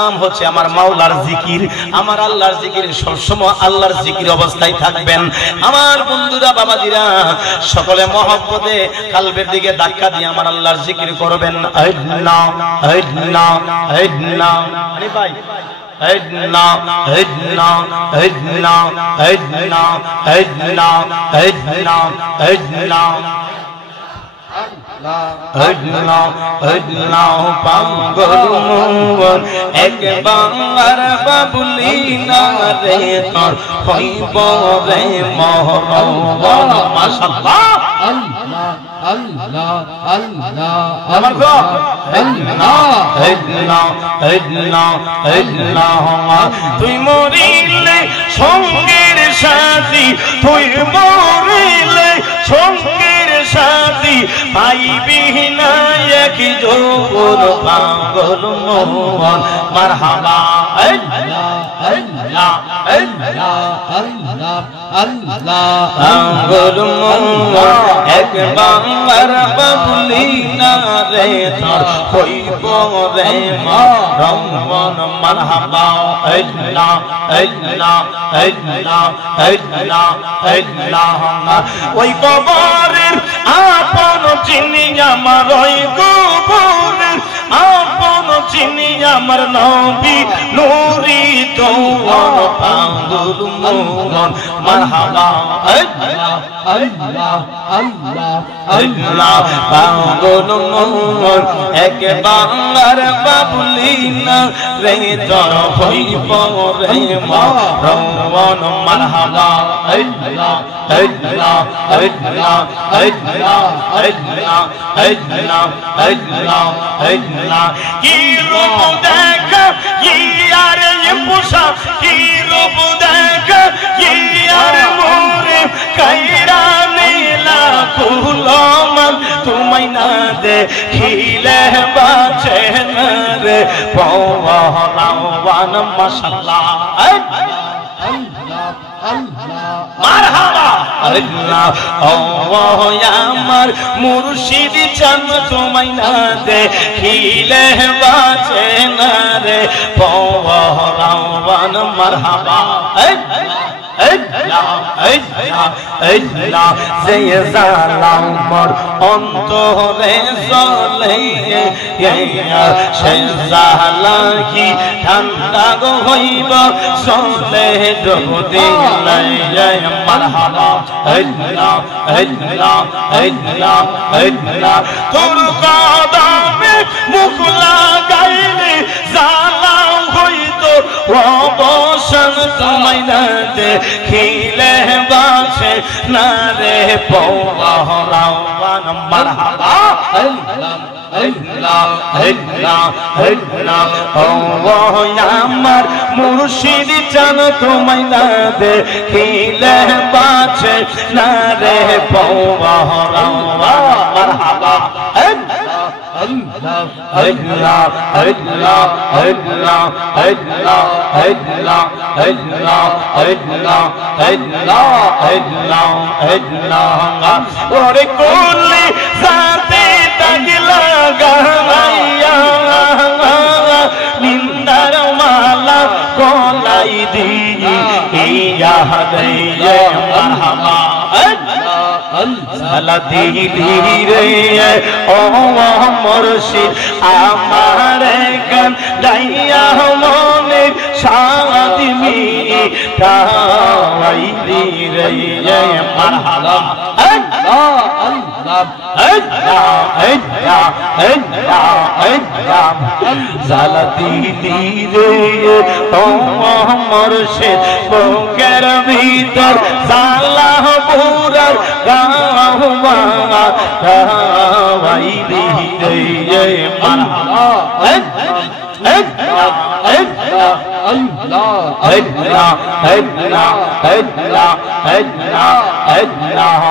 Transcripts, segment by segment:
নাম হচ্ছে আমার মাওলার জিকির, আমার আল্লাহর জিকির, সবসময় আল্লাহর জিকির অবস্থায় থাকবেন। আমার বন্ধুরা, বাবাজিরা, সকলে মহব্বতে কালবের দিকে ধাক্কা দিয়ে আমার আল্লাহর জিকির করবেন। আল্লাহ আল্লাহ আল্লাহ, আরে ভাই আল্লাহ আল্লাহ আল্লাহ আল্লাহ আল্লাহ আল্লাহ আল্লাহ আল্লাহ আল্লাহ পাগল মন একবার বাবুলি না রে তোর হইব রে মহরম। মাশাআল্লাহ আল্লাহ আল্লাহ আল্লাহ আমার গো আল্লাহ আল্লাহ আল্লাহ আল্লাহ, তুই মরিলে সঙ্গের সাথী, তুই মরিলে সঙ্গের সাথী, পাইবি না এক জোর পাগল মন। মারহাবা আল্লাহ আল্লাহ আল্লাহ আল্লাহ আল্লাহ পাগল মন একবার বাবুলি না রে তোর হইব রে মহরম। মারহাবা আল্লাহ আল্লাহ আল্লাহ আল্লাহ আল্লাহ, ওই কবরের আপন চিনি আমার, ওই কবরের আপন চিনি আমার নবী নূরি তোর পাগল মন। মারহাবা আল্লাহ আল্লাহ আল্লাহ আল্লাহ পাগল মন একবার বাবুলি না রে তোর হইব রে মহরম। মারহাবা আল্লাহ আল্লাহ আল্লাহ আল্লাহ আল্লাহ আল্লাহ আল্লাহ আল্লাহ, কি রূপ দেখা ইয়ার পোষা, কি রূপ দেখা ইয়ার মোরে কাইরা নীলা কুলমান, তোমায় না দেখিলে বাঁচে না রে পরাওয়ান। মাশাআল্লাহ মারহাবা আল্লাহ, ও আমার মুর্শিদ চাঁদ, তোমায় না দেখিলে বাঁচে না রে পরাওয়ান। মারহাবা যে জালাম মোর অন্তরে জ্বলে, সে জালা কি ঠান্ডা গো হইব চলে ডুব দিলে। মারহাবা আল্লাহ আল্লাহ আল্লাহ আল্লাহ, তোর কদমে মুখ লাগাইলে জালা হইত অবসান, তোমায় না দেখিলে বাঁচে না রে পরাওয়ান। মারহাবা আল্লাহ আল্লাহ আল্লাহ আল্লাহ, ও আমার মুর্শিদ চান, তোমায় না দেখিলে বাঁচে না রে পরাওয়ান। মারহাবা আল্লাহ আল্লাহ আল্লাহ আল্লাহ আল্লাহ আল্লাহ আল্লাহ আল্লাহ আল্লাহ আল্লাহ আল্লাহ, ওরে কোলে সাথে তাগলা গাইয়া নিন্দার মালা কোলাই দিয়া রে। মারহাবা সালা দিলি রে ও মুর্শিদ আমার গান গাইয়া মনে শান্তি মিটাইলি রে। মারহাবা আল্লাহ আল্লাহ আল্লাহ আল্লাহ আল্লাহ আল্লাহ, সালা দিলি রে ও মুর্শিদ বুকের ভিতর সালা বুরার গাওয়া গাওয়াইলি রে। মারহাবা আল্লাহ আল্লাহ আল্লাহ আল্লাহ আল্লাহ আল্লাহ আল্লাহ আল্লাহ,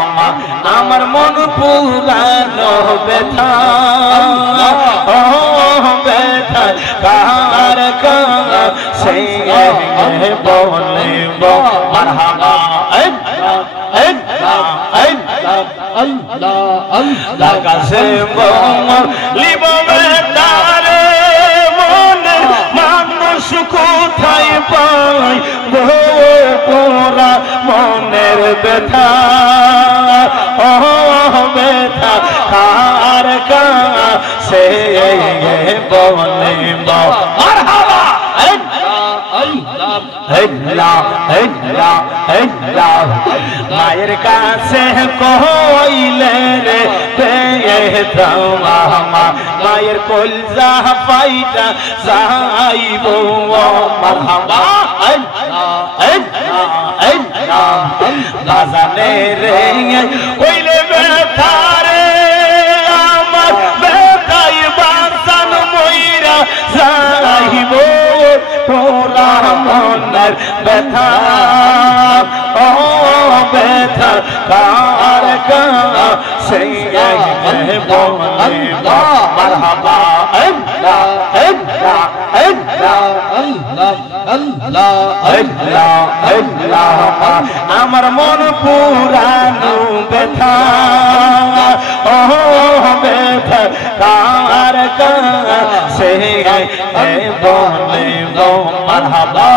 আমার মন পুরানো ব্যথা ও ব্যথা কার কাছে বলব। মারহাবা আল্লাহ আল্লাহ আল্লাহ আল্লাহ আল্লাহ কাছে লিব বেতারে মনে মানুষ পাই পোরা মনের ব্যথা ও ব্যথা কার কাছে বলিব মারহাবা মায়ের কাছে কইলে রে মায়ের কলজা পাইটা যাইব মারহাবা বাজানে রে কইলে ব্যথা রে আমার ব্যথাই বাঁচান মইরা যাইব তোরা মনের ব্যথা ও ব্যথা কার কাছে বলিব মারহাবা আমার মন পুরানো ব্যথা ও ব্যথা কার কাছে বলিব মারহাবা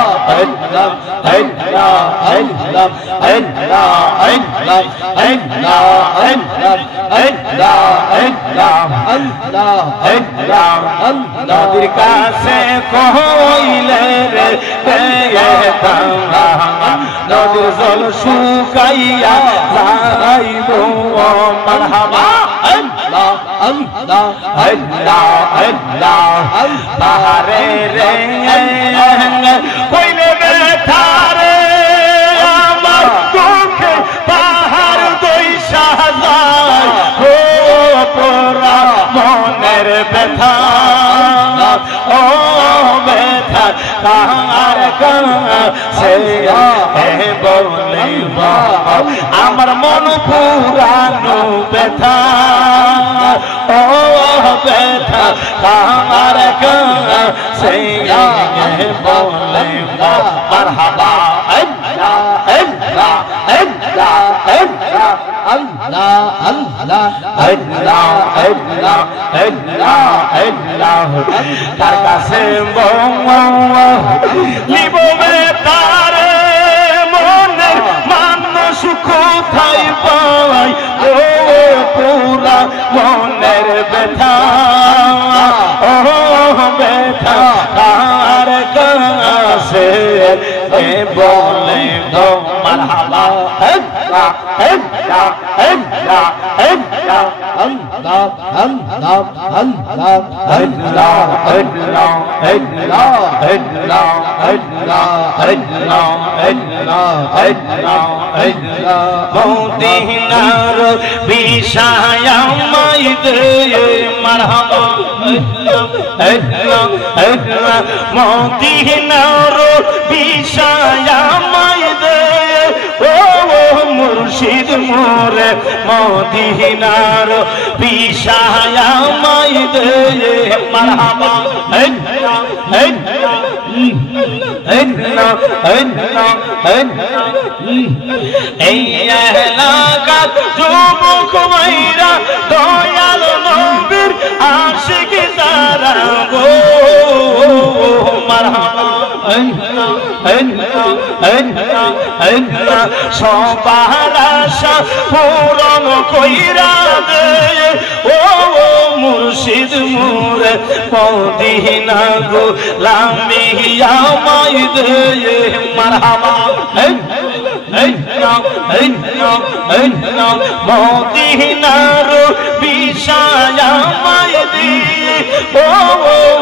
নদীর কাছে কইলে রে নদীর জল শুকাইয়া যাইব মারহাবা পাহাড়ে রে কইলে ব্যথা রে আমার দুঃখে পাহাড় দইসা যায় ও পোরা মনের ব্যথা ও ব্যথা কার কাছে বলিব আমার মন পুরানো ব্যথা ও ব্যথা কার কাছে বলিব মারহাবা তার কাছে লিব তার মনের মানুষ কোথায় পাই ও পুরা মনের ব্যথা ও ব্যথা কার কাছে বলিব মারহাবা মদিনার বিষয় আমায় দে মারহাবা মদিনার বিষয় আমায় দে ও মুর্শিদ মোরে মদিনার বিষয় আমায় দে মারহাবা এই এলাকার যুবক ভাইরা দয়াল নবীর আশিক যারা গো মারহাবা সবার আশা পূরণ কইরা দে ও মুর্শিদ মোরে মদিনা গোলামি আমায় দে মারহাবা মদিনার বিষয় আমায় দিয়ে ও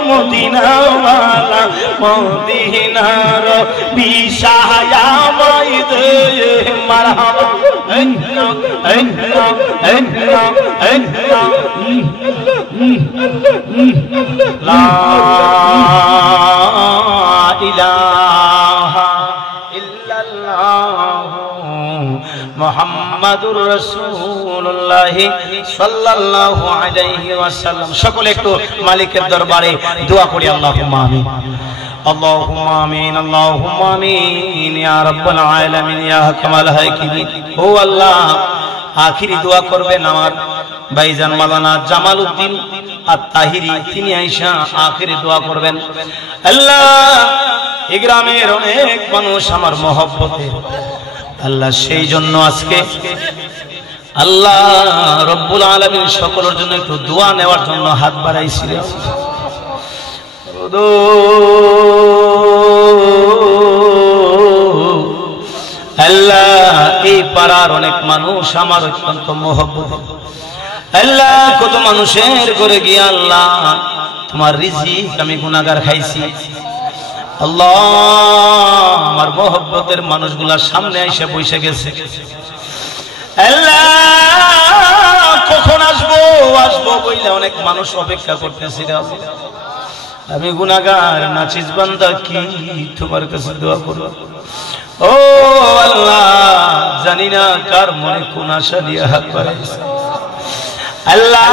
মদিনাওয়ালা মদিনার বিষয় আমায় দিয়ে মারহাবা লা ইলাহা ইল্লাল্লাহ মুহাম্মাদুর রাসূলুল্লাহ সাল্লাল্লাহু আলাইহি ওয়াসাল্লাম। সকলে একটু মালিকের দরবারে দোয়া করি, আল্লাহুম্মা আমিন আল্লাহুম্মা আমিন আল্লাহুম্মা আমিন ইয়া রাব্বাল আলামিন ইয়া হাকামাল হাকিমিন। ও আল্লাহ, আখিরি দোয়া করবেন আমার ভাইজান মাওলানা জামালউদ্দিন আত-তাহিরি, তিনি আয়েশা আখিরি দোয়া করবেন। আল্লাহ এই গ্রামের অনেক মানুষ আমার মহব্বতের। আল্লাহ সেই জন্য আজকে আল্লাহ রব্বুল আলামিন সকলের জন্য একটু দোয়া নেওয়ার জন্য হাত বাড়াইছিল। আল্লাহ এই পাড়ার অনেক মানুষ আমার অত্যন্ত মহব্বত। আল্লাহ কত মানুষের করে গিয়ে আল্লাহ তোমার রিজিক আমি গুনাহগার খাইছি। আল্লাহ আমার মহব্বতের মানুষগুলা সামনে এসে বসে গেছে। আল্লাহ কখন আসবো আসবো বইলে অনেক মানুষ অপেক্ষা করতেছিল। আমি গুনাহগার নাচিস বান্দা কি তোমার কাছে দোয়া করব। ও আল্লাহ জানি না কার মনে কোন আশা নিয়ে হাত বাড়াইছে। আল্লাহ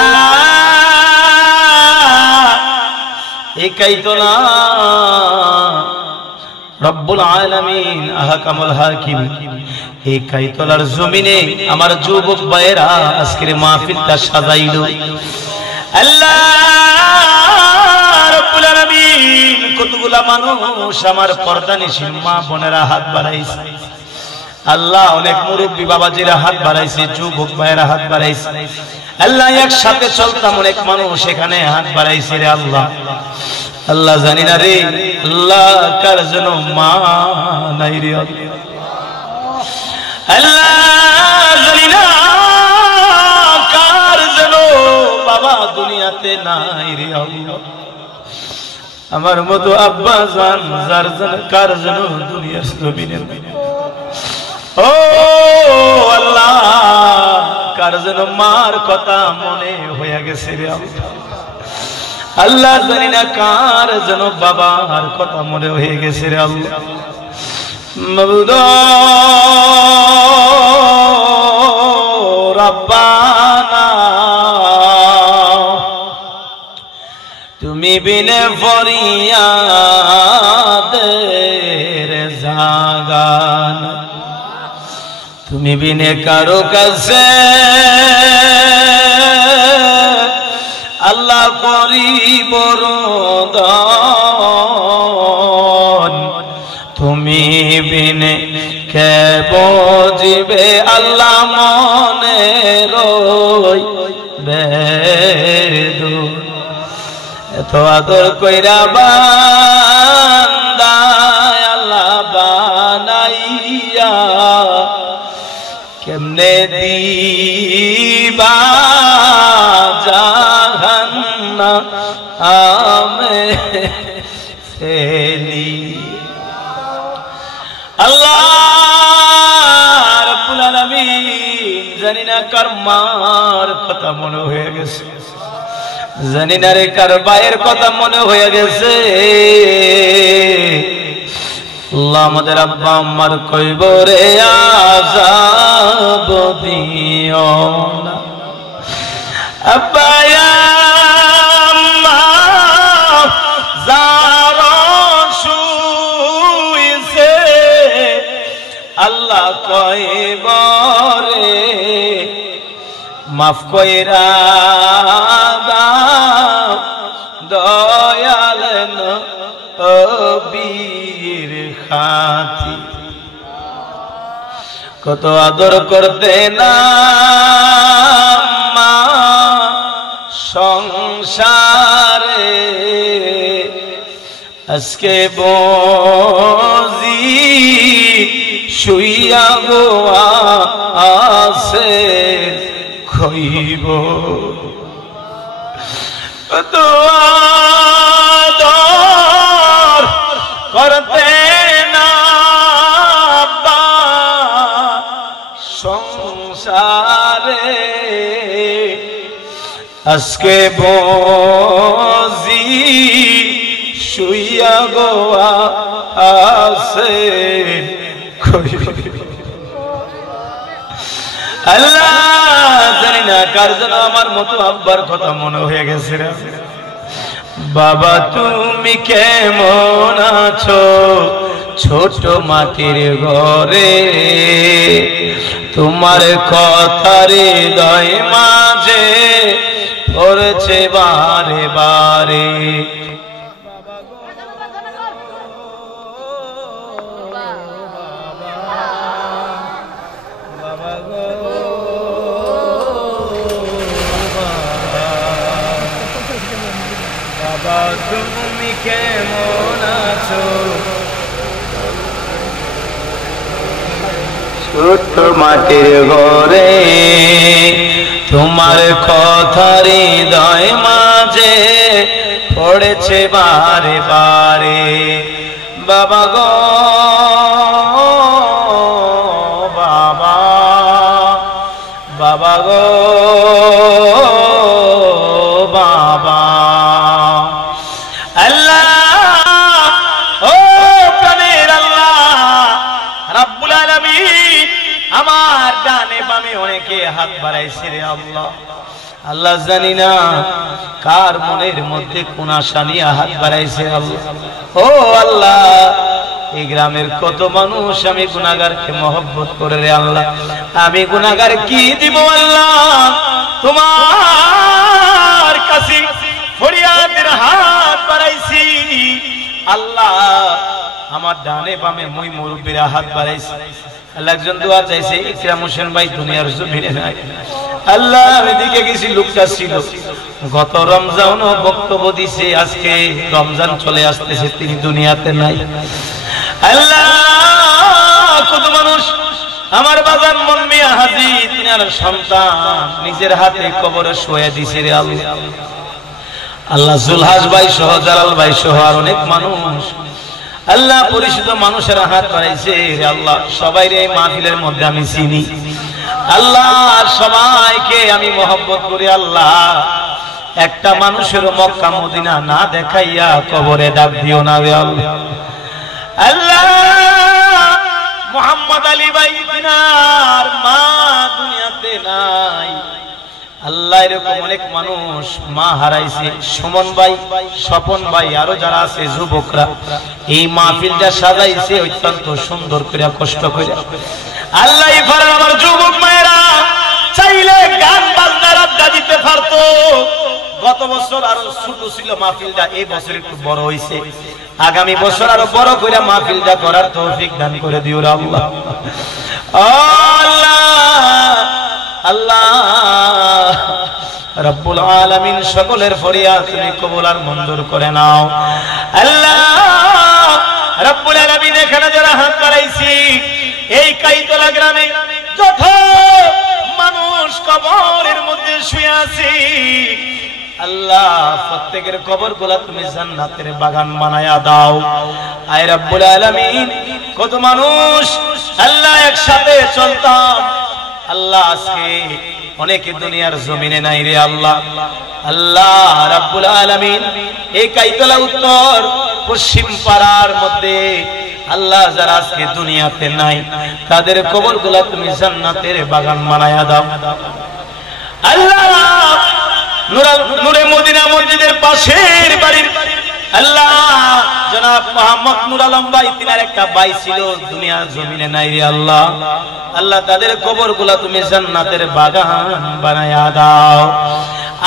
একাই তো না রব্বুল আলামিন আহকামুল হাকিম এই কাইতলার জমিনে আমার যুবক ভাইয়েরা আজকের মাহফিলটা সাজাইলো। আল্লাহ রব্বুল আলামিন কতগুলা মানুষ আমার পর্দানিশীল মা বোনেরা হাত বাড়াইছে। আল্লাহ অনেক মুরব্বী বাবাজিরা হাত বাড়াইছে, যুবক ভাইয়েরা হাত বাড়াইছে। আল্লাহ একসাথে চলতাম অনেক মানুষ এখানে হাত বাড়াইছে রে আল্লাহ। আল্লাহ জানি না রে আল্লাহ কার যেন মা নাই রে আল্লাহ, জানি না কার যেন বাবা দুনিয়াতে নাই রে আল্লাহ। আমার মতো আব্বা জান যার যেন কার যেন দুনিয়ার জমিনে ও আল্লাহ কার যেন মার কথা মনে হয়ে গেছে রে আল্লাহ। আল্লাহ জানি না কার যেন বাবার কথা মনে হয়ে গেছে রে আল্লাহ। মাবুদ রব্বানা তুমি বিনে ফরিয়াদের জাগান, তুমি বিনে কারো কাছে আল্লাহ করিব রোদন, তুমি বিনে কে বুঝিবে আল্লাহ মনে রই বেদুন। এত আদর কইরা বান্দা আল্লাহ বানাইয়া কেমনে দিবা জাহান্নামে ফেলি। আল্লাহ রাব্বুল আলামিন জানি না কার মার কথা মনে হয়ে গেছে, জানি না রে কার ভাইয়ের কথা মনে হয়ে গেছে। আল্লাহ আমাদের আব্বা আম্মার কইব রে আযাব দিও না। আব্বা আম্মা যারা শুইছে আল্লাহ কইব রে মাফ কইরা দাও দয়াল নবীর খাতির। কত আদর করতে না মা সংসারে, আজকে বজি শুইয়া গোয়া আছে খইব। কত আদর করতে না সংসারে, আজকে বজি শুইয়া গোয়া আছে খইব। আল্লাহ জানি না কার যেন আমার মতো আব্বার কথা মনে হয়ে গেছে। বাবা তুমি কেমন আছো ছোট মাটির ঘরে, তোমার কথার হৃদয় মাঝে পড়ছে বারে বারে। ছোট্ট মাটির ঘরে তোমার কথা হৃদয় মাঝে পড়েছে বারে বারে বাবা গো বাবা বাবা গো বাবা আল্লাহ ও প্রাণের আল্লাহ রাব্বুল আলামিন আমার ডানে বামে অনেকে হাত বাড়াইছে রে আল্লাহ আল্লাহ জানি না কার মনের মধ্যে কোন আশা নিয়ে হাত বাড়াইছে আল্লাহ ও আল্লাহ এই গ্রামের কত মানুষ আমি গুনাহগারকে মহব্বত করে রে আল্লাহ আমি গুনাহগার কি দিব আল্লাহ তোমার কাছে ফরিয়াদের হাত বাড়াইছি আল্লাহ আমার ডানে বামে মই মুরব্বিরা হাত বাড়াইছে আল্লাহ একজন দোয়া চাইছে ইকরাম হোসেন ভাই দুনিয়ার জমিনে নাই আল্লাহ এদিকে গেছি লোকটা ছিল গত রমজানও বক্তব্য দিছে আজকে রমজান চলে আসতেছে তিনি দুনিয়াতে নাই আল্লাহ কত মানুষ আমার বাজান মন মিয়া হাজি তিনার সন্তান নিজের হাতে কবরে শুয়ে দিছে রে আল্লাহ আল্লাহ জুলহাস ভাই সহ জালাল ভাই সহ আর অনেক মানুষ আল্লাহ পরিচিত মানুষের হাত বাড়াইছে রে আল্লাহ সবাই রে মাহফিলের মধ্যে আমি চিনি আল্লাহ সবাইকে আমি মহব্বত করি আল্লাহ একটা মানুষের মক্কা মদিনা না দেখাইয়া কবরে ডাক দিও না রে আল্লাহ আল্লাহ মোহাম্মদ আলী ভাই তিনার মা দুনিয়াতে নাই আল্লাহ এরকম অনেক মানুষ মা হারাইছে সুমন ভাই স্বপন ভাই আরো যারা আছে যুবকরা এই মাহফিলটা সাজাইছে অত্যন্ত সুন্দর করে কষ্ট করে আল্লাহ ইফার আমার যুবক মায়েরা চাইলে গান বাজনার আড্ডা দিতে পারতো গত বছর আরো ছোট ছিল মাহফিলটা এই বছর একটু বড় হইছে আগামী বছর আরো বড় করে মাহফিলটা করার তৌফিক দান করে দিও রে আল্লাহ আল্লাহ আল্লাহ রব্বুল আলামিন সকলের ফরিয়াদ তুমি কবুল আর মঞ্জুর করে নাও আল্লাহ রব্বুল আলামিন এখানে যারা হাত বাড়াইছি এই কাইতলা গ্রামে যত মানুষ কবরের মধ্যে শুয়ে আছে আল্লাহ প্রত্যেকের কবরগুলা তুমি জান্নাতের বাগান বানায়া দাও আয় রব্বুল আলামিন কত মানুষ আল্লাহ একসাথে চলতাম আল্লাহ আজকে অনেকে দুনিয়ার জমিনে নাই রে আল্লাহ আল্লাহ রাব্বুল আলামিন এই কাইতলা উত্তর পশ্চিম পাড়ার মধ্যে আল্লাহ যারা আজকে দুনিয়াতে নাই তাদের কবরগুলা তুমি জান্নাতের বাগান বানায়া দাও আল্লাহ নূরে মদিনা মসজিদের পাশের বাড়ির আল্লাহ জনাব মোহাম্মদ নূর আলম ভাই তিনার একটা ভাই ছিল দুনিয়ার জমিনে নাই রে আল্লাহ আল্লাহ তাদের কবরগুলা তুমি জান্নাতের বাগান বানায়া দাও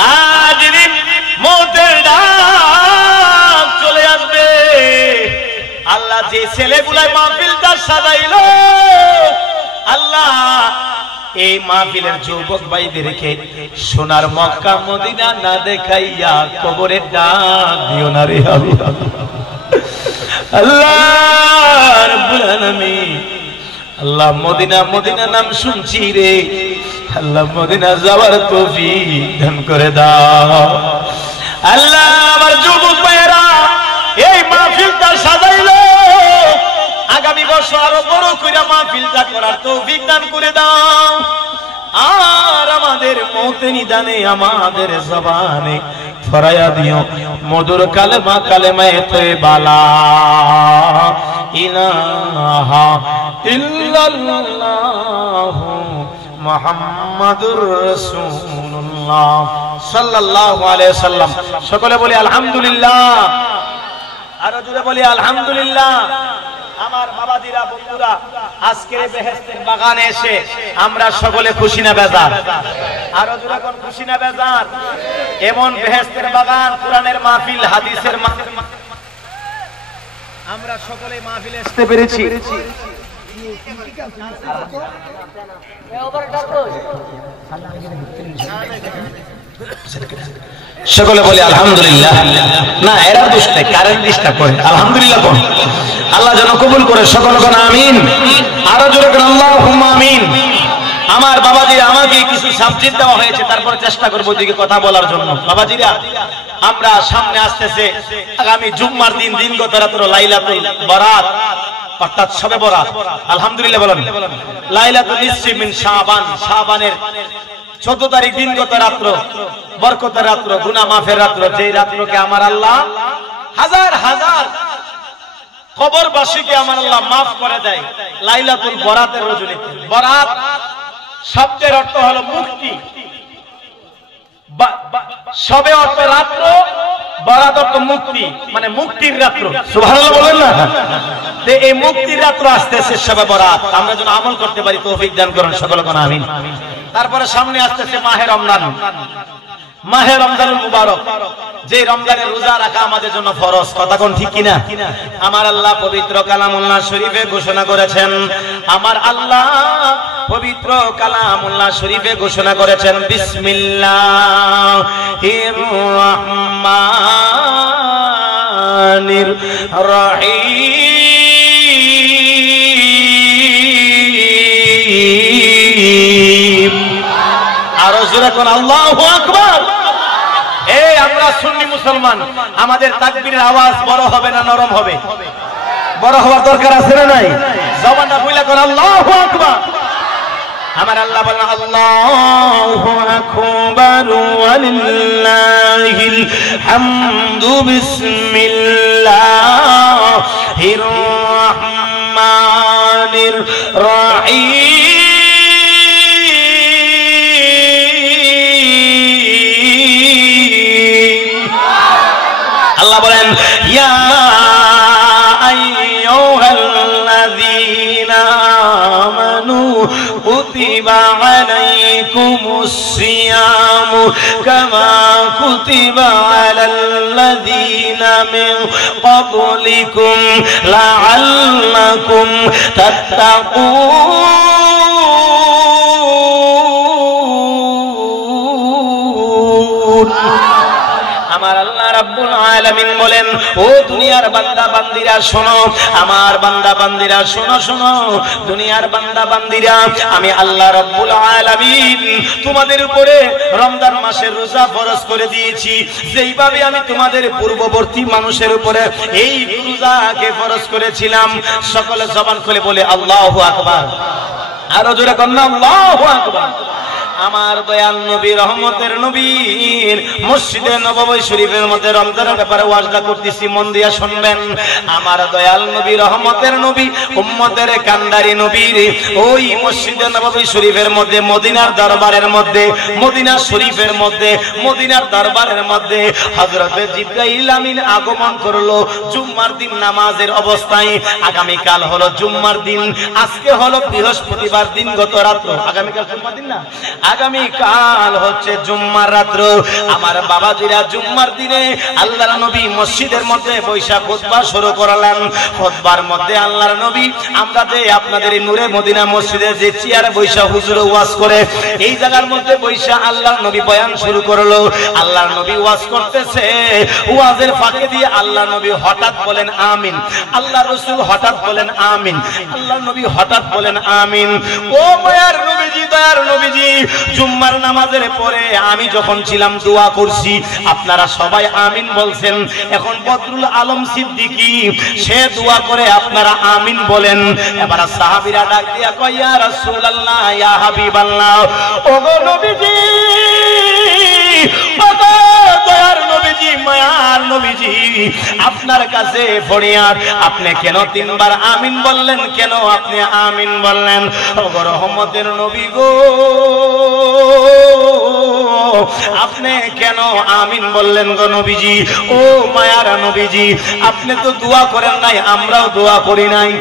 আজ মওতের ডাক চলে আসবে আল্লাহ যে ছেলেগুলা মাহফিলটা সাজাইলো আল্লাহ এই মাহফিলের যুবক ভাইদেরকে সোনার মক্কা মদিনা না দেখাইয়া কবরে ডাক দিও না রে আল্লাহ আল্লাহ রাব্বুল আলামিন আল্লাহ মদিনা মদিনা নাম শুনছি রে আল্লাহ মদিনা যাওয়ার তৌফিক দান করে দাও আল্লাহ আমার যুবক ভাইরা এই মাহফিলটা সাজাইলো আগামী বছর আরো বড় করে মাহফিলটা করার তৌফিক দান করে দাও আর আমাদের মওতে নিদানে আমাদের জবানে ফরায়া দিও মধুর কালেমা কালেমায়ে তয়্যিবা লা ইলাহা ইল্লাল্লাহু মুহাম্মাদুর রাসূলুল্লাহ সাল্লাল্লাহু আলাইহি ওয়াসাল্লাম সকলে বলি আলহামদুলিল্লাহ আর জোরে বলি আলহামদুলিল্লাহ আমার বাবাজিরা বন্ধুরা আজকের বেহেশতের বাগানে এসে আমরা সকলে খুশি না বেজার আরো জোরে কোন খুশি না বেজার এমন বেহেশতের বাগান কোরআনের মাহফিল হাদিসের মাহফিল আমরা সকলে মাহফিলে আসতে পেরেছি সকলে বলি আলহামদুলিল্লাহ। না, এরা দুষ্ট, কারেন্ট ডিস্টার্ব করে। আলহামদুলিল্লাহ কোন আল্লাহ যেন কবুল করে। সকলে কোন আমিন। আরো জোরে কোন আল্লাহুম্মা আমিন। আমার বাবাজিরা, আমাকে কিছু সাবজেক্ট দেওয়া হয়েছে, তারপর চেষ্টা করব দিকে কথা বলার জন্য। বাবাজিরা, আমরা সামনে আসতেছে আগামী জুম্মার দিন, দিনগত রাত্র লাইলাতুল বরাত, অর্থাৎ শবে বরাত। আলহামদুলিল্লাহ বলেন। লাইলাতুল নিসফি মিন শাবান, শাবানের 14 তারিখ দিনগত রাত্র, বরকতের রাত্র, গুনাহ মাফের রাত্র, যেই রাত্রকে আমার আল্লাহ হাজার হাজার কবরবাসীকে আমার আল্লাহ মাফ করে দেয়। লাইলাতুল বরাতের রজনীতে। বরাত শব্দের অর্থ হলো মুক্তি। শবে অর্থ রাত্র, বরাত অর্থ মুক্তি, মানে মুক্তির রাত্র। সুবহানাল্লাহ বলেন না? এই মুক্তির রাত্র আসতেছে শবে বরাত, আমরা যেন আমল করতে পারি তৌফিক দান করুন। সকলে কোন আমিন। তারপরে সামনে আসতেছে মাহে রমজান, মাহে রমজানুল মুবারক, যে রমজানের রোজা রাখা আমাদের জন্য ফরজ। কথা কোন ঠিক কিনা? আমার আল্লাহ পবিত্র কালামুল্লাহ শরীফে ঘোষণা করেছেন, আমার আল্লাহ পবিত্র কালামুল্লাহ শরীফে ঘোষণা করেছেন, বিসমিল্লাহির রহমানির রহিম। আরো জোরে কোন আল্লাহু আকবার। এই আমরা সুন্নি মুসলমান, আমাদের তাকবীরের আওয়াজ বড় হবে না নরম হবে? বড় হওয়ার দরকার আছে না নাই? জবানটা বুইলা কোন আল্লাহু আকবার। আমার আল্লাহ বলেন, আল্লাহু আকবার ওয়ালিল্লাহিল হামদু, বিসমিল্লাহির রহমানির রহিম। আল্লাহ বলেন, ইয়া আইয়ুহাল্লাযীনা আমানু কুতিবা আলাইকুমুস সিয়ামু কামা কুতিবা আলাল্লাযীনা মিন ক্বাবলিকুম লাআল্লাকুম তাত্তাকুন। আমার আল্লাহ রাব্বুল আলামিন বলেন, ও দুনিয়ার বান্দা বান্দিরা শোনো, আমার বান্দা বান্দিরা শোনো, শোনো দুনিয়ার বান্দা বান্দিরা, আমি আল্লাহ রাব্বুল আলামিন তোমাদের উপরে রমজান মাসের রোজা ফরজ করে দিয়েছি, যেইভাবে আমি তোমাদের পূর্ববর্তী মানুষের উপরে এই রোজাকে ফরজ করেছিলাম। সকলে জবান খুলে বলে আল্লাহু আকবার। আরো জোরে কোন আল্লাহু আকবার। আমার দয়াল নবী, রহমতের নবীর মসজিদে নববী শরীফের মধ্যে রমজানের ব্যাপারে ওয়াজটা করতেছি, মন দিয়া শুনবেন। আমার দয়াল নবী, রহমতের নবী, উম্মতের কান্ডারি নবীর ওই মসজিদে নববী শরীফের মধ্যে, মদিনার দরবারের মধ্যে, মদিনা শরীফের মধ্যে, মদিনার দরবারের মধ্যে হযরতে জিবরাইল আমিন আগমন করলো জুম্মার দিন নামাজের অবস্থায়। আগামীকাল হলো জুম্মার দিন, আজকে হলো বৃহস্পতিবার দিন, গত রাত্র। আগামীকাল জুম্মার দিন না, আগামীকাল হচ্ছে জুম্মার রাত্র। আমার বাবাজিরা, জুম্মার দিনে আল্লাহর নবী মসজিদের মধ্যে বৈশা খুতবা শুরু করলেন। খুতবার মধ্যে আল্লাহর নবী, আমরা যে আপনাদের এই নূরে মদিনা মসজিদে যে চেয়ারে বৈশা হুজুর ওয়াজ করে, এই জায়গার মধ্যে বৈশা আল্লাহর নবী বয়ান শুরু করলো। আল্লাহর নবী ওয়াজ করতেছে, ওয়াজের ফাঁকে দিয়ে আল্লাহর নবী হঠাৎ বলেন আমিন। আল্লাহ রাসূল হঠাৎ বলেন আমিন। আল্লাহর নবী হঠাৎ বলেন আমিন। ও মায়ার নবীজি, দয়ার নবীজি, জুম্মার নামাজের পরে আমি যখন ছিলাম দোয়া করছি, আপনারা সবাই আমিন বলছেন। এখন বদরুল আলম সিদ্দিকী সে দোয়া করে, আপনারা আমিন বলেন। এবার সাহাবীরা ডাক দিয়া কয়, ইয়া রাসূলুল্লাহ, ইয়া হাবিবাল্লাহ, ওগো নবীজি, ওগো দয়ার নবীজি, মায়ার নবীজি, আপনার কাছে ফরিয়াদ, আপনি কেন তিনবার আমিন বললেন? কেন আপনি আমিন বললেন? ওগো রহমতের নবী গো, আপনি কেন আমিন বললেন গো নবীজি? ও মায়ার নবীজি, আপনি তো দোয়া করেন নাই, আমরাও দোয়া করি নাই,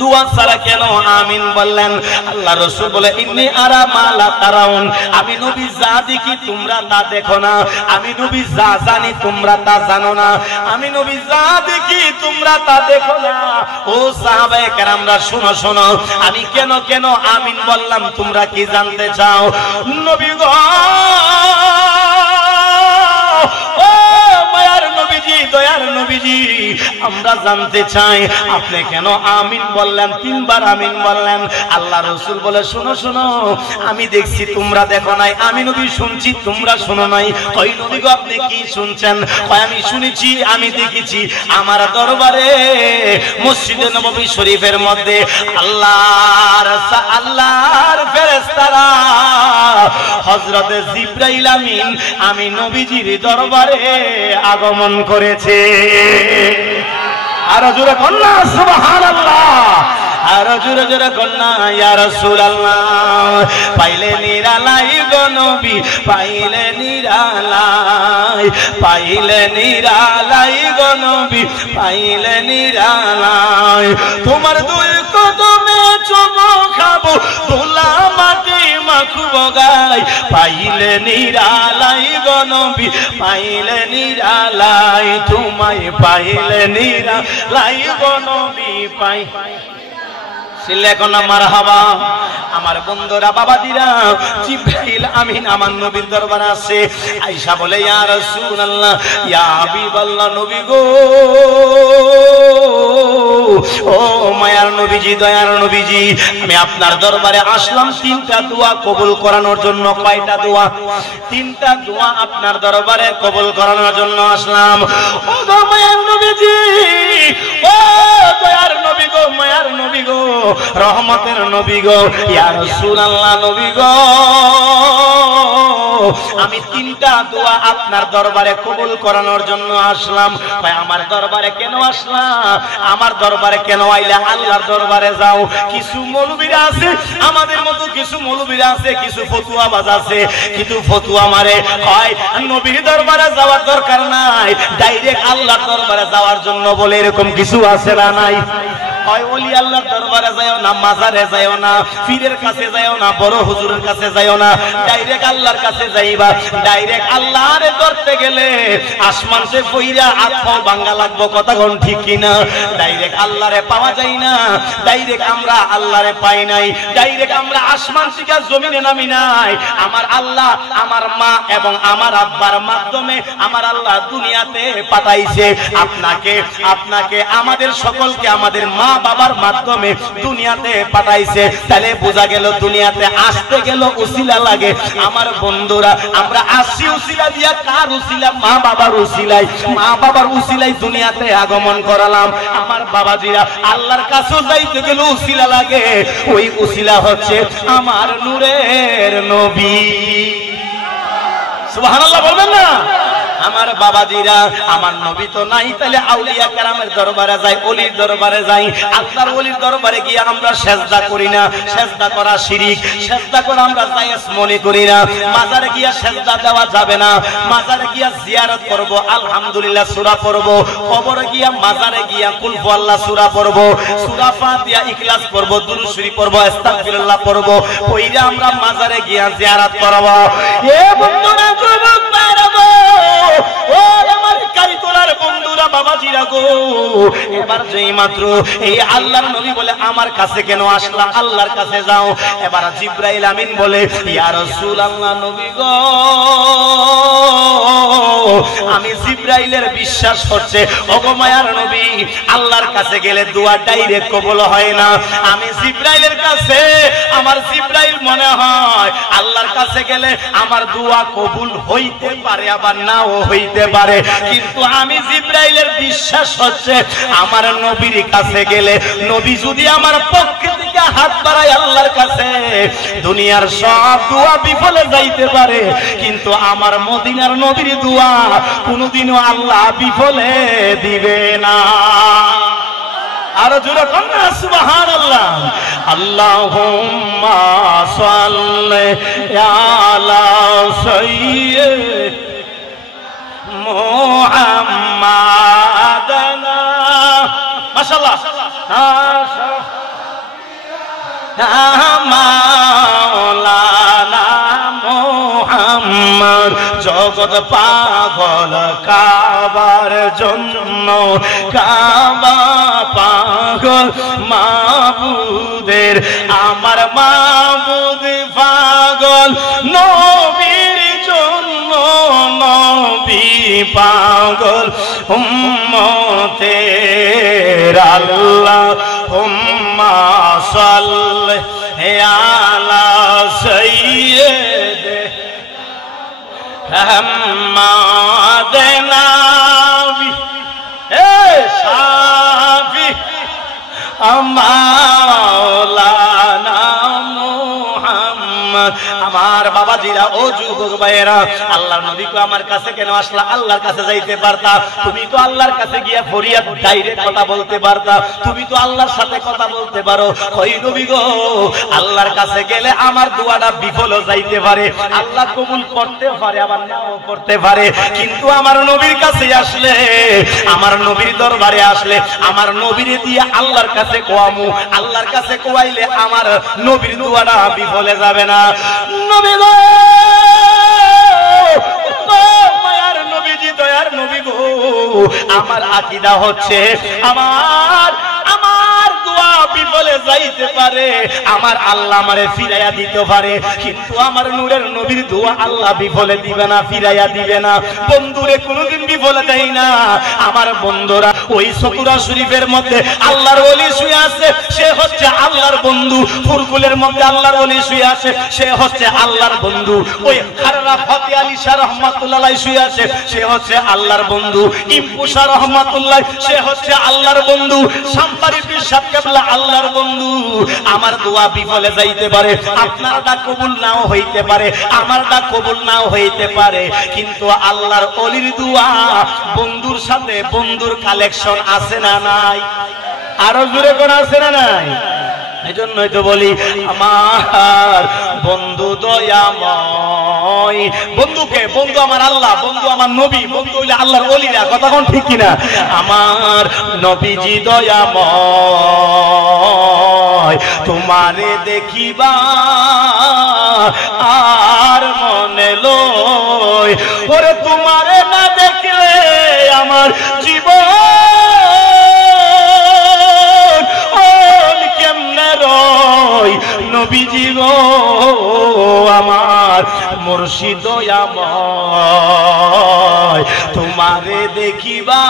দোয়া ছাড়া কেন আমিন বললেন? আল্লাহ রাসূল বলে, ইন্নী আরা মা লা তারাউন, আমি নবী যা দেখি তোমরা তা দেখো না, আমি নবী যা জানি তোমরা তা জানো না, আমি নবী যা দেখি তোমরা তা দেখো না। ও সাহাবায়ে কেরামরা শোনো, শোনো, আমি কেন কেন আমিন বললাম, তোমরা কি জানতে চাও? নবী গো, দয়ার নবীজি আমরা জানতে চাই আপনি কেন আমিন বললেন, 3 বার আমিন বললেন? আল্লাহ রাসূল বলে শোনো শোনো, আমি দেখছি তোমরা দেখো নাই, আমি নবী শুনছি তোমরা শোনো নাই। কই নবী গো আপনি কি শুনছেন? কই আমি শুনেছি, আমি দেখেছি আমার দরবারে মসজিদে নববী শরীফের মধ্যে আল্লাহর ফেরেশতারা হযরতে জিবরাইল আমিন আমি নবীজির দরবারে আগমন করেছে। আর জোরে কন্যা সুবহানাল্লাহ, আর জোরে জোরে কন্যা ইয়া রাসূলুল্লাহ। পাইলে নিরালাই গো নবী, পাইলে নিরালাই, পাইলে নিরালাই গো নবী, পাইলে নিরালাই। তোমার দুই কদমে চুমো খাবো, ধুলা মাটি মাখবো গায়। পাইলে নিরালাই গো নবী, পাইলে নিরালাই, তোমায় পাইলে নিরালাই গো নবী পাই। মারহাবা। আমার বন্ধুরা বাবাজিরা, জিবরাইল আমিন আমার নবীর দরবারে আসে। আয়েশা বলে ইয়া রাসূলুল্লাহ, ইয়া হাবিবাল্লাহ, নবী গো, ও মায়ার নবীজি, দয়ার নবীজি, আমি আপনার দরবারে আসলাম 3টা দোয়া কবুল করানোর জন্য। কয়টা দোয়া? 3টা দোয়া আপনার দরবারে কবুল করানোর জন্য আসলাম। ও গো মায়ার নবীজি, ও দয়ার নবী গো, মায়ার নবী গো, রহমতের নবী গো, ইয়া রাসূলুল্লাহ নবী গো, আমি 3টা দোয়া আপনার দরবারে কবুল করানোর জন্য আসলাম। ভাই আমার দরবারে কেন আসলাম? আমার দরবারে কেন আইলে? আল্লাহর দরবারে যাও। কিছু মৌলবীরা আছে, আমাদের মতো কিছু মৌলবীরা আছে, কিছু ফতুয়াবাজ আছে, কিন্তু ফতুয়া মারে হয় নবীর দরবারে যাওয়ার দরকার নাই, ডাইরেক্ট আল্লাহর দরবারে যাওয়ার জন্য বলে, এরকম কিছু আছে না নাই? হয় ওলি আল্লাহর দরবারে যাও না, মাজারে যাও না, পীরের কাছে যাও না, বড় হুজুরের কাছে যাও না, ডাইরেক্ট আল্লাহর কাছে যাইবা। ডাইরেক্ট আল্লাহরে ধরতে গেলে আসমান সে কইরা আত্মা ভাঙা লাগবো, কথা কোন ঠিক কিনা? ডাইরেক্ট আল্লাহরে পাওয়া যায় না, ডাইরেক্ট আমরা আল্লাহরে পাই নাই, ডাইরেক্ট আমরা আসমান থেকে জমিনে নামি নাই। আমার আল্লাহ আমার মা এবং আমার আব্বার মাধ্যমে আমার আল্লাহ দুনিয়াতে পাঠাইছে। আপনাকে আপনাকে আমাদের সকলকে আমাদের মা বাবার মাধ্যমে দুনিয়াতে পাঠাইছে। তাহলে বোঝা গেল দুনিয়াতে আসতে গেল উসিলা লাগে। আমার বন্ধুরা, আমরা আসি উসিলা দিয়া, কার উসিলা? মা বাবার উসিলাই। মা বাবার উসিলাই দুনিয়াতে আগমন করালাম। আমার বাবাজিরা, আল্লাহর কাছে যাইতে গেল উসিলা লাগে। ওই উসিলা হচ্ছে আমার নূরের নবী। সুবহানাল্লাহ বলবেন না? আমার বাবাজিরা, আমার নবী তো নাই, তাহলে আউলিয়া কেরামের দরবারে যাই, ওলির দরবারে যাই। আল্লাহর ওলির দরবারে গিয়ে আমরা সেজদা করি না, সেজদা করা শিরিক, সেজদা করা আমরা জায়েজ মনে করি না। মাজারে গিয়া সেজদা দেওয়া যাবে না, মাজারে গিয়া জিয়ারত করব, আলহামদুলিল্লাহ সূরা পড়ব, কবরে গিয়া মাজারে গিয়া কুল হুয়াল্লাহ সূরা পড়ব, সূরা ফাতিহা ইখলাস পড়ব, দুরূদ শরীফ পড়ব, আস্তাগফিরুল্লাহ পড়ব, কইরা আমরা মাজারে গিয়া জিয়ারত করব। এ বন্ধুরা, যুবক ভাইরা, ও আমার কারিগর বন্ধুরা, বাবাজিরা গো, এবার যেই মাত্র এই আল্লাহর নবী বলে আমার কাছে কেন আসলা? আল্লাহর কাছে যাও। এবার জিবরাইল আমিন বলে ইয়া রাসূলুল্লাহ নবী গো, আমি জিবরাইলের বিশ্বাস হচ্ছে ওগো মায়ার নবী, আল্লাহর কাছে গেলে দোয়া ডাইরেক্ট কবুল হয় না। আমি জিবরাইলের কাছে, আমার জিবরাইল মনে হয় আল্লাহর কাছে গেলে আমার দোয়া কবুল হইতে পারে, আবার নাও হইতে পারে, কিন্তু আমি জিবরাইলের বিশ্বাস হচ্ছে আমার নবীর কাছে গেলে, নবী যদি আমার পক্ষ থেকে হাত বাড়ায় আল্লাহর কাছে, দুনিয়ার সব দোয়া বিফলে যাইতে পারে, কিন্তু আমার মদিনার নবীর দোয়া কোনোদিনও আল্লাহ বিফলে দিবে না। আরো জোরে কন্যা সুবহানাল্লাহ। আল্লাহুম্মা সাল্লি আলা সাইয়্যিদ মুহাম্মাদানা, মাশাআল্লাহ, মাওলানা মুহাম্মদ। জগৎ পাগল কাবার জন্য, কাবা পাগল মাবুদের, আমার মাবুদ পাগল নবীর জন্য, নবী পাগল উম্মতের আল্লাহুম্মা সাল্লি আলা সাইয়্যিদিনা মুহাম্মাদিনা শাফি মাওলানা মুহাম্মদ। আমার বাবাজিরা, ও যুবক ভাইয়েরা, আল্লাহর নবী কো আমার কাছে কেন আসলা? আল্লাহর কাছে যাইতে পারতা, তুমি তো আল্লাহর কাছে গিয়া ফরিয়াদ ডাইরেক্ট কথা বলতে পারতা, তুমি তো আল্লাহর সাথে কথা বলতে পারো। ওই নবী গো, আল্লাহর কাছে গেলে আমার দোয়াটা বিফল যাইতে পারে, আল্লাহ কবুল করতে পারে আবার নাও করতে পারে, কিন্তু আমার নবীর কাছে আসলে, আমার নবীর দরবারে আসলে, আমার নবীরে দিয়ে আল্লাহর কাছে কোয়ামু, আল্লাহর কাছে কোয়াইলে আমার নবীর দোয়াটা বিফলে যাবে না। নবী গো, মায়ার নবীজি, দয়ার নবী গো, আমার আকীদা হচ্ছে আমার দোয়া বিফলে যাইতে পারে, আমার আল্লাহ আমারে ফিরাইয়া দিতে পারে, কিন্তু আমার নূরের নবীর দোয়া আল্লাহ বিফলে দিবে না, ফিরাইয়া দিবে না। বন্ধুরে কোনোদিন বিফলে দেয় না। আমার বন্ধুরা, ওই সতুরা শরীফের মধ্যে আল্লাহর ওলি শুয়ে আছে, সে হচ্ছে আল্লাহর বন্ধু। ফুরকুলের মধ্যে আল্লাহর ওলি শুয়ে আছে, সে হচ্ছে আল্লাহর বন্ধু। ওই খাররা ফতে আলী শাহ রহমাতুল্লাহ শুয়ে আছে, সে হচ্ছে আল্লাহর বন্ধু। ইম্পু শাহ রহমাতুল্লাহ, সে হচ্ছে আল্লাহর বন্ধু। সাম্পারি পীর সাহেব কেবলা আল্লাহর বন্ধু। আমার দোয়া বিফলে যাইতে পারে, আপনার ডাক কবুল নাও হইতে পারে, আমার ডাক কবুল নাও হইতে পারে, কিন্তু আল্লাহর ওলির দোয়া বন্ধুর সাথে বন্ধুর কালেকশন আছে না নাই? আরো জোরে কোন আছে না নাই? এই জন্যই তো বলি, আমার বন্ধু দয়াময়। বন্ধুকে বন্ধু আমার আল্লাহ, বন্ধু আমার নবী, বন্ধু হইলে আল্লাহর ওলিরা। কথা কোন ঠিক কিনা? আমার নবীজি দয়াময়, তোমারে দেখিবা আর মনে লয়, ওরে তোমারে না দেখলে আমার জীবন নবীজি গো, আমার মুর্শিদ দয়াময়, তোমারে দেখিবা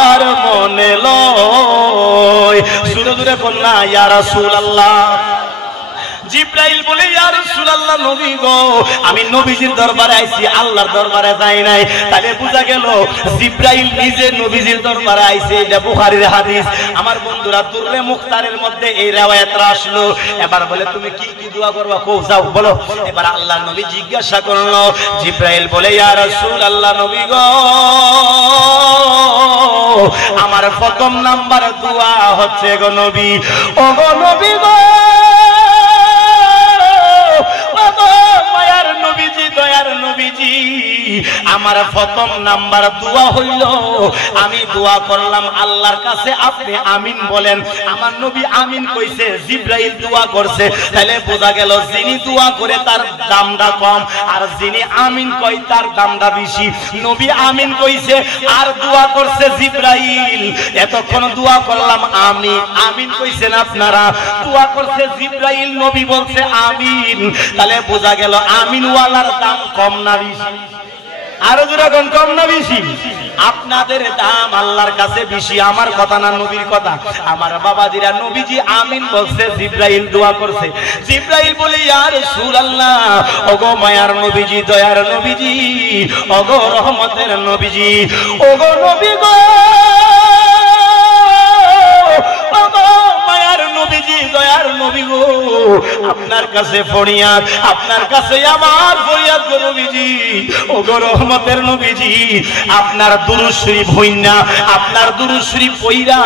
আর মনে লয়। জোরে জোরে কন্যা ইয়া রাসূলুল্লাহ। জিব্রাইল বলে, ইয়া রাসূলুল্লাহ, নবী গো, আমি নবীজির দরবারে আইছি, আল্লাহর দরবারে যাই নাই। তাহলে বোঝা গেল জিব্রাইল নিজে নবীজির দরবারে আইছে। এটা বুখারীর হাদিস। আমার বন্ধুরা, দুররে মুখতারের মধ্যে এই riwayatটা আসলো। এবার বলে, তুমি কি কি দোয়া করবা? কও, যাও বলো। এবার আল্লাহর নবী জিজ্ঞাসা করলো, জিব্রাইল বলে, ইয়া রাসূলুল্লাহ, নবী গো, আমার প্রথম নাম্বার দোয়া হচ্ছে গো নবী, ও গো নবী গো, মায়ার নবীজি, দয়ার নবীজি, আমার প্রথম নাম্বার দোয়া হইল, আমি দোয়া করলাম আল্লাহর কাছে, আপনি আমিন বলেন। আমার নবী আমিন কইছে, জিব্রাইল দোয়া করছে। তাহলে বোঝা গেল যিনি দোয়া করে তার দামটা কম, আর যিনি আমিন কয় তার দামটা বেশি। নবী আমিন কইছে আর দোয়া করছে জিব্রাইল। এতক্ষণ দোয়া করলাম আমি, আমিন কইছেন আপনারা, দোয়া করছে জিব্রাইল, নবী বলছে আমিন। তাহলে বোঝা গেল আমিন ওয়ালার দাম কম না বেশি? আরো যখন কম না বেশি? আপনাদের দাম আল্লাহর কাছে বেশি। আমার কথা না, নবীর কথা। আমার বাবাজিরা, নবীজি আমিন বলছে, জিব্রাইল দোয়া করছে। জিব্রাইল বলে, ইয়া রাসূলুল্লাহ, ওগো মায়ার নবীজি, দয়ার নবীজি, ওগো রহমতের নবীজি, ওগো নবী গো, নবীজি, দয়ার নবী গো, আপনার কাছে ফরিয়াদ, আপনার কাছে আমার ফরিয়াদ গো নবীজি, ও গো রহমতের নবীজি, আপনার দুরূদ শরীফ হইনা, আপনার দুরূদ শরীফ পড়া,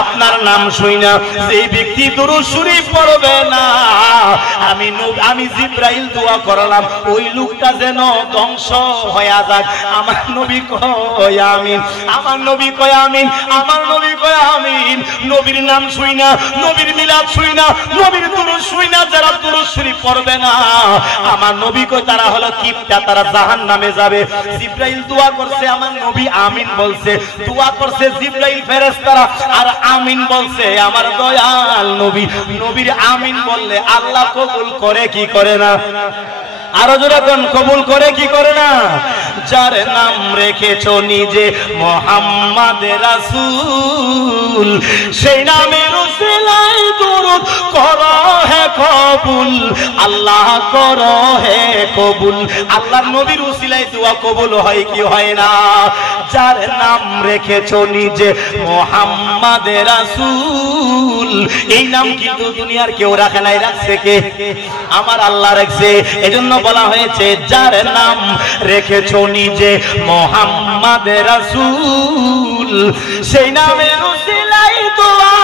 আপনার নাম শুইনা যে ব্যক্তি দুরূদ শরীফ পড়বে না, আমি জিব্রাইল দোয়া করলাম ওই লোকটা যেন ধ্বংস হয়ে যাক। আমার নবী কয় আমিন, আমার নবী কয় আমিন, আমার নবী কয় আমিন। নবীর নাম শুইনা, নবীর মিলাদ শুইনা, নবীর দুরূদ শুইনা যারা দুরূদ শরীফ পড়বে না, আমার নবী কয় তারা হলো কিপটা, তারা জাহান্নামে যাবে। জিব্রাইল দোয়া করছে, আমার নবী আমিন বলছে। দোয়া করছে জিব্রাইল ফেরেশতারা, আর আমিন বলছে আমার দয়াল নবী। নবীর আমিন বললে আল্লাহ কবুল করে কি করে না? আরো জোরে কোন কবুল করে কি করে না? যার নাম রেখেছো নিজে মুহাম্মদ রাসূল, সেই নামের উসিলায় দুরূদ করো হে কবুল, আল্লাহ করো হে কবুল। আল্লাহর নবীর উসিলায় দোয়া কবুল হয় কি হয় না? যার নাম রেখেছো নিজে মুহাম্মদ রাসূল, এই নাম কিন্তু দুনিয়ার কেউ রাখে নাই, রাখছে কে? আমার আল্লাহ রাখছে। এজন্য বলা হয়েছে যার নাম রেখেছো নিজে মুহাম্মদ রাসূল, সেই নামের উসিলায় দোয়া,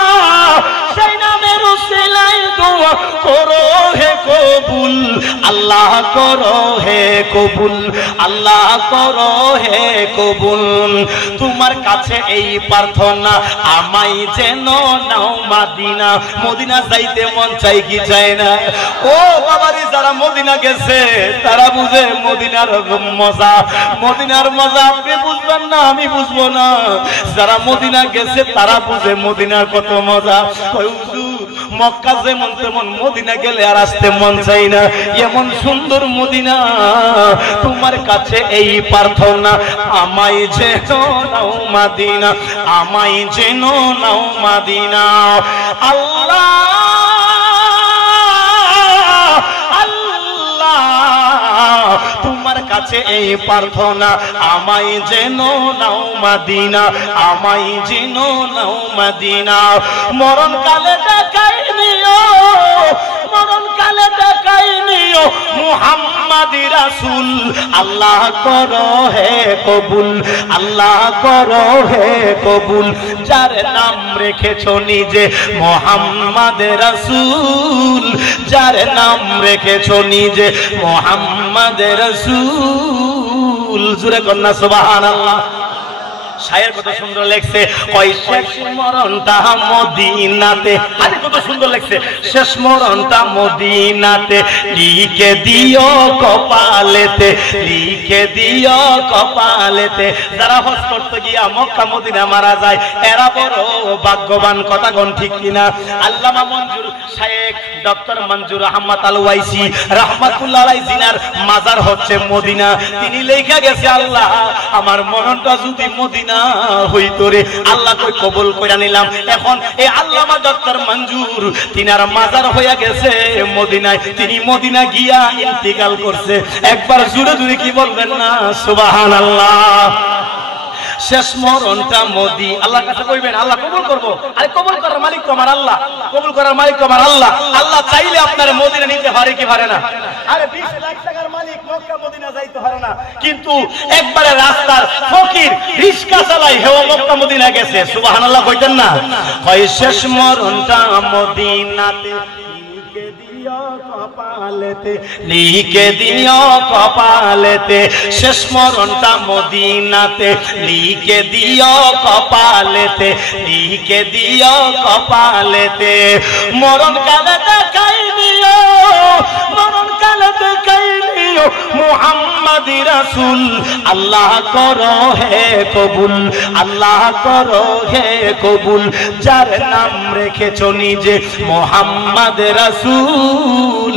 সেই নামের উসিলায় দোয়া করো হে কবুল, আল্লাহ করো হে কবুল, আল্লাহ করো হে কবুল। তোমার কাছে এই প্রার্থনা আমায় যেন নাও মদিনা, মদিনা যাইতে মন চাই কি চায় না? ও বাবারি, যারা মদিনা গেছে তারা বুঝে মদিনার মজা, মদিনার মজা আপনি বুঝবেন না, আমি বুঝবো না। যারা মদিনা গেছে তারা বুঝে মদিনার কত মজা। মক্কা যেমন তেমন, মদিনা গেলে আর আসতে মন চাই না, এমন সুন্দর মদিনা। তোমার কাছে এই প্রার্থনা আমায় যেন নাও মদিনা, আমায় যেন নাও মদিনা। আল্লাহ তোমার কাছে এই প্রার্থনা আমায় যেন নাও মদিনা, আমায় যেন নাও মদিনা। মরণ কালে দেখাই নিও, মরণ কালে দেখাই নিও মুহাম্মদ রাসূল, আল্লাহ করো হে কবুল, আল্লাহ করো হে কবুল। যার নাম রেখেছো নিজে মুহাম্মদ রাসূল, যার নাম রেখেছো নিজে মুহাম্মদ রাসূল, জোরে কন্যা সুবহানাল্লাহ। শায়ের কত সুন্দর লেখছে, কয় শেষ মরণটা মদিনাতে, আরে কত সুন্দর লেখছে, শেষ মরণটা মদিনাতে লিখে দিও কপালেতে, লিখে দিও কপালেতে। যারা হজ করতে গিয়া মক্কা মদিনা মারা যায় এরা বড় ভাগ্যবান, কথা কোন ঠিক কিনা? আল্লামা মঞ্জুর শায়েখ ডক্টর মঞ্জুর আহমদ আল ওয়াইসি রাহমাতুল্লাহ আলাইহি, জিনার মাজার হচ্ছে মদিনা, তিনি লেখা গেছে আল্লাহ আমার মরণটা যদি মদিনা হইতো রে, আল্লাহ কই কবুল কইরা নিলাম। এখন এই আল্লামা ডক্টর মঞ্জুর তিনার মাজার হইয়া গেছে মদিনায়, তিনি মদিনা গিয়া ইন্তিকাল করছে। একবার জুড়ে জুড়ে কি বলবেন না সুবহানাল্লাহ। শেষ মরণটা মোদি, আল্লাহর কাছে কইবেন আল্লাহ কবুল করব। আরে কবুল করার মালিক তো আমার আল্লাহ, কবুল করার মালিক তো আমার আল্লাহ। আল্লাহ চাইলে আপনার মদিনা নিতে পারে কি পারে না? আরে 20 লাখ টাকার মালিক মক্কা মদিনা যাইতে পারে না, কিন্তু একবারে রাস্তার ফকির রিস্কা চালাই হেও মক্কা মদিনা গেছে। সুবহানাল্লাহ কইতেন না? হয় শেষ মরণটা মদিনাতে কপালেতে, লিখে দিও কপালেতে, শেষ মরণটা মদিনাতে লিখে দিও কপালেতে, লিখে দিও কপালেতে। মরণ কালে দেখাই দিও, মরণ কালে দেখাই দিও মুহাম্মদ রাসূল, আল্লাহ করো হে কবুল, আল্লাহ করো হে কবুল। যার নাম রেখেছো নিজে মুহাম্মদ রাসূল,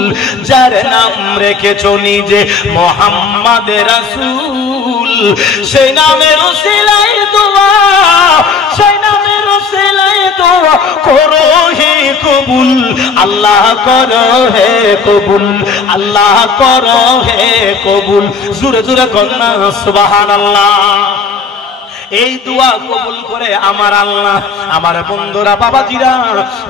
যার নাম রেখেছো নিজে মুহাম্মদ রাসূল, সেই নামের উসিলায় দোয়া, সেই নামের উসিলায় দোয়া করো হে কবুল, আল্লাহ করো হে কবুল, আল্লাহ করো হে কবুল। জোরে জোরে কন্যা সুবহানাল্লাহ। এই দোয়া কবুল করে আমার আল্লাহ। আমার বন্ধুরা বাবাজিরা,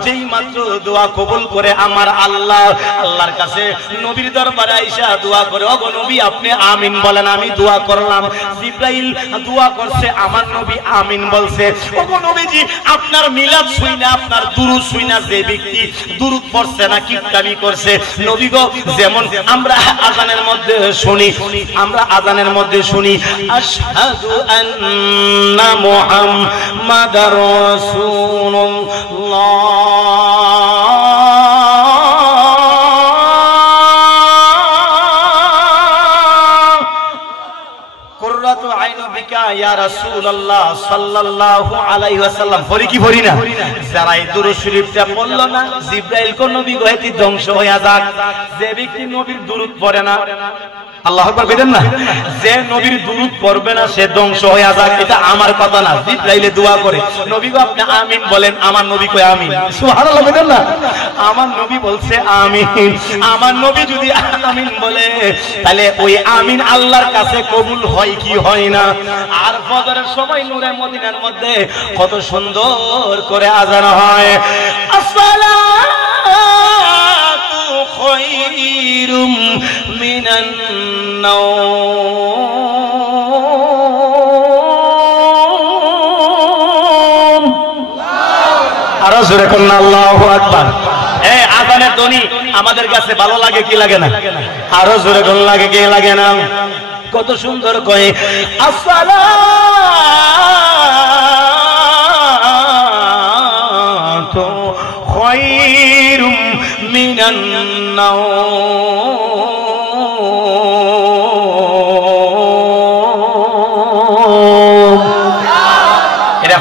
যেই মাত্র দোয়া কবুল করে আমার আল্লাহ, আল্লাহর কাছে নবীর দরবারে আইসা দোয়া করে, ওগো নবী আপনি আমিন বলেন। আমি দোয়া করলাম, জিবরাইল দোয়া করছে, আমার নবী আমিন বলছে। ওগো নবীজি আপনার মিলাদ শুইনা, আপনার দুরূদ শুইনা যে ব্যক্তি দুরূদ পড়ছে না কিপটামি করছে, নবী গো যেমন আমরা আযানের মধ্যে শুনি, আমরা আযানের মধ্যে শুনি আশহাদু আন্না মুহাম্মাদার রাসূলুল্লাহ, কুররাতু আইনু বিকা ইয়া ইয়া রাসূলুল্লাহ সাল্লাল্লাহু আলাইহি ওয়াসাল্লাম পড়ি কি পড়ি না যারা এই দুরূদ শরীফটা পড়ল না জিবরাইল কোন নবী গয়তি ধ্বংস হয়ে যাক যে ব্যক্তি নবীর দুরূদ পড়ে না আল্লাহু আকবার বলেন না যে নবীর দুরূদ পড়বে না সে ধ্বংস হয়ে যাক এটা আমার কথা না জিবরাইলে দোয়া করে নবী গো আপনি আমিন বলেন আমার নবী কয় আমিন সুবহানাল্লাহ বলেন না আমার নবী বলছে আমিন আমার নবী যদি আমিন বলে তাহলে ওই আমিন আল্লাহর কাছে কবুল হয় কি হয় না আর ফজরের সময় নূরে মদিনার মধ্যে কত সুন্দর করে আযান হয় আসসালাতু খায়রুম মিনান নাওম আরো জোরে করুন আল্লাহু আকবার আযানের ধ্বনি আমাদের কাছে ভালো লাগে কি লাগে না আরো জোরে করুন লাগে কি লাগে না কত সুন্দর কয় আসসালাতু খায়রুম মিনান নাওম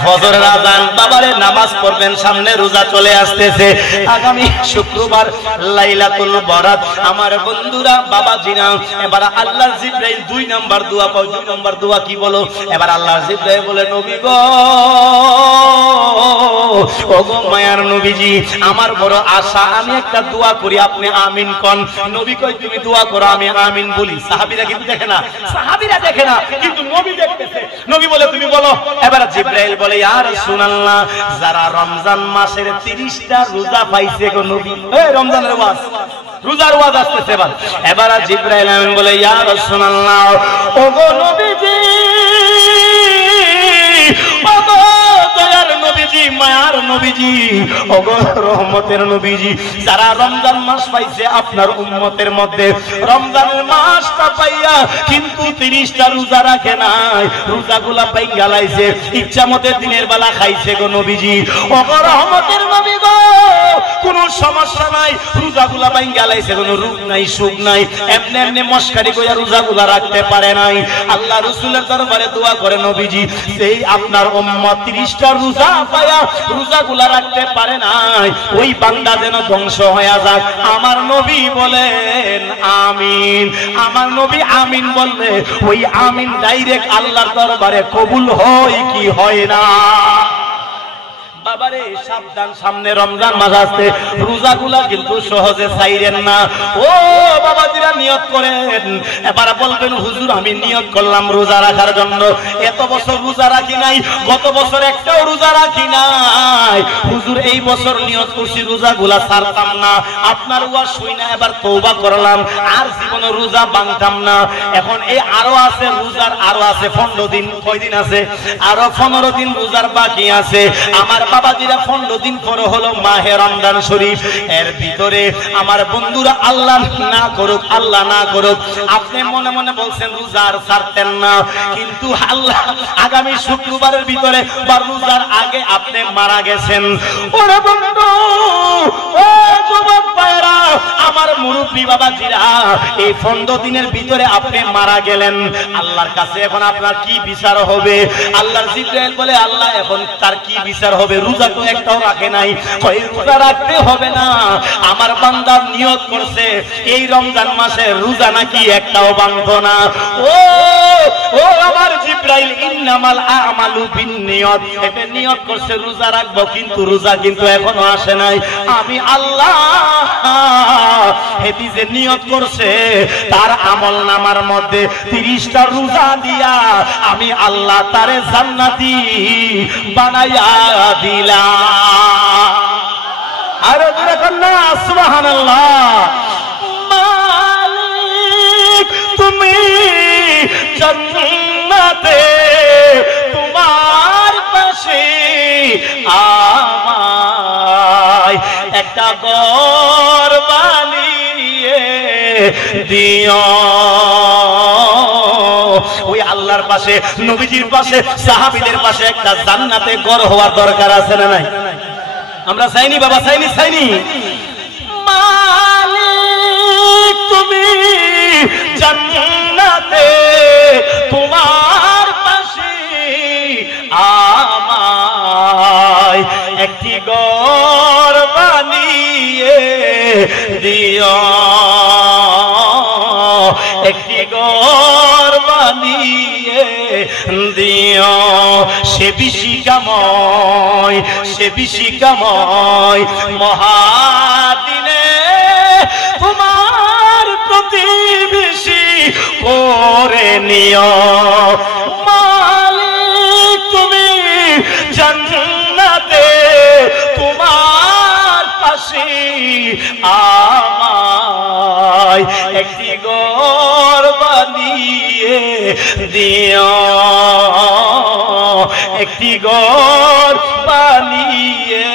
ফজরের আযান বাবারে নামাজ পড়বেন সামনে রোজা চলে আসতেছে আগামী শুক্রবার লাইলাতুল বরাত আমার বন্ধুরা বাবা জিনা এবার আল্লাহর জিবরাইল 2 নাম্বার দোয়া পাও 2 নাম্বার দোয়া কি বলো এবার আল্লাহর জিবরাইল বলে নবী গো ওগো মায়ার নবীজি আমার বড় আশা আমি একটা দোয়া করি আপনি আমিন কোন নবী কই তুমি দোয়া করো আমি আমিন বলি সাহাবীরা কিন্তু দেখে না কিন্তু নবী দেখতেছে নবী বলে তুমি বলো এবার জিবরাইল বলে ইয়া রাসূলুল্লাহ যারা রমজান মাসের 30টা রোজা পাইছে গো নবী এই রমজানের ওয়াজ রোজার ওয়াজ আসতেছে এবার জিবরাইল আমিন বলে ইয়া রাসূলুল্লাহ ওগো নবীজি ওগো দয়ার নবীজি মায়ার নবীজি ওগো রহমতের নবীজি যারা রমজান মাস পাইছে আপনার উম্মতের মধ্যে রমজানের মাসটা পাইয়া কিন্তু 30টা রোজা রাখে নাই রোজাগুলা পাই গালাইছে ইচ্ছামতে দিনের বেলা খাইছে গো নবীজি ওগো রহমতের নবী গো কোনো সমস্যা নাই রোজাগুলা পাই গালাইছে কোনো রোগ নাই সুখ নাই এমনি এমনি মস্কারি কইয়া রোজাগুলা রাখতে পারে নাই আল্লাহ রাসূলের দরবারে দোয়া করে নবীজি সেই আপনার উম্মত 30টা রোজা পায়া রোজাগুলা রাখতে পারে নাই ওই বান্দা যেন ধ্বংস হয়ে যাক আমার নবী বলেন আমিন আমার নবী আমিন বললে ওই আমিন ডাইরেক্ট আল্লাহর দরবারে কবুল হয় কি হয় না বাবারে সাবধান সামনে রমজান মাস আসছে রোজাগুলা কিন্তু সহজে ছাইরেন না ও বাবাজিরা নিয়ত করেন এবার বলবেন হুজুর আমি নিয়ত করলাম রোজা রাখার জন্য এত বছর রোজা রাখি নাই গত বছর একটাও রোজা রাখি নাই হুজুর এই বছর নিয়ত করছি রোজাগুলা ছাড়তাম না আপনার ওয়াজ শুই না এবার তওবা করলাম আর জীবনে রোজা ভাঙতাম না এখন এই আরো আছে রোজার আরো আছে 15 দিন কয়দিন আছে আরো 15 দিন রোজার বাকি আছে আমার বাবাজিরা 15 দিন পরে হলো মাহে রমজান শরীফ এর ভিতরে আমার বন্ধুরা আল্লাহ না করুক আপনি মনে মনে বলছেন রোজার ছাড়তেন না কিন্তু আল্লাহ আগামী শুক্রবারের ভিতরে বা রোজার আগে আপনি মারা গেছেন ওরে বন্ধু ও যুবক ভাইরা আমার মুরব্বি বাবাজিরা এই 15 দিনের ভিতরে আপনি মারা গেলেন আল্লাহর কাছে এখন আপনার কি বিচার হবে আল্লাহর জিবরাইল বলে আল্লাহ এখন তার কি বিচার হবে রোজা তো একটাও রাখে নাই কই রোজা রাখতে হবে না আমার বান্দা নিয়ত করছে এই রমজান মাসে রোজা নাকি একটাও ভাঙতো না ও আমার জিবরাইল ইন্নামাল আমালু বিন্নিয়ত এটা নিয়ত করছে রোজা রাখবো কিন্তু রোজা কিন্তু এখনো আসে নাই আমি আল্লাহ হেদি যে নিয়ত করছে তার আমলনামার মধ্যে 30টা রোজা দিয়া আমি আল্লাহ তারে জান্নাতি বানায়া দিলাম আরে জোরে কন্না সুবহানাল্লাহ মালিক তুমি জান্নাতে তোমার পাশে আমায় একটা ঘর বানিয়ে দিও ওই আল্লাহর পাশে নবীজির পাশে সাহাবীদের পাশে একটা জান্নাতে ঘর হওয়ার দরকার আছে না নাই আমরা চাইনি বাবা চাইনি মালিক তুমি জান্নাতে তোমার পাশে আমায় একটি ঘর বানিয়ে দিও, একটি ঘর বানিয়ে দিও। সে বিশিকাময়, সে বিশিকাময় মহাদিনে তোমার প্রতিবেশী করে নিও। মালিক তুমি জান্নাতে তোমার পাশে আমায় একটি ঘর বানিয়ে দিও, একটি ঘর বানিয়ে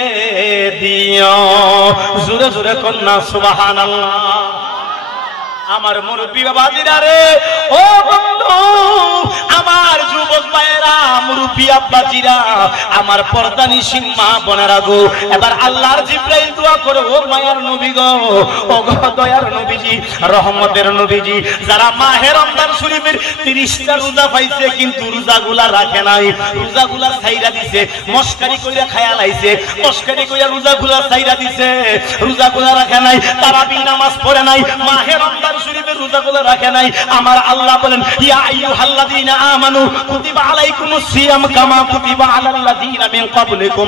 দিও। জোরে জোরে কন্যা সুবহানাল্লাহ। আমার মুরব্বী বাবাজিরা রে, ও বন্ধু, আমার যুবক ভাইয়েরা, মুরব্বী আব্বাজিরা, আমার পর্দানিশীন মা বোনেরা গো, এবার আল্লাহর জিবরাইল দোয়া করে, ও মায়ার নবী গো, ও গো দয়ার নবীজি, রহমতের নবীজি, যারা মাহে রমজান শরীফের 30টা রোজা পাইছে কিন্তু রোজাগুলা রাখে নাই, রোজাগুলা ছাইরা দিছে, মস্কারি কইরা খায়া লাইছে, মস্কারি কইরা রোজাগুলা ছাইরা দিছে, রোজাগুলা রাখে নাই, তারাবি নামাজ পড়ে নাই, মাহে রমজান শরীফের রোজাগুলা রাখে নাই। আমার আল্লাহ বলেন, ইয়া আইয়ুহাল্লাযীনা আমানু কুতিবা আলাইকুমুস সিয়াম কামা কুতিবা আলাল্লাযীনা মিন ক্বাবলিকুম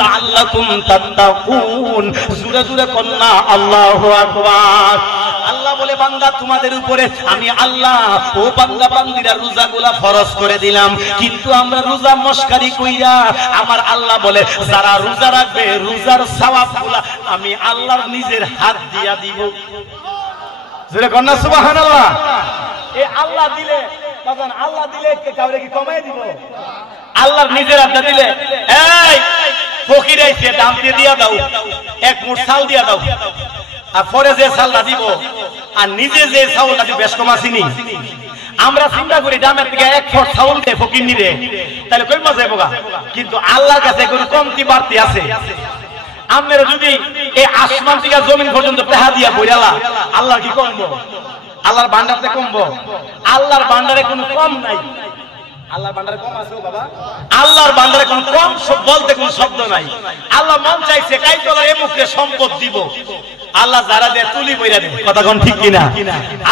লাআল্লাকুম তাত্তাকুন। জোরে জোরে কন্না আল্লাহু আকবার। আল্লাহ বলে, বান্দা তোমাদের উপরে আমি আল্লাহ, ও বান্দা বান্দিরা, রোজাগুলা ফরজ করে দিলাম, কিন্তু আমরা রোজা মস্কারি কইরা, আমার আল্লাহ বলে যারা রোজা রাখবে রোজার সওয়াবগুলা আমি আল্লাহর নিজের হাত দিয়া দিব। জোরে কন্না সুবহানাল্লাহ। এই আল্লাহ দিলে, বাজান আল্লাহ দিলে কে কাউরে কি কমায় দিব? আল্লাহর নিজের হাত দিলে, এই ফকির আইছে দাম দিয়ে দিয়া দাও, এক মুঠ চাল দিয়া দাও, আর পরে যে চালটা দিব আর নিজে যে চাউলটা দিব বেশ কম আসেনি। আমরা চিন্তা করি দামের থেকে এক ফট চাউল দেয় ফকির নিরে, তাহলে কই মাঝে বোগা, কিন্তু আল্লাহর কাছে কোনো কমতি বাড়তি আছে? আমরা যদি এই আসমান থেকে জমিন পর্যন্ত টাকা দিয়া বইলা, আল্লাহ কি কমবো? আল্লাহর ভান্ডারতে কমবো? আল্লাহর ভান্ডারে কোনো কম নাই। আল্লাহর ভান্ডারে কম আছে বাবা? আল্লাহর ভান্ডারে কোনো কম বলতে কোনো শব্দ নাই। আল্লাহ মন চাইছে কাইতলার এমুকরে সম্পদ দিব, আল্লাহ যারা দেয় তুলি বইরা দেয়, কথা কোন ঠিক কিনা?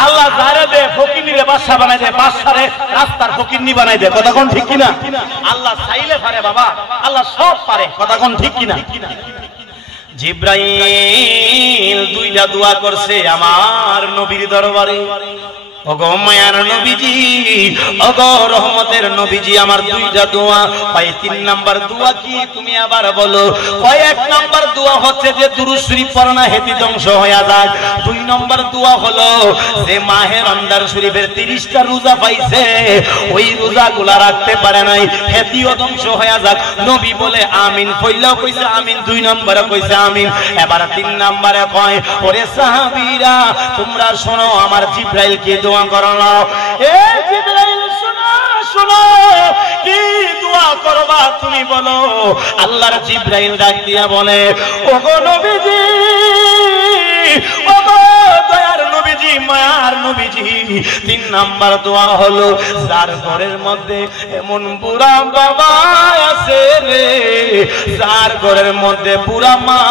আল্লাহ যারা দেয় ফকিরনিরে বাদশা বানাই দেয়, বাদশারে রাস্তার ফকিরনি বানাই দেয়, কথা কোন ঠিক কিনা? আল্লাহ চাইলে পারে বাবা, আল্লাহ সব পারে, কথা কোন ঠিক কিনা? জিবরাইল দুইটা দোয়া করছে আমার নবীর দরবারে, ওগো মায়ার নবীজি, ওগো রহমতের নবীজি, আমার দুইটা দোয়া। ভাই 3 নাম্বার দোয়া কি তুমি আবার বলো? কয় 1 নাম্বার দোয়া হচ্ছে যে দুরূদ শরীফ পড়া না হেতি ধ্বংস হয়ে যাক। 2 নাম্বার দোয়া হলো যে মাহে রমজান শরীফের 30টা রোজা পাইছে, ওই রোজাগুলা রাখতে পারে নাই, হেতিও ধ্বংস হয়ে যাক। নবী বলে আমিন, কইলাও কইছে আমিন, 2 নম্বরে কইছে আমিন। এবার 3 নম্বরে কয়, ওরে সাহাবীরা তোমরা শোনো, আমার জিবরাইল কি দোয়া করলো? এ জিবরাইল শোনো শোনো, কি দোয়া করবা তুমি বলো? আল্লাহর জিবরাইল ডাক দিয়া বলে, ওগো নবীজি, ওগো দয়ার নবীজি, মায়ার নবীজি, 3 নাম্বার দোয়া হলো, যার ঘরের মধ্যে এমন বুড়া বাবা আছে রে, যার ঘরের মধ্যে বুড়া মা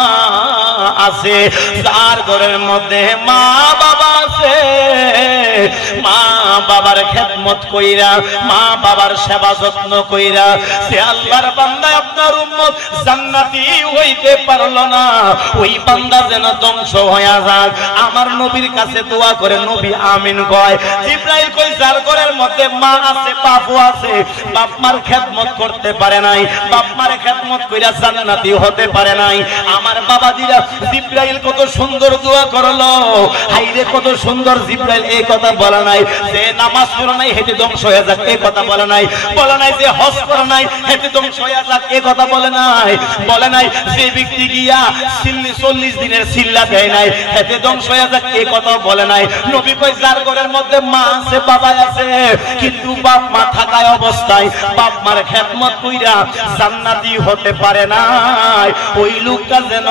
আছে, যার ঘরের মধ্যে মা বাবা আছে, মা বাবার খেদমত কইরা, মা বাবার সেবা যত্ন কইরা সে আল্লাহর বান্দা আপনার উম্মত জান্নাতি হইতে পারলো না, ওই বান্দা যেন ধ্বংস হয়ে যাক। আমার নবীর কাছে দোয়া করে নবী আমিন কয়। জিবরাইল কই, যার ঘরের মধ্যে মা আছে, বাপু আছে, বাপ মার খেদমত করতে পারে নাই, বাপ মার খেদমত কইরা জান্নাতি হতে পারে নাই, আমার বাবাজিরা, জিবরাইল কত সুন্দর দোয়া করলো। হাইরে কত সুন্দর! জিবরাইল এই কথা বলা নাই যে নামাজ পড়া নাই হেঁটে ধ্বংস হয়ে যাক, এই কথা বলে নাই, বলে নাই যে হজ করা নাই হেঁটে ধ্বংস হয়ে যাক, এই কথা বলে নাই, বলে নাই যে ব্যক্তি গিয়া 40 দিনের সিল্লা দেয় নাই হেঁটে ধ্বংস হয়ে যাক, এই কথা বলে নাই। নবী কই, যার ঘরের মধ্যে মা আছে, বাবা আছে, কিন্তু বাপ মা থাকায় অবস্থায় বাপ মার খেদমত কইরা জান্নাতি হতে পারে নাই, ওই লোকটা যেন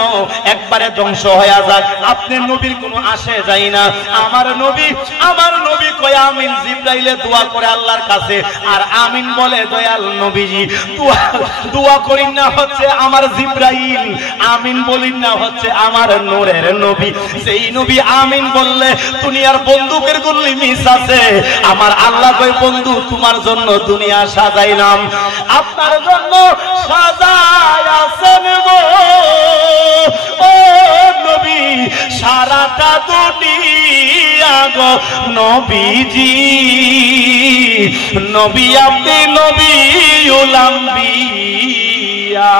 একবারে ধ্বংস হয়ে যাক। আপনি নবীর কোনো আসে যায় না। আমার নবী আমার আমার নবী কয় আমিন। জিবরাইলে দোয়া করে আল্লাহর কাছে, আর আমিন বলে দয়াল নবীজি। দোয়া করি না হচ্ছে আমার জিবরাইল, আমিন বলি না হচ্ছে আমার নূরের নবী। সেই নবী আমিন বললে দুনিয়ার বন্দুকের গুলি মিস আছে। আমার আল্লাহ কয় বন্ধু তোমার জন্য দুনিয়া সাজাইলাম, আপনার জন্য সাজায় আছেন গো ও নবী সারাটা দুনিয়া গো নবীজি। নবী আপনি নবীউল আম্বিয়া,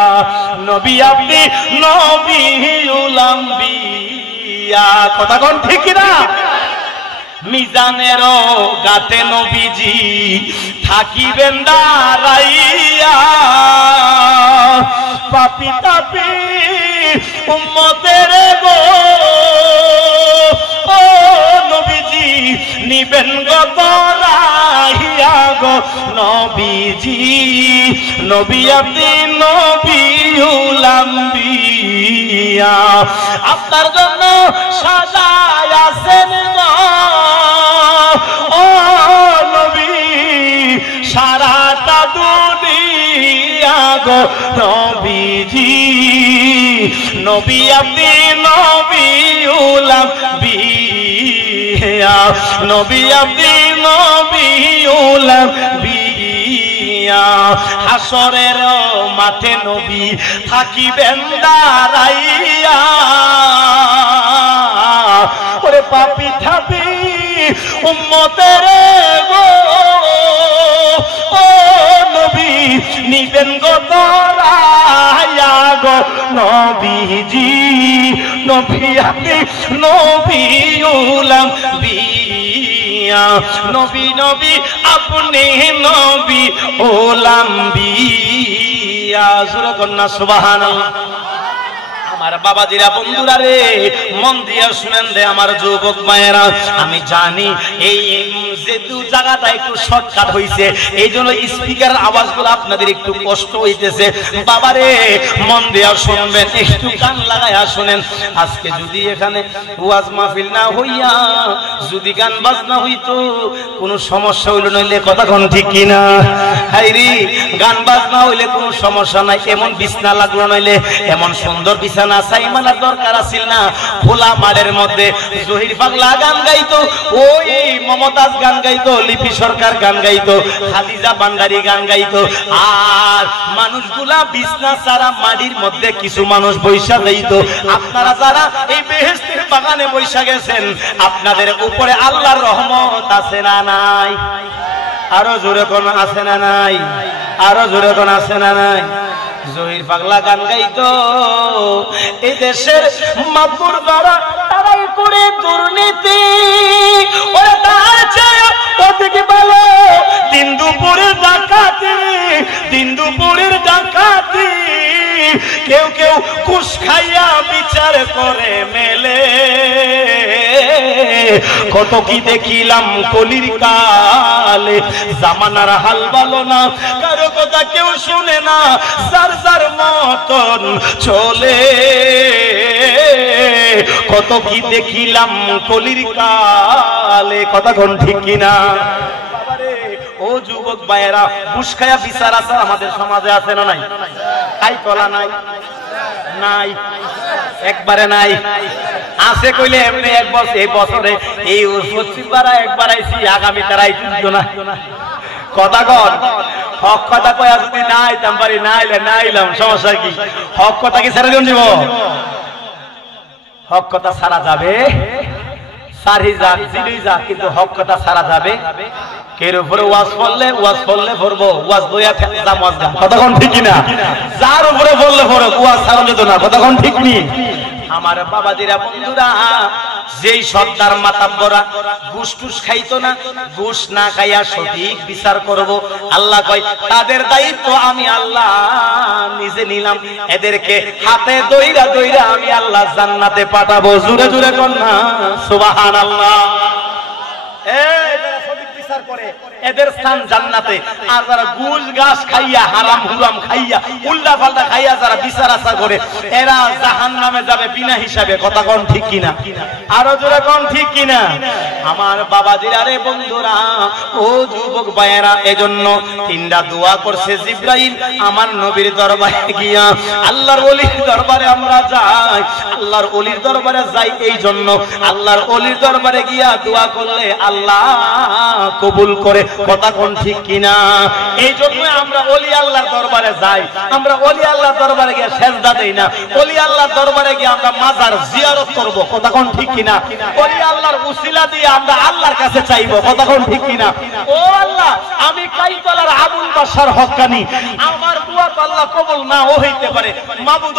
নবী আপনি নবীউল আম্বিয়া। কথা কোন ঠিক না? মিজানেরও গাতে নবীজি থাকিবেন দাঁড়াইয়া, পাপি তাপি উম্মতের গো ও নবীজি নিবেন গো তরাইয়া গো নবীজি। নবী আপনি নবীউল আম্বিয়া, আপনার জন্য সাজায় আছেন গো ও নবী সারাটা দুনিয়া গো নবীজি। নবী আপনি নবীউল আম্বিয়া, নবী আপনি নবীউল আম্বিয়া। হাসরের মাঠে নবী থাকিবেন দাঁড়াইয়া, ওরে পাপি থাপি উম্মতের গো ও নবী নিবেন গো তরাইয়া গো নবীজি। নবী আপনি নবীউল আম্বিয়া, নবী নবী আপনি নবীউল আম্বিয়া। সূরা কন্যা সুবহানাল্লাহ। আমার বাবাজিরা বন্ধুরা রে মন দিয়া শুনেন রে আমার যুবক মায়েরা, আমি জানি এই যে দু জায়গাটা একটু শর্টকাট হইছে, এই জন্য স্পিকারের আওয়াজগুলো আপনাদের একটু কষ্ট হইতেছে। বাবারে মন দিয়া শুনবেন, একটু কান লাগায়া শুনেন। আজকে যদি এখানে ওয়াজ মাহফিল না হইয়া যদি গান বাজনা হইতো কোনো সমস্যা হইল নইলে, কথা কোন ঠিক কিনা? হাইরি গান বাজনা হইলে কোনো সমস্যা নাই, এমন বিছনা লাগলো নইলে, এমন সুন্দর বিছানা সাইমানার দরকার আছিল না। খোলা মাঠের মধ্যে জহির পাগলা গান গাইতো, ওই মমতাজ গান গাইতো, লিপি সরকার গান গাইতো, খাদিজা ভান্ডারী গান গাইতো, আর মানুষগুলা বিছনা ছাড়া মাটির মধ্যে কিছু মানুষ বৈশা যাইতো। আপনারা যারা এই বেহেশতের বাগানে বৈশা গেছেন, আপনাদের উপরে আল্লাহর রহমত আছে না নাই? আরো জোরে কোন আছে না নাই? আরো জোরে কোন আছে না নাই? জহির পাগলা গান গাইতো, এই দেশের মাপুর দ্বারা তারাই করে দুর্নীতি, ওরা তার চেয়ে ওদিকে ভালো দিন দুপুরের ডাকাতি, দিন দুপুরের ডাকাতি। কেউ কেউ ঘুষ খাইয়া বিচার করে মেলে, কত কি দেখিলাম কলির কালে। জামানার হাল ভালো না, কারো কথা কেউ শুনে না, যার যার মতন চলে। কত কি দেখিলাম কলির কালে, কথা কোন ঠিক কিনা? ও যুবক ভাইয়েরা, ঘুষ খায়া বিচার আছে আমাদের সমাজে, আছে না নাই? তাই কলা নাই? নাই, একবারে নাই। আছে কইলে এমনি এক বছর, এই বছরে এই পশ্চিমবারা একবার আইছি, আগামী তারা আইতো না। কথা কন হক কথা কয়া যদি না আইতাম পারি, না আইলে না আইলাম, সমস্যা কি? হক কথা কি ছেড়ে দিন দিব? হক কথা ছাড়া যাবে? সারি যাক, জিলি যাক, কিন্তু হক কথা ছাড়া যাবে? এর উপরে ওয়াজ পড়লে পড়বো, ওয়াজ বইয়া ফেলতাম ওয়াজ গান, কথা কোন ঠিক না? যার উপরে বললে পড়ো, ওয়াজ ছাড়া যেত না, কথা কোন ঠিক নি? আমার বাবাজিরা বন্ধুরা, যেই সর্দার মাতাব্বরা ঘুষ টুস খাইতো না, ঘুষ না খাইয়া সঠিক বিচার করব, আল্লাহ কয় তাদের দায়িত্ব আমি আল্লাহ নিজে নিলাম, এদেরকে হাতে দইরা দইরা আমি আল্লাহ জান্নাতে পাঠাবো। জোরে জোরে কন্যা সুবহানাল্লাহ। এই যারা সঠিক বিচার করে এদের স্থান জান্নাতে। আর যারা ঘুষ ঘাস খাইয়া হারাম হুরাম খাইয়া উল্টা পাল্টা খাইয়া যারা বিচার আশা করে এরা জাহান্নামে যাবে বিনা হিসাবে। কথা কোন ঠিক কিনা? আরো জোরে কোন ঠিক কিনা? আমার বাবাজিরা রে বন্ধুরা, ও যুবক ভাইয়েরা, এজন্য তিনটা দোয়া করছে জিবরাইল আমার নবীর দরবারে গিয়া। আল্লাহর ওলির দরবারে আমরা যাই, আল্লাহর ওলির দরবারে যাই এই জন্য আল্লাহর ওলির দরবারে গিয়া দোয়া করলে আল্লাহ কবুল করে। কথা কোন ঠিক কিনা? এই জন্য আমরা ওলি আল্লাহর দরবারে যাই। আমরা ওলি আল্লাহর দরবারে গিয়ে সেজদা দেই না, ওলি আল্লাহর দরবারে গিয়ে আমরা মাজার জিয়ারত করব। কথা কোন ঠিক কিনা? ওলি আল্লাহর উসিলা দিয়ে আমরা আল্লাহর কাছে চাইবো। কথা কোন ঠিক কিনা? ও আল্লাহ, আমি কাইতলার আবুল বাশার হক্কানি, আমার দোয়া তো আল্লাহ কবুল নাও হইতে পারে। মাবুদ,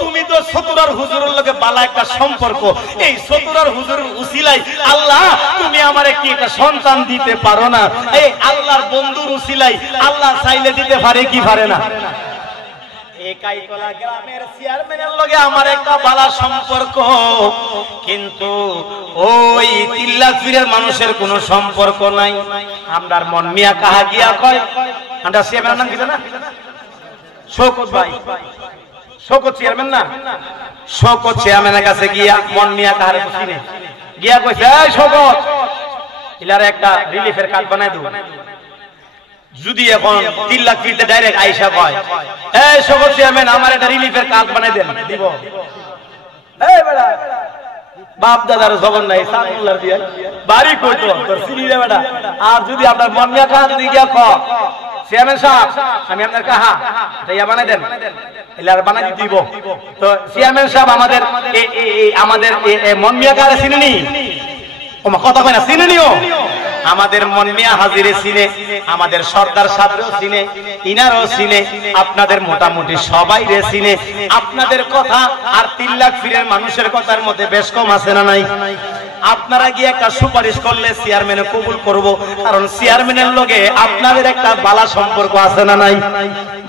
তুমি তো সতুরার হুজুরের লগে বালা একটা সম্পর্ক, এই সতুরার হুজুরের উসিলাই আল্লাহ তুমি আমারে কি একটা সন্তান দিতে পারো না? এই আল্লাহর বন্ধুর উসিলাই আল্লাহ চাইলে দিতে পারে কি পারে না? গ্রামের চেয়ারম্যানের লগে আমার একটা ভালো সম্পর্ক, কিন্তু ওই তিল্লাকপীরের মানুষের কোনো সম্পর্ক নাই। আমরার মন মিয়া কাহা গিয়া কয়, আমরা চেয়ারম্যানের নাম কিছু না, শওকত ভাই, শওকত চেয়ারম্যান না, শওকত চেয়ারম্যানের কাছে গিয়া মন মিয়া কাহারে চিনে গিয়া কইছে, এই শওকত, ইলারে একটা রিলিফের কার্ড বানাই দাও। যদি এখন 3 লাখ ফিরতে ডাইরেক্ট আইসা কয়, এই শওকত চেয়ারম্যান আমার একটা রিলিফের কার্ড বানাই দেন, দিব? এই বেটা বাপ দাদার জবন নাই, সামুল্লার দিয়া বাড়ি কইতো তোর চিনি রে বেটা। আর যদি আপনার মন মিয়া কাহা যদি গিয়া কয়, চেয়ারম্যান সাহেব আমি আপনার কাহা ইয়া বানাই দেন, ইলার বানাই দিব, তো চেয়ারম্যান সাহেব আমাদের আমাদের মন মিয়া কারে চিনেনি? ওমা কথা কয় না, চিনেনিও? আমাদের মন মিয়া হাজিরে চিনে, আমাদের সর্দার সাহেবও চিনে, ইনারও চিনে, আপনাদের মোটামুটি সবাই রে চিনে। আপনাদের কথা আর 3 লাখ ফিরের মানুষের কথার মধ্যে বেশ কম আছে না নাই? আপনারা গিয়ে একটা সুপারিশ করলে চেয়ারম্যানে কবুল করব, কারণ চেয়ারম্যানের লগে আপনাদের একটা বালা সম্পর্ক আছে না নাই?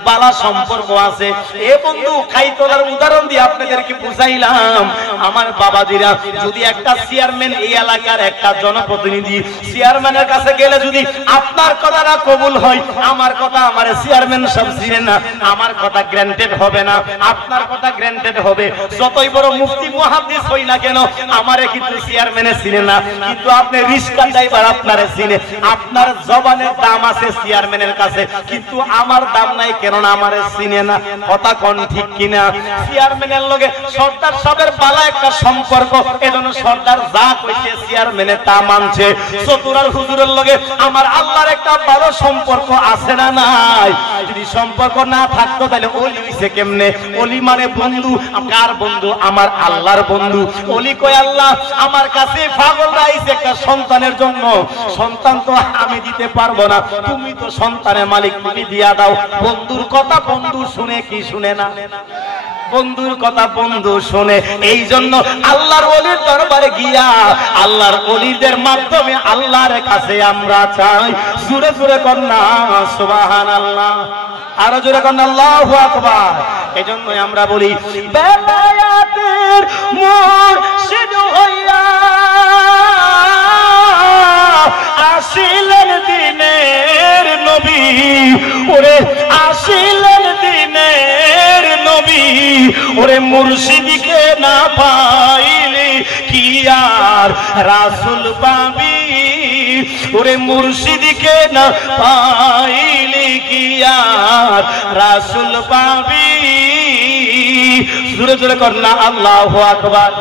বালা সম্পর্ক আছে। এ বন্ধু খাইতলার উদাহরণ দিয়ে আপনাদেরকে বুঝাইলাম। আমার বাবাজিরা, যদি একটা চেয়ারম্যান এই এলাকার একটা জনপ্রতিনিধি চেয়ারম্যানের কাছে গেলে যদি আপনার কথাটা কবুল হয়, আমার কথা আমার চেয়ারম্যান সব চিনে না, আমার কথা গ্র্যান্টেড হবে না, আপনার কথা গ্র্যান্টেড হবে। যতই বড় মুফতি মুহাদ্দিস হই না কেন, আমারে কিন্তু চেয়ারম্যানে চিনে না, কিন্তু আপনি রিস্কা ড্রাইভার আপনারে চিনে। আপনার জবানের দাম আছে চেয়ারম্যানের কাছে, কিন্তু আমার দাম নাই, কেননা আমারে চিনে না। কথা কোন ঠিক কিনা? চেয়ারম্যানের লগে সর্দার সাহেবের বালা একটা সম্পর্ক, এজন্য সর্দার যা কইছে চেয়ারম্যানে তা মানছে। চতুরার হুজুরের লগে আমার আল্লাহর একটা ভালো সম্পর্ক আছে না নাই? যদি সম্পর্ক না থাকতো তাহলে ওলি হইছে কেমনে? ওলি মানে বন্ধু। কার বন্ধু? আমার আল্লাহর বন্ধু। ওলি কয়, আল্লাহ আমার কাছে পাগল রাইছে একটা সন্তানের জন্য, সন্তান তো আমি দিতে পারবো না, তুমি তো সন্তানের মালিক, তুমি দিয়া দাও। বন্ধুর কথা বন্ধু শুনে কি শুনে না? বন্ধুর কথা বন্ধু শুনে। এই জন্য আল্লাহর ওলির দরবারে গিয়া আল্লাহর ওলিদের মাধ্যমে আল্লাহর কাছে আমরা চাই। জোরে জোরে কন্যা সুবহানাল্লাহ, আরো জোরে কন্যা আল্লাহু আকবার। এজন্য আমরা বলি, বেলায়েতের মুর্শিদ হইয়া আসিলেন দিনের নবী, ওরে আসিলেন দিনের নবী, ওরে মুর্শিদকে না পাইলে কি আর রাসূল পাবি, ওরে মুর্শিদকে না পাইলে কি আর রাসূল পাবি। জোরে জোরে কর না আল্লাহু আকবার।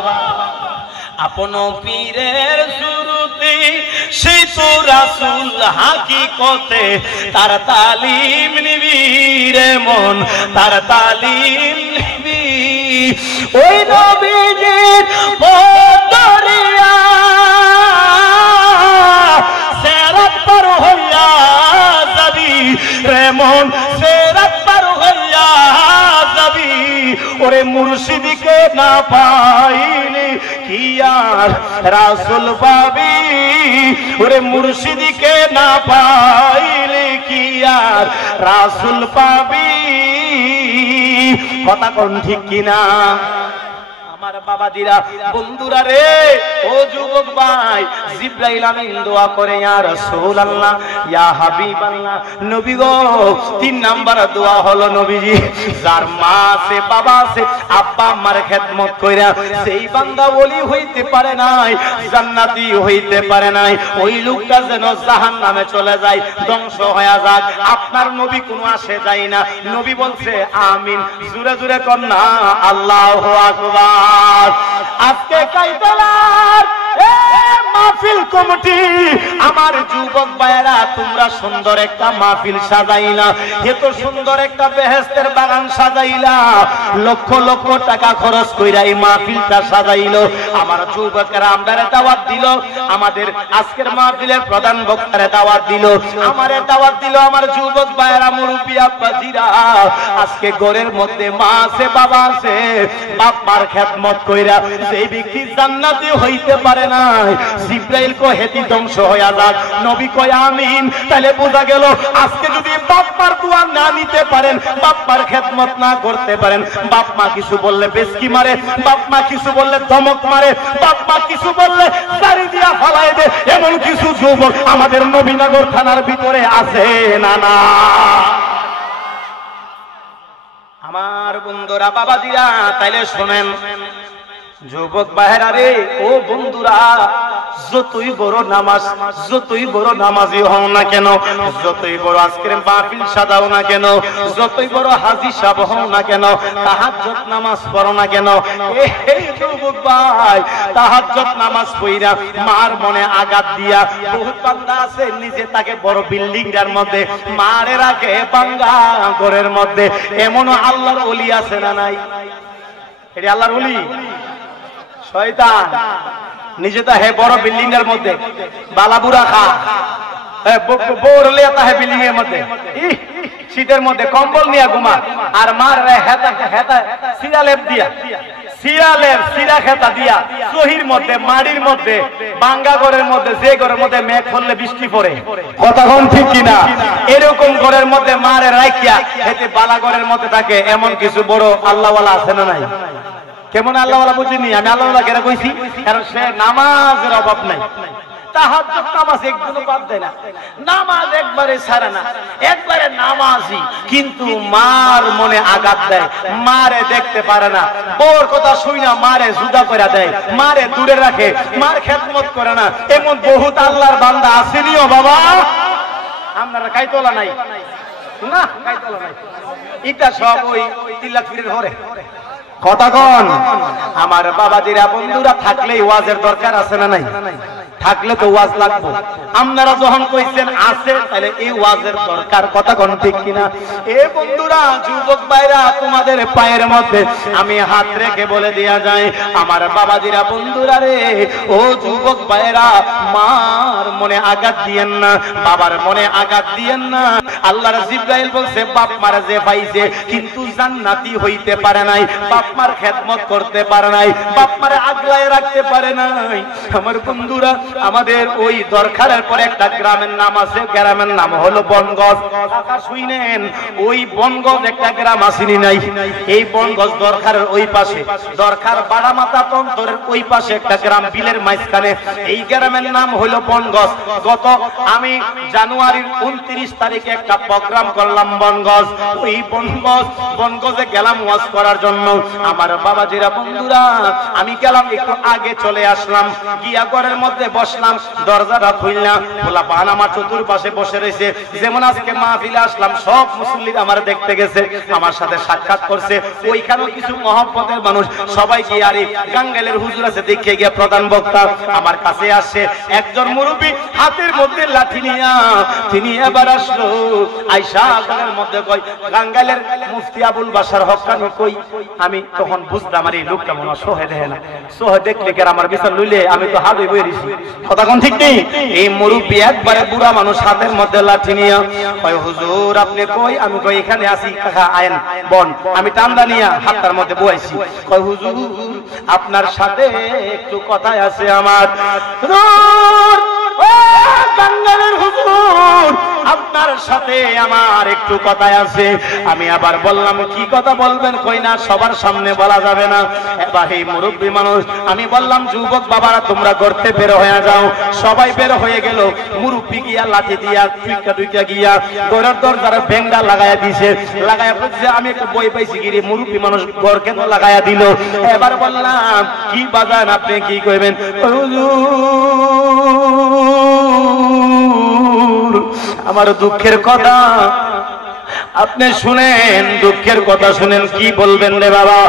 আপন পীরের শুরুতে সেই তো রাসূল হাকিকতে, তার তালিম নিবি রে মন, তার তালিম নিবি। ওই নবীজির পদরিয়া সিরাত পার হইয়া যাবি রে মন, সিরাত পার হইয়া যাবি। ওরে মুর্শিদকে না পাইলে কি আর রাসূল পাবি, ওরে মুর্শিদকে না পাইলে কি আর রাসূল পাবি। কথা কোন ঠিক কিনা? আমার বাবাজিরা বন্ধুরা রে, ও যুবক ভাই, জিবরাইল আমিন দোয়া করে ইয়া রাসূলুল্লাহ ইয়া হাবিবাল্লাহ, নবী গো 3 নাম্বার দোয়া হলো নবীজি, যার মা আছে বাবা আছে আব্বা আম্মার খেদমত কইরা সেই বান্দা ওলি হইতে পারে নাই, জান্নাতি হইতে পারে নাই, ওই লোকটা যেন জাহান্নামে চলে যায়, ধ্বংস হয়ে যাক। আপনার নবী কোনো আসে যায় না, নবী বলছে আমিন, জোরে জোরে কর না আল্লাহু আকবার। আজকে কাইতলার মাহফিল কমিটি, আমার যুবক ভাইরা তোমরা সুন্দর একটা মাহফিল সাজাইলা, এত সুন্দর একটা বেহেশতের বাগান সাজাইলা, লক্ষ লক্ষ টাকা খরচ কইরা এই মাহফিলটা সাজাইলো। আমার যুবকেরা আমরারে দাওয়াত দিল, আমাদের আজকের মাহফিলের প্রধান বক্তারে দাওয়াত দিল, আমারে দাওয়াত দিল। আমার যুবক ভাইরা মুরব্বি আব্বাজিরা, আজকে ঘরের মধ্যে মা আছে বাবা আছে, বাপ মার খেদমত কইরা সেই ব্যক্তি জান্নাতি হইতে পারে না, জিবরাইল কো হেতি ধ্বংস হইয়া যাক, নবী কয় আমিন। তাহলে বোঝা গেল আজকে যদি বাপ মার দোয়া না নিতে পারেন, বাপ মার খেদমত না করতে পারেন, বাপ মা কিছু বললে বেশকি মারে, বাপ মা কিছু বললে ধমক মারে, বাপ মা কিছু বললে দাড়ি দিয়া ফালাই দে, এমন কিছু যুবক আমাদের নবীনগর থানার ভিতরে আছে না না? আমার বন্ধুরা বাবাজিরা, তাইলে শোনেন যুবক বাহেরা রে, ও বন্ধুরা, যতই বড় নামাজ, যতই বড় নামাজি হও না কেন, যতই বড় আজকের মাহফিল সাজাও না কেন, যতই বড় হাজী সাহেব হও না কেন, তাহাজ্জুদ নামাজ পড়ো না কেন, এই যুবক ভাই, তাহাজ্জুদ নামাজ পড়া মার মনে আঘাত দিয়া, বহুত বান্দা আছে নিজে তাকে বড় বিল্ডিং এর মধ্যে মারে রাখে বাঙ্গা ঘরের মধ্যে, এমনও আল্লাহর ওলি আছে না নাই? এটা আল্লাহর ওলি? শয়তান নিজে তো হে বড় বিল্ডিং এর মধ্যে বালাবুরা খা, বোর লিয়া তা হে বিল্ডিং এর মধ্যে, শীতের মধ্যে কম্বল নিয়ে ঘুমা, আর মার হেতা হেতা সিরালেপ দিয়া, সিরালের সিরা খেতা দিয়া সহির মধ্যে মাড়ির মধ্যে বাঙ্গা ঘরের মধ্যে, যে ঘরের মধ্যে মেঘ পড়লে বৃষ্টি পড়ে, কতক্ষণ ঠিক কিনা, এরকম ঘরের মধ্যে মারে রাখিয়া হেতে বালা ঘরের মধ্যে থাকে, এমন কিছু বড় আল্লাহওয়ালা আছে না নাই? কেমন আল্লাহওয়ালা বুঝিনি আমি? আল্লাহওয়ালা কেন কইছি? কারণ সে নামাজের অভাব নাই, তাহাজ্জুদ নামাজ একদিনও বাদ দেয় না, নামাজ একবারে ছাড়ে না, একবারে নামাজি, কিন্তু মার মনে আঘাত দেয়, মারে দেখতে পারে না, বউর কথা শুই না মারে জুদা করে দেয়, মারে দূরে রাখে, মার খেদমত করে না, এমন বহুত আল্লাহর বান্দা আসেনিও বাবা। আপনারা কাইতলা নাই না? কাইতলা নাই, এটা সব ওই তিল্লাত পীরের ঘরে। কতক্ষণ আমার বাবাজিরা বন্ধুরা, থাকলেই ওয়াজের দরকার আছে না নাই? থাকলে তো ওয়াজ লাগবে। আপনারা যখন কইছেন আছে, তাহলে এই ওয়াজের দরকার, কতক্ষণ ঠিক কিনা? এ বন্ধুরা, যুবক ভাইরা, তোমাদের পায়ের মধ্যে আমি হাত রেখে বলে দেয়া যায়, আমার বাবাজিরা বন্ধুরা রে, ও যুবক ভাইরা, মার মনে আঘাত দিয়েন না, বাবার মনে আঘাত দিয়েন না। আল্লাহর জিবরাইল বলছে বাপ মারা যে পাইছে কিন্তু জান্নাতি হইতে পারে নাই, বাপ মার খেদমত করতে পারে নাই, বাপ মারে আগলায় রাখতে পারে নাই। আমার বন্ধুরা, আমাদের ওই দরখারের পরে একটা গ্রামের নাম আছে, গ্রামের নাম হলো বনগজ। কথা শুনেন, ওই বনগজ একটা গ্রাম আসেনি নাই? এই বনগজ দরখারের ওই পাশে, দরখার বাড়ামাতা তন্তরের ওই পাশে একটা গ্রাম, বিলের মাঝখানে, এই গ্রামের নাম হলো বনগজ। গত আমি জানুয়ারির 29 তারিখে একটা প্রোগ্রাম করলাম বনগজ, ওই বনগজে গেলাম ওয়াজ করার জন্য। আমার বাবাজিরা বন্ধুরা, আমি গেলাম, একটু আগে চলে আসলাম, গিয়া ঘরের মধ্যে বসলাম, দরজাটা খুললাম, বলা পান আমার চতুর্পাশে বসে রয়েছে, যেমন আজকে মাহফিলে আসলাম সব মুসল্লিরা আমার দেখতে গেছে, আমার সাথে সাক্ষাৎ করছে, ওইখানেও কিছু মহব্বতের মানুষ সবাই গিয়ে, আরে গাঙ্গাইলের হুজুর আছে দেখে গিয়ে প্রধান বক্তা আমার কাছে আসছে, একজন মুরব্বী হাতের মধ্যে লাঠি নিয়া, তিনি এবার আসলো, আইসা ঘরের মধ্যে কই গাঙ্গাইলের মুফতি আবুল বাশার হক্কানি কই। আমি তখন বুঝলাম আর এই লোকটা মনে হয় সোহে দেখে না, সোহে দেখলে কে আমার বিচার লইলে আমি তো হাত বই দিছি, কতক্ষণ ঠিক নেই? এই মুরব্বী একবারে বুড়া মানুষ হাতের মধ্যে লাঠি নিয়া কয় হুজুর আপনি কই? আমি কই এখানে আসি, কাকা আয়েন বন। আমি টান্দা নিয়া হাতটার মধ্যে বইছি, কয় হুজুর আপনার সাথে একটু কথাই আছে আমার। হুজুর, ও বাঙ্গালের হুজুর, আপনার সাথে আমার একটু কথা আছে। আমি আবার বললাম কি কথা বলবেন? কই না সবার সামনে বলা যাবে না। এবার এই মুরব্বী মানুষ, আমি বললাম যুবক বাবারা তোমরা করতে বের হয়ে যাও। সবাই বের হয়ে গেল। মুরব্বী গিয়া লাঠি দিয়া টুইকা গিয়া ঘরের দরজার ভেঙ্গা লাগাইয়া দিছে। লাগাইয়া বলছে আমি একটু বই পাইছি গিরি, মুরব্বী মানুষ ঘর কেন লাগাইয়া দিল? এবার বললাম কি বাজান আপনি কি কইবেন? আমার দুঃখের কথা আপনি শুনেন, দুঃখের কথা শুনেন। কি বলবেন রে বাবা?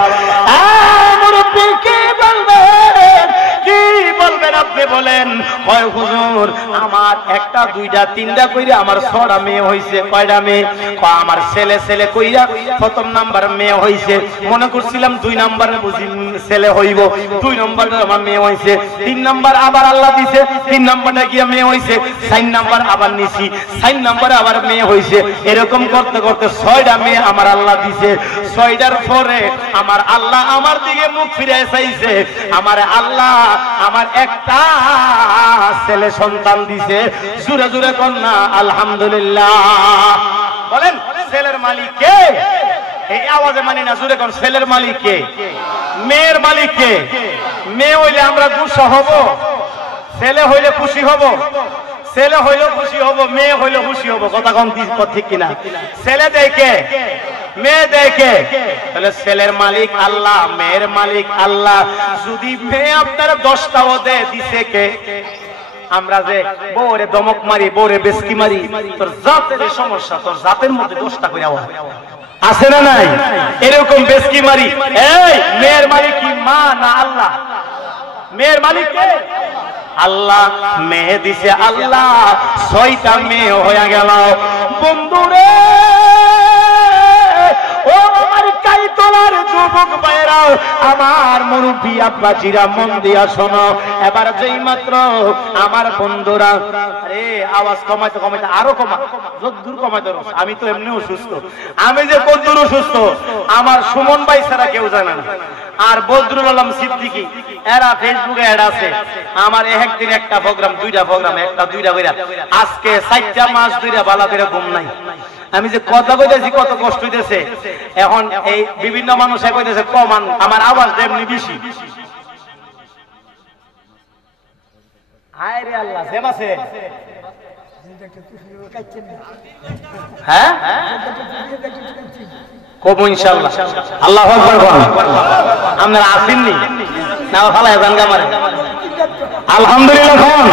মুরব্বী কি বলবেন? কি বলবেন আপনি বলেন? কয় হুজুর আমার একটা দুইটা তিনটা কইরা আমার 6টা মেয়ে হইছে। কয়টা মেয়ে? কয় আমার ছেলে কইরা প্রথম নাম্বার মেয়ে হইছে। মনে করছিলাম 2 নাম্বারে বুঝি ছেলে হইব, 2 নাম্বারে আমার মেয়ে হইছে। 3 নাম্বার আবার আল্লাহ দিছে, 3 নাম্বারে গিয়া মেয়ে হইছে। 4 নাম্বার আবার নিছি, 4 নাম্বারে আবার মেয়ে হইছে। এরকম করতে করতে 6টা মেয়ে আমার আল্লাহ দিছে। 6টার পরে আমার আল্লাহ আমার দিকে মুখ ফিরে চাইছে। আমার আল্লাহ আমার একটা ছেলে সন্তান দিছে। জোরে জোরে কন্যা আলহামদুলিল্লাহ। বলেন ছেলের মালিক কে? এই আওয়াজে মানি না, জোরে কোন ছেলের মালিক কে? মেয়ের মালিক কে? মেয়ে হইলে আমরা গুসা হব, ছেলে হইলে খুশি হব। ছেলে হইলেও খুশি হব, মেয়ে হইলেও খুশি হব। কথা কম ঠিক কিনা? ছেলে দেখে মেয়ে দেখে, তাহলে ছেলের মালিক আল্লাহ, মেয়ের মালিক আল্লাহ। যদি মেয়ে আপনার 10টাও দিছে কে? আমরা যে বউরে দমক মারি, বউরে বেসকি মারি, তোর জাতের সমস্যা, তোর জাতের মধ্যে 10টা করে আওয়াজ আছে না নাই? এরকম বেসকি মারি। এই মেয়ের মালিক কি মা না আল্লাহ? মেয়ের মালিক কে? আল্লাহ। মেয়ে দিছে আল্লাহ। 6টা মেয়ে হয়ে গেল। বন্ধুরে ও আমার কাইতলার যুবক ভাইরাও, আমার মুরব্বী আব্বাজিরা মন দিয়া শোনো। এবার যেই মাত্র আমার বন্ধুরা, আরে আওয়াজ কমাইতে কমাইতে আরো কমা, যদ্দূর কমাইতে। আমি তো এমনি অসুস্থ, আমি যে কদ্দূর অসুস্থ আমার সুমন ভাই ছাড়া কেউ জানে না। আর বদরুল আলম সিদ্দিকী এরা ফেসবুকে অ্যাড আছে। আমার একদিন একটা প্রোগ্রাম, 2টা প্রোগ্রাম, একটা 2টা কইরা। আজকে 4টা মাস 2টা বালা করে ঘুম নাই। আমি যে কথা কইতেছি কত কষ্ট হইতেছে। এখন এই বিভিন্ন মানুষ কইতেছে কমান, আমার আওয়াজ এমনি বেশি। হায় রে আল্লাহ, সেম আছে। হ্যাঁ কব ইনশাআল্লাহ। আল্লাহু আকবার বলেন। আপনারা আসেননি না? ফালায় জান গামারে আলহামদুলিল্লাহ কোন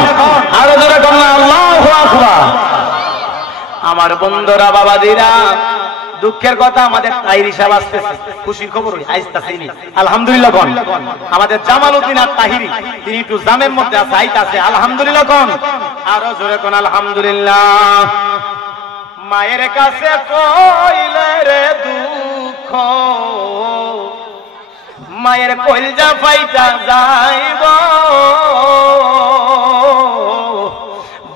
আরো জোরে কোন আল্লাহু আকবার। আমার বন্ধুরা বাবাজিরা, দুঃখের কথা আমাদের তাহিরি সাহেব আসতেছে, খুশির খবর আইতাছেনি আলহামদুলিল্লাহ কোন। আমাদের জামালউদ্দিন আর তাহিরি তিনি একটু জামের মধ্যে আছে, আইতাছে আলহামদুলিল্লাহ কোন আরো জোরে কোন আলহামদুলিল্লাহ। মায়ের কাছে কইলে রে দুঃখ, মায়ের কলজা ফাইটা যাইব।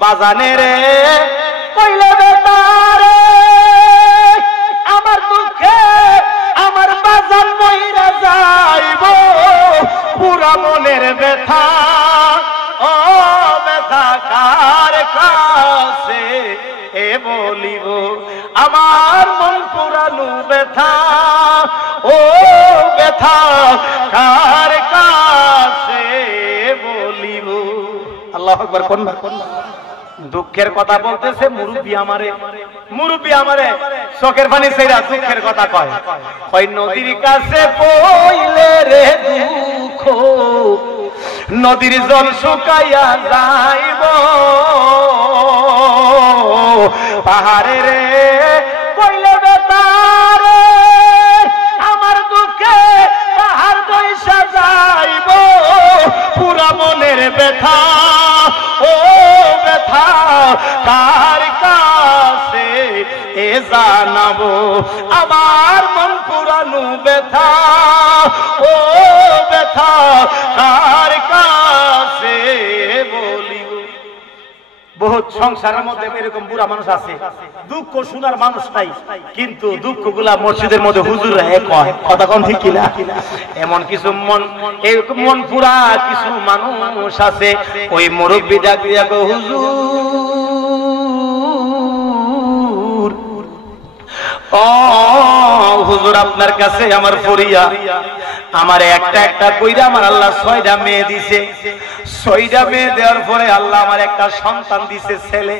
বাজানে রে কইলে বেতারে, আমার দুঃখে আমার বাজান মইরা যাইব। পুরা মনের ব্যথা, ও ব্যথা কার কাছে এ বলিব? আমার মন পুরানো ব্যথা, ও ব্যথা কার কাছে বলিব? আল্লাহু আকবার কোন না? দুঃখের কথা বলতেছে মুরব্বী আমারে চোখের পানি ছেড়া দুঃখের কথা কয়। কয় নদীর কাছে কইলে রে দুঃখ, নদীর জল শুকাইয়া যাইব। পাহাড়ে রে কইলে বেতারে, আমার দুঃখে পাহাড় বইসা যাইব। পুরা মনের ব্যথা, ও ব্যথা কার কাছে এ জানাবো? আমার মন পুরানো ব্যথা, ও ব্যথা কার কাছে বলিব? বহুত সংসারের মধ্যে এরকম বুড়া মানুষ আছে, দুঃখ শোনার মানুষ নাই, কিন্তু দুঃখগুলা মসজিদের মধ্যে হুজুর কয়। কথা কম ঠিক কিনা? এমন কিছু মন পুরা কিছু মানুষ আছে, ওই মুরব্বী ডাক দিয়া কয় হুজুর ও হুজুর আপনার কাছে আমার ফরিয়া, আমার একটা একটা কইরা আমার আল্লাহ 6টা মেয়ে দিছে, 6টা মেয়ে দেওয়ার পরে আল্লাহ আমার একটা সন্তান দিছে, ছেলে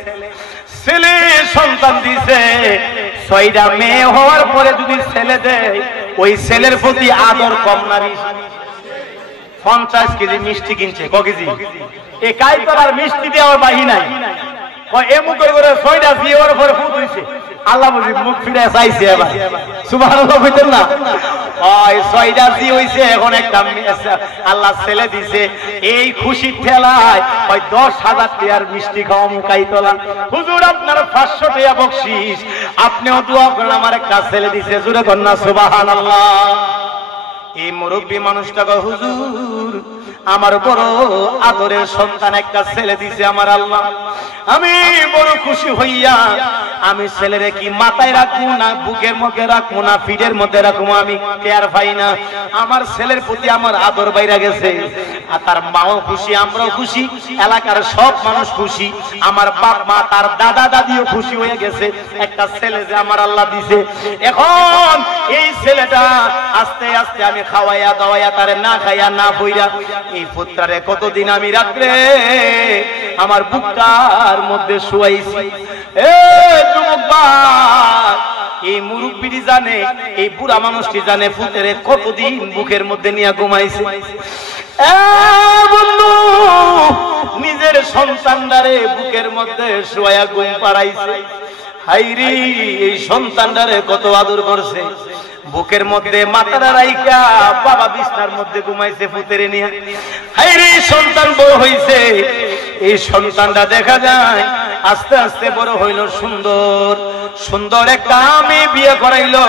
ছেলে সন্তান দিছে। 6টা মেয়ে হওয়ার পরে যদি ছেলে দেয়, ওই ছেলের প্রতি আদর কম না বেশি? 50 কেজি মিষ্টি কিনছে, ক কেজি? এ কাই করার মিষ্টি দেওয়ার বাহি নাই, এমুক করে 6টা বিয়ে হওয়ার পরে ফুট হইছে। আল্লাহ বুঝি মুখ ফিরে চাইছে এবার, সুবহানাল্লাহ কইতেন না? ওই 6টা বিয়ে হইছে, এখন একটা আল্লাহ ছেলে দিছে। এই খুশি ঠেলায় ওই 10,000 টাকার মিষ্টি খাওয়া মুখাই তোলা। হুজুর আপনার 500 টাকা বকশিশ, আপনিও দোয়া করেন আমার একটা ছেলে দিছে, জোরে কর না সুবহানাল্লাহ। এই মুরব্বী মানুষটা কয়, হুজুর আমার বড় আদরের সন্তান একটা ছেলে দিছে আমার আল্লাহ, আমি বড় খুশি হইয়া আমি ছেলেরে কি মাথায় রাখবো না বুকের মধ্যে রাখবো না পিঠের মধ্যে রাখবো, আমি কেয়ার পাই না। আমার ছেলের প্রতি আমার আদর বাইরা গেছে, আর তার মাও খুশি, আমরাও খুশি, এলাকার সব মানুষ খুশি, আমার বাপ মা তার দাদা দাদিও খুশি হয়ে গেছে, একটা ছেলে যে আমার আল্লাহ দিছে। এখন এই ছেলেটা আস্তে আস্তে আমি খাওয়াইয়া দাওয়াইয়া তারে না খাইয়া না বইরা এই পুত্রারে কতদিন আমি রাত্রে আমার বুকটার মধ্যে শুয়াইছি। এ যুবক ভাই, এই মুরব্বিটি জানে, এই বুড়া মানুষটি জানে পুত্রে কতদিন বুকের মধ্যে নিয়ে ঘুমাইছে। বন্ধু নিজের সন্তানটারে বুকের মধ্যে শুয়াইয়া ঘুম পাড়াইছে। হাইরে এই সন্তানটারে কত আদর করছে, বুকের মধ্যে মাথাটা রাইখা বাবা বিছনার মধ্যে ঘুমাইছে পুত্রে নিয়ে। হাইরে সন্তান বড় হইছে, এই সন্তানটা দেখা যায় আস্তে আস্তে বড় হইল, সুন্দর সুন্দর একটা মেয়ে বিয়ে করাইলো,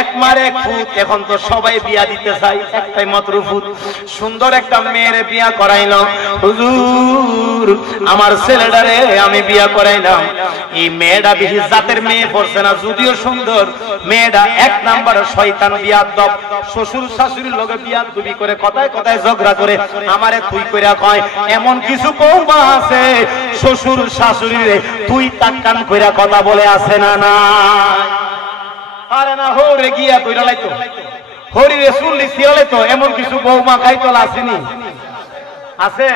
এক মার এক ফুট। এখন তো সবাই বিয়া দিতে চাই, একটাই মাত্র ফুট। সুন্দর একটা মেয়ের বিয়া করাইলো। হুজুর আমার ছেলেটারে আমি বিয়া করাইলাম, এই মেয়েটা বেশি জাতের মেয়ে পড়ছে না, যদিও সুন্দর, মেয়েটা 1 নাম্বার শয়তান, বিয়াদব। শ্বশুর শাশুড়ির লগে বিয়াদবি করে, কথায় কথায় ঝগড়া করে, আমারে তুই কইরা কয়। এমন কিছু বৌমা আছে শ্বশুর শাশুড়িরে তুই তাক্কান কইরা কথা বলে, আছে না? না আরে না, হরে গিয়া কইরা লাইতো, হরিরে চুল্লি ছিড়ালে তো, এমন কিছু বৌমা খাইতল আসেনি? আছে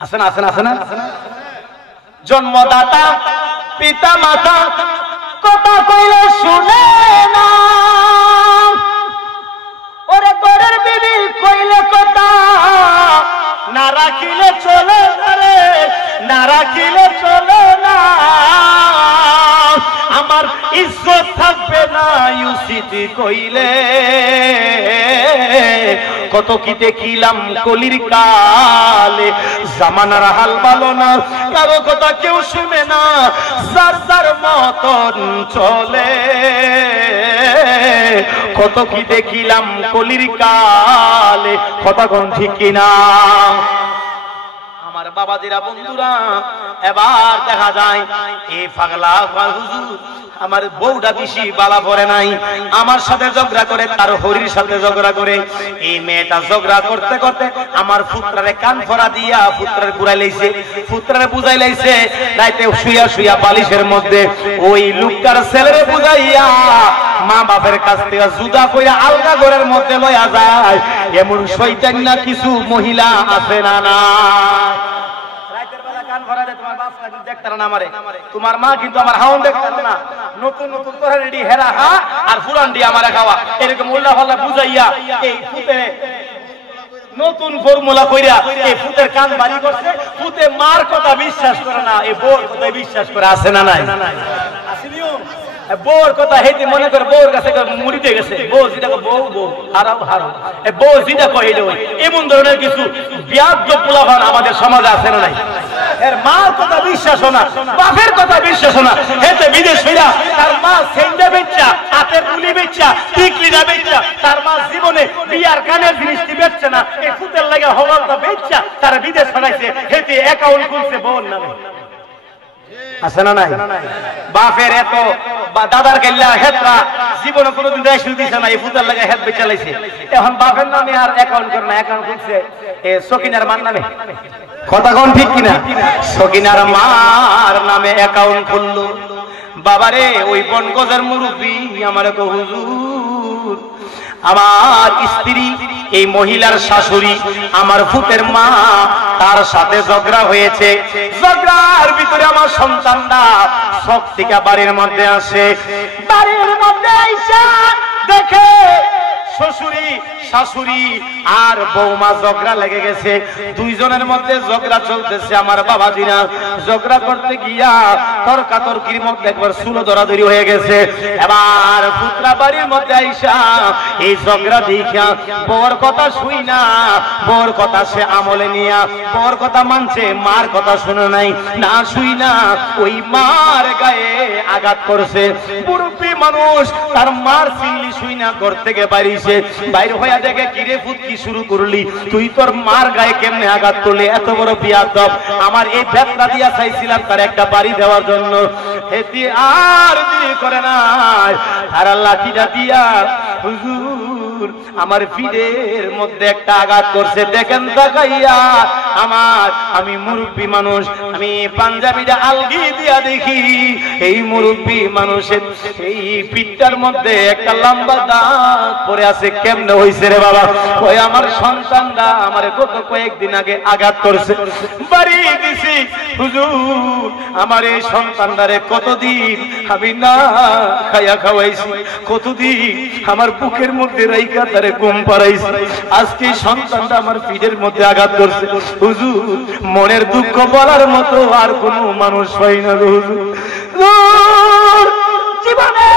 আছে না? আছে না? আছে না? জন্মদাতা পিতা মাতা কথা কইলে শুনে না, ওরে ঘরের বিবি কইলে কথা না রাখিলে চলে না রে, না রাখিলে চলে না। আমার ইজ্জত থাকবে না ইউসিটি কইলে, কত কি দেখিলাম কলির কালে, জামানার হাল ভালো না, কারো কথা কেউ শুনে না, যার যার মতন চলে। কত কি দেখিলাম কলির কালে, কথা কোন ঠিক কিনা? আমার বাবাজিরা বন্ধুরা, এবার দেখা যায় এই পাগলা হুজুর আমার বউটা বেশি বালা পড়ে নাই, আমার সাথে ঝগড়া করে, তার হরির সাথে ঝগড়া করে। এই মেয়েটা ঝগড়া করতে করতে আমার পুত্রারে কান ফরা দিয়া পুত্রের ঘুরাই লাইছে, পুত্রারে বুঝাই লাইছে, রাইতে শুইয়া শুইয়া বালিশের মধ্যে ওই লোকটার ছেলেরে বুঝাইয়া মা বাপের কাছ থেকে জুদা কইরা আলগা ঘরের মধ্যে লইয়া যায়। এমন শয়তান না কিছু মহিলা আছে না? না তোমার মা কিন্তু আমার হাউন দেখতে না, নতুন নতুন করে রেডি হেরা হা আর ফুরান দিয়ে আমারে খাওয়া, এরকম উল্লা ফাল্লা বুঝাইয়া এই ফুতে নতুন ফর্মুলা কইরা এই ফুতের কান বাড়ি করছে। ফুতে মার কথা বিশ্বাস করে না, এই বউর কথা বিশ্বাস করে, আছে না? নাই? আসেনিও বউর কথা হেঁটে মনে করে বউর কাছে মুড়িতে গেছে, বউ যেটা বউ বউ হারাও হারাও, বউ যেটা কয় এটা ওই। এমন ধরনের কিছু বিয়াদ্দ পোলাপান আমাদের সমাজে আছে না? নাই? এর মার কথা বিশ্বাস না, বাপের কথা বিশ্বাস না, হেতে বিদেশ হইয়া তার মা সেন্ডা বেচা, হাতের পুলি বেচা, টিকলিটা বেচা, তার মা জীবনে বিয়ার কানের জিনিসটি বেচছে না, এই ফুতের লাগে হওয়ালটা বেচা তারা বিদেশ বানাইছে, হেতে অ্যাকাউন্ট খুলছে বউর নামে। আছে না? নাই? বাপের এত বা দাদার গাইলা হেতরা জীবনে কোনোদিন রেশন দিছে না, এই ফুতার লাগে হেত বেচা লাইছে। এখন বাপের নামে আর অ্যাকাউন্ট করে না, অ্যাকাউন্ট খুলছে সকিনার মার নামে। কথা কোন ঠিক কিনা? সকিনার মার নামে অ্যাকাউন্ট খুললো। বাবারে ওই বনগজের মুরব্বী আমার কো হুজুর আমার স্ত্রী এই মহিলার শাশুড়ি আমার ফুতের মা তার সাথে ঝগড়া হয়েছে, ঝগড়ার ভিতরে আমার সন্তানরা সব থেকে বাড়ির মধ্যে আসে, বাড়ির মধ্যে আইসা দেখে শ্বশুরি শাশুড়ি আর বৌমা ঝগড়া লেগে গেছে, দুইজনের মধ্যে ঝগড়া চলতেছে। আমার বাবাজিরা ঝগড়া করতে গিয়া তর্কাতর্কির মধ্যে একবার চুলো ধরাধরি হয়ে গেছে। এবার পুত্রা বাড়ির মধ্যে আইসা এই ঝগড়া দেখা বউর কথা শুই না, বউর কথা সে আমলে নিয়া বউর কথা মানছে, মার কথা শুনে নাই, না শুই না ওই মার গায়ে আঘাত করছে। মুরব্বী মানুষ তার মার চিল্লি শুই না ঘর থেকে বাইরেছে, বাইরে হইয়া দেখে কিরে ফুট কি শুরু করলি, তুই তোর মার গায়ে কেমনে আঘাত করলি, এত বড় বিয়াদব। আমার এই ভেতরা দিয়া চাইছিলাম তার একটা বাড়ি দেওয়ার জন্য, এটি আর দেরি করে না আর লাঠিটা দিয়া হুজুর আমার পিঠের মধ্যে একটা আঘাত করছে। দেখেন তাকাইয়া আমার, আমি মুরব্বী মানুষ, আমি পাঞ্জাবিটা আলগি দিয়া দেখি এই মুরব্বী মানুষের এই পিঠটার মধ্যে একটা লম্বা দাগ পড়ে আছে। কেমনে হইছে রে বাবা? ওই আমার সন্তানরা আমার গত কয়েকদিন আগে আঘাত করছে, বাড়ি দিছি হুজুর আমার এই সন্তানদারে কতদিন আমি না খাইয়া খাওয়াইছি, কতদিন আমার বুকের মধ্যে রাইখা তারে ঘুম পাড়াইছি, আজকে সন্তানটা আমার পিঠের মধ্যে আঘাত করছে। হুজুর মনের দুঃখ বলার মতো আর কোনো মানুষ হয় না হুজুর। জীবনে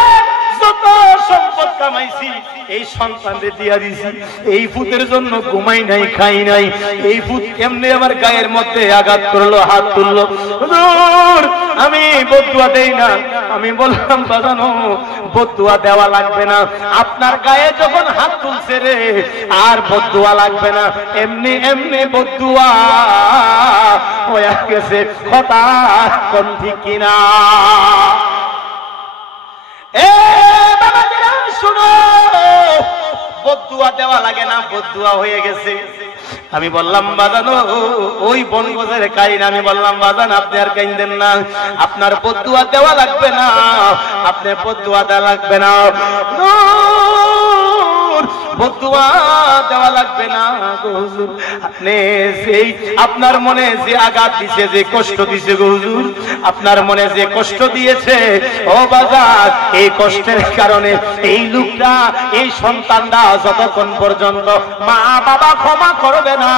যত সম্পদ কামাইছি এই সন্তানকে দিয়া দিছি, এই ফুতের জন্য ঘুমাই নাই খাই নাই, এই ফুত কেমনে আমার গায়ের মধ্যে আঘাত করলো, হাত তুললো। হুজুর আমি বদুয়া দেই না, আমি বললাম বাজানো বদুয়া দেওয়া লাগবে না, আপনার গায়ে যখন হাত তুলছে রে আর বদুয়া লাগবে না, এমনি এমনি বদুয়া হয়ে গেছে। কথা কোন ঠিক কিনা? এ বাবাজিরা শুনো, বদুয়া দেওয়া লাগে না, বদুয়া হয়ে গেছে। আমি বললাম বাজানো ওই বনগজের কাহিনী, আমি বললাম বাজান আপনি আর কাইন্দেন না, আপনার বদুয়া দেওয়া লাগবে না, আপনি বদুয়া দেওয়া লাগবে না, বদুয়া দেওয়া লাগবে না হুজুর। আপনি সেই আপনার মনে যে আঘাত দিছে, যে কষ্ট দিছে হুজুর, আপনার মনে যে কষ্ট দিয়েছে ও বাজার, এই কষ্টের কারণে এই লোকটা এই সন্তানরা যতক্ষণ পর্যন্ত মা বাবা ক্ষমা করবে না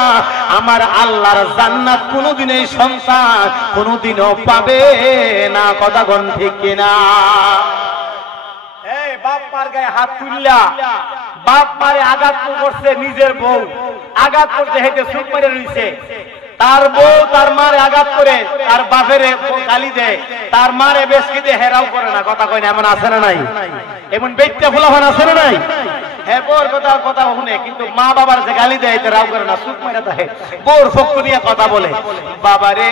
আমার আল্লাহর জান্নাত কোনোদিন এই সন্তান কোনোদিনও পাবে না। কথা কোন ঠিক কিনা? এই বাপ মার গায়ে হাত তুললা, বাপ মারে আঘাত করছে, নিজের বউ আঘাত করছে, হেঁটে সুখ মেরে রইছে, তার বউ তার মারে আঘাত করে তার বাপের গালি দেয়, তার মারে বেশকি দিয়ে হেরাও করে না। কথা কয় না? এমন আছে না নাই? এমন ব্যক্তি ফুলাফান আছে না নাই? হ্যাঁ বোর কথা কথা শুনে, কিন্তু মা বাবার যে গালি দেয় রাও করে না, সুখ মেরে থাকে, বোর শক্ত নিয়ে কথা বলে। বাবারে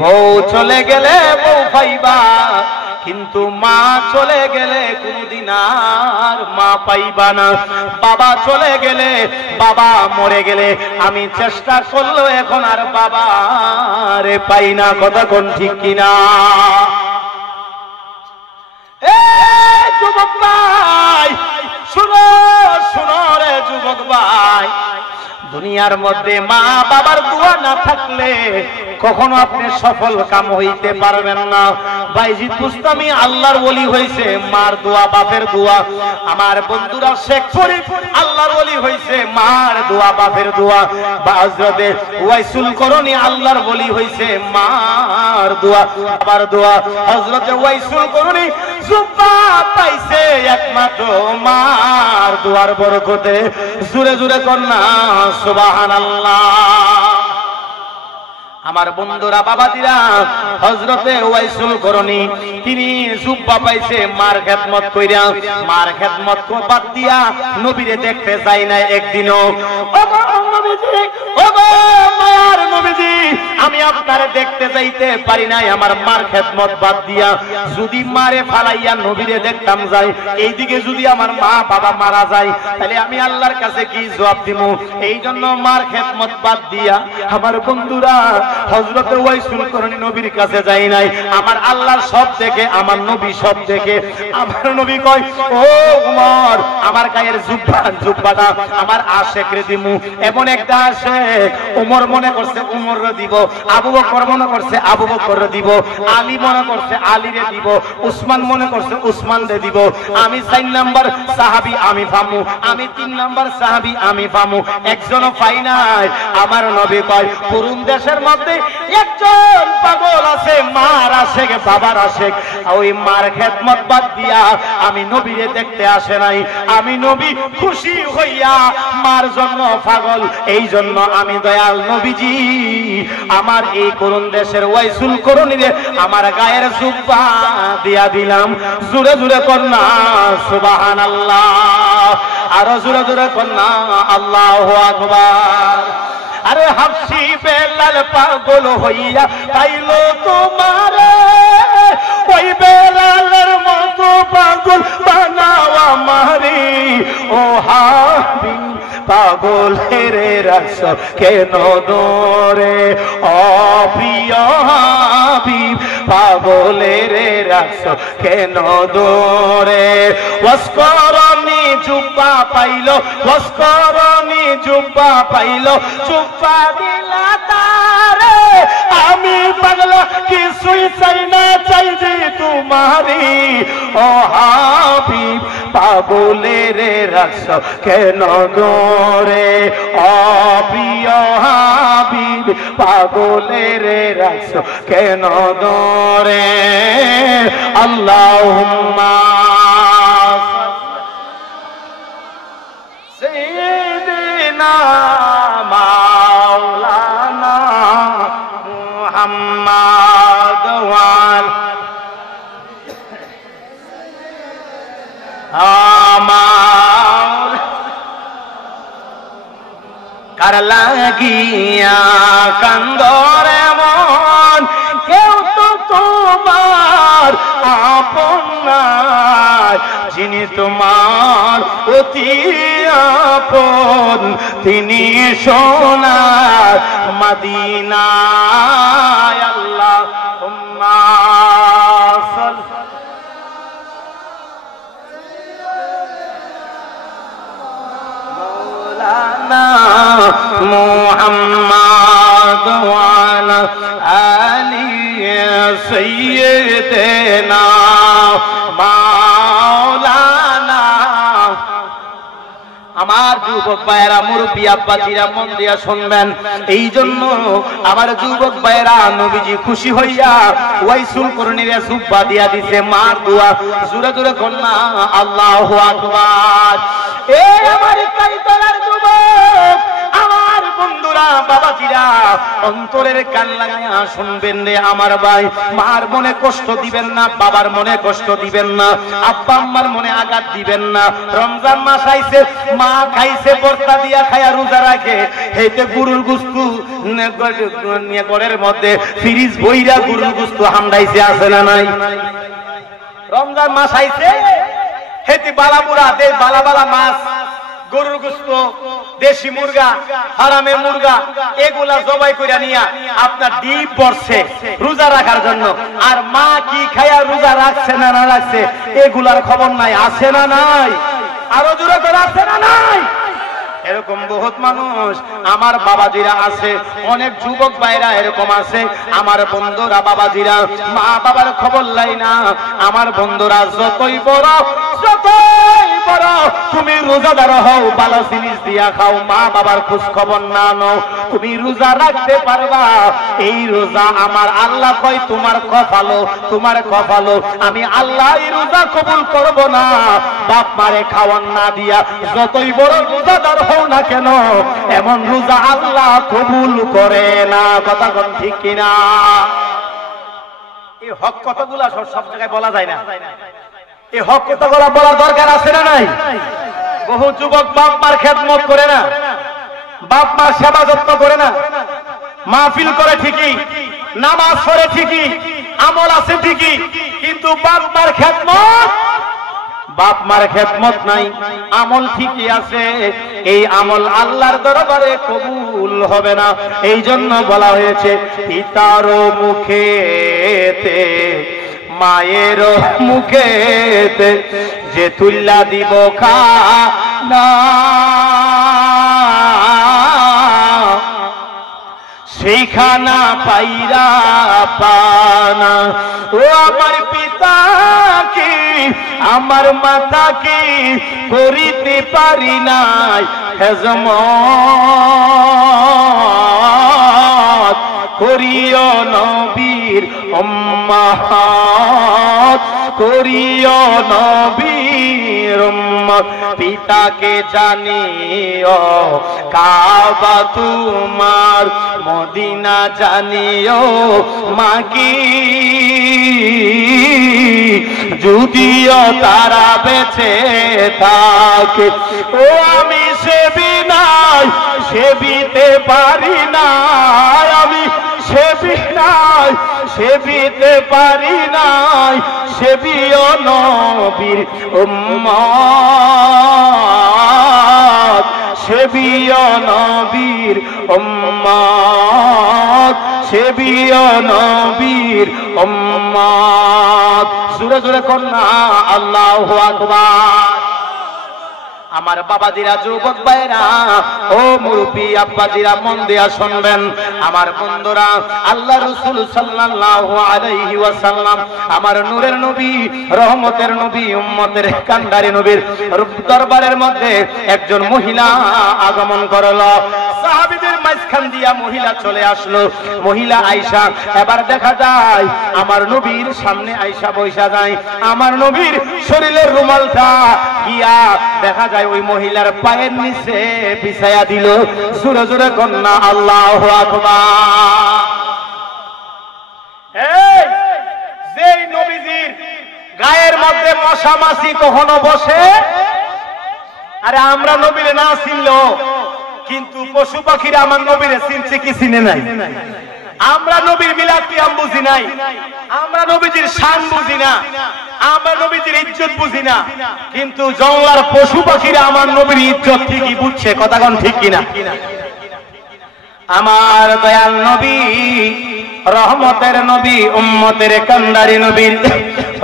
বউ চলে গেলে বউ পাইবা, কিন্তু মা চলে গেলে কোনদিন আর মা পাইবা না। বাবা চলে গেলে, বাবা মরে গেলে আমি চেষ্টা করলেও এখন আর বাবা রে পাই না। কথা কোন ঠিক কিনা? এ যুবক ভাই শুনো, শুনো রে যুবক ভাই, দুনিয়ার মধ্যে মা বাবার দোয়া না থাকলে কখনো আপনি সফল কাম হইতে পারবেন না। বাইজিদ বুস্তামি আল্লাহর ওলি হইছে মার দোয়া বাপের দোয়া। আমার বন্ধুরা শেখ শরীফ আল্লাহর ওলি হইছে মার দোয়া বাপের দোয়া। হযরতে ওয়াইসুল করনি আল্লাহর ওলি হইছে মার দোয়া বাবার দোয়া। হযরতে ওয়াইসুল করনি জুব্বা পাইছে একমাত্র মার দোয়ার বরকতে। জোরে জোরে কন্যা সুবহানাল্লাহ। আমার বন্ধুরা বাবাজিরা, হযরতে ওয়াইসুল করনি তিনি জুব্বা পাইছে মার খেদমত কইরা, মার খেদমত বাদ দিয়া নবীরে দেখতে যায় না একদিনও। নবীজি, ও গো মায়ার নবীজি, আমি আপনারে দেখতে যাইতে পারি নাই আমার মার খেদমত বাদ দিয়া। যদি মারে ফালাইয়া নবীরে দেখতাম যাই, এইদিকে যদি আমার মা বাবা মারা যায়, তাহলে আমি আল্লাহর কাছে কি জবাব দিব? এই জন্য মার খেদমত বাদ দিয়া আমার বন্ধুরা হযরত ওয়াইসুল করনী নবীর কাছে যাই নাই। আমার আল্লাহর সব দেখে, আমার নবী সব দেখে। আমার নবী কয়, ও উমর, আমার গায়ের জুব্বাটা আমার আশেকরে দিমু। এমন একটা আশেক, উমর মনে করছে উমররে দিব, আবু বকর মনে করছে আবু বকররে দিব, আলী মনে করছে আলীরে দিব, উসমান মনে করছে উসমানরে দিব। আমি 4 নাম্বার সাহাবী আমি পামু, আমি 3 নাম্বার সাহাবী আমি পামু, একজনও পাই নাই। আমার নবী কয়, পুরুন দেশের মধ্যে একজন পাগল আছে, মার আশেক, বাবার আশেক। ওই মার খেদমত বাদ দিয়া আমি নবীরে দেখতে আসে নাই। আমি নবী খুশি হইয়া মার জন্য পাগল। এই জন্য আমি দয়াল নবীজি আমার এই করুণ দেশের ওয়াইসুল করণীরে আমার গায়ের জুব্বা দিয়া দিলাম। জোরে জোরে কন্যা সুবহানাল্লাহ, আরো জোরে জোরে কন্যা আল্লাহু আকবার। আরে হাফসি বেলাল পাগল হইয়া পাইলো তোমারে, ওই বেলালের মতো পাগল বানাও আমারে। ও হাবিব পাগলের রাস কেন দরে, ও প্রিয় হাবিব পাগলের রাস কেন দরে। ওয়াসকরনি জুব্বা পাইলো, ওয়াসকরনি জুব্বা পাইলো, জুব্বা দিলা তারে। আমি পাগলা কিছুই চাই না, চাই যে তোমারি। ও হাবিব পাগলের রাস কেন দরে, ও প্রিয় হাবিব পাগলের রাস কেন দরে। আল্লাহুম্মা সাইয়্যিদিনা মাওলানা মুহাম্মদ ওয়াল আমার কার লাগিয়া কান্দরে মন, কেউ তো তোমার আপন নাই। যিনি তোমার অতি আপন, তিনি সোনার মদিনায়। আল্লাহুম্মা মুহাম্মদ ওয়ালা আলি সাইয়্যিদিনা মাওলানা। আমার যুবক ভাইয়েরা, মুরব্বী আব্বাজিরা মন দিয়া শুনবেন। এই জন্য আমার যুবক ভাইয়েরা, নবীজি খুশি হইয়া ওয়াইসুল করণীরে জুব্বা দিয়া দিছে। মার দোয়া জোরে জোরে কন্যা আল্লাহু আকবার। এই আমার কাইতলার যুবক, আমার বন্ধুরা, বাবাজিরা, অন্তরের কান লাগায়া শুনবেন রে আমার ভাই। মার মনে কষ্ট দিবেন না, বাবার মনে কষ্ট দিবেন না, আব্বা আম্মার মনে আঘাত দিবেন না। রমজান মাস আইছে, মা খাইছে বর্তা দিয়া খায়া রোজা রাখে, হেতে গরুর গুস্তু নিয়ে ঘরের মধ্যে ফ্রিজ বইরা গরুর গুস্তু হামড়াইছে, আছে না নাই? রমজান মাস আইছে, হেতে বালাপুরা দে বালা বালা মাছ, গরুর গোশত, দেশি মুরগা, হারামে মুরগা, এগুলা জবাই কইরা নিয়া আপনার ডিপ পড়ছে রোজা রাখার জন্য। আর মা কি খায়া রোজা রাখছে না না রাখছে এগুলার খবর নাই, আছে না নাই? আরো জোরে করে আছে না নাই? এরকম বহুত মানুষ আমার বাবাজিরা আছে, অনেক যুবক ভাইরা এরকম আছে। আমার বন্ধুরা বাবাজিরা মা বাবার খবর লাই না। আমার বন্ধুরা যতই বড় তুমি রোজাদার হও, ভালো জিনিস দিয়া খাও, মা বাবার খোঁজ খবর না নাও, তুমি রোজা রাখতে পারবা? এই রোজা আমার আল্লাহ কয় তোমার কপালো, তোমার কপালো। আমি আল্লাহ এই রোজা কবুল করব না বাপ মারে খাওয়ান না দিয়া। যতই বড় রোজাদার হও না কেন, এমন রোজা আল্লাহ কবুল করে না। কথা কোন ঠিক কিনা? এই হক কথাগুলা সব জায়গায় বলা যায় না। এই হক কথাগুলা বলার দরকার আছে না নাই? বহু যুবক বাপ মার খেদমত করে না, বাপ মার সেবা যত্ন করে না, মাহফিল করে ঠিকই, নামাজ পড়ে ঠিকই, আমল আছে ঠিকই, কিন্তু বাপ মার খেদমত নাই, আমল ঠিকই আছে, এই আমল আল্লাহর দরবারে কবুল হবে না। এই জন্য বলা হয়েছে পিতার মুখেতে মায়ের মুখেতে যে তুল্লা দিব খানা, সেইখানা পাইরা পানা। ও আমার পিতা কি আমার মাতা কি করিতে পারি নাই খেজমত, করিও নবীর উম্মত, করিও নবীর উম্মত। পিতাকে জানিও কাবা তোমার, মদিনা জানিও মাকি, যদিও তারা বেঁচে থাকে। ও আমি সেবি নাই, সেবিতে পারি নাই, আমি সেবি নাই, সেবিতে পারি নাই, সেবিও নবীর উম্মত, সেবিও নবীর উম্মত, সেবিও নবীর উম্মত। জোরে জোরে কন্যা আল্লাহু আকবার। আমার বাবাজিরা, যুবক ভাইরা, ও মুরব্বী আব্বাজিরা, মন দিয়া শুনবেন। আমার বন্ধুরা, আল্লাহ রাসূল সাল্লাল্লাহু আলাইহি ওয়াসাল্লাম আমার নূরের নবী, রহমতের নবী, উম্মতের কান্ডারি নবীর দরবারের মধ্যে একজন মহিলা আগমন করলো। সাহাবীদের মাঝখান দিয়া মহিলা চলে আসলো, মহিলা আয়েশা। এবার দেখা যায় আমার নবীর সামনে আয়েশা বসা যায়, আমার নবীর শরীরের রুমালটা গিয়া দেখা যায় ওই মহিলার পায়ের নিচে বিছায়া দিল। জোরে জোরে কন্যা আল্লাহু আকবার। এই যে নবীজির গায়ের মধ্যে মশা মাছি কখনো বসে, আরে আমরা নবীরে না চিনলো, কিন্তু পশু পাখিরা আমার নবীরে চিনছে কি চিনে নাই? আমরা নবীর মিলাদ কিয়াম বুঝি নাই, আমরা নবীজির শান বুঝি না, আমরা নবীজির ইজ্জত বুঝি না, কিন্তু জঙ্গলার পশু পাখিরা আমার নবীর ইজ্জত ঠিকই বুঝছে। কথা কোন ঠিক কিনা? আমার দয়াল নবী, রহমতের নবী, উম্মতের কান্ডারি নবীর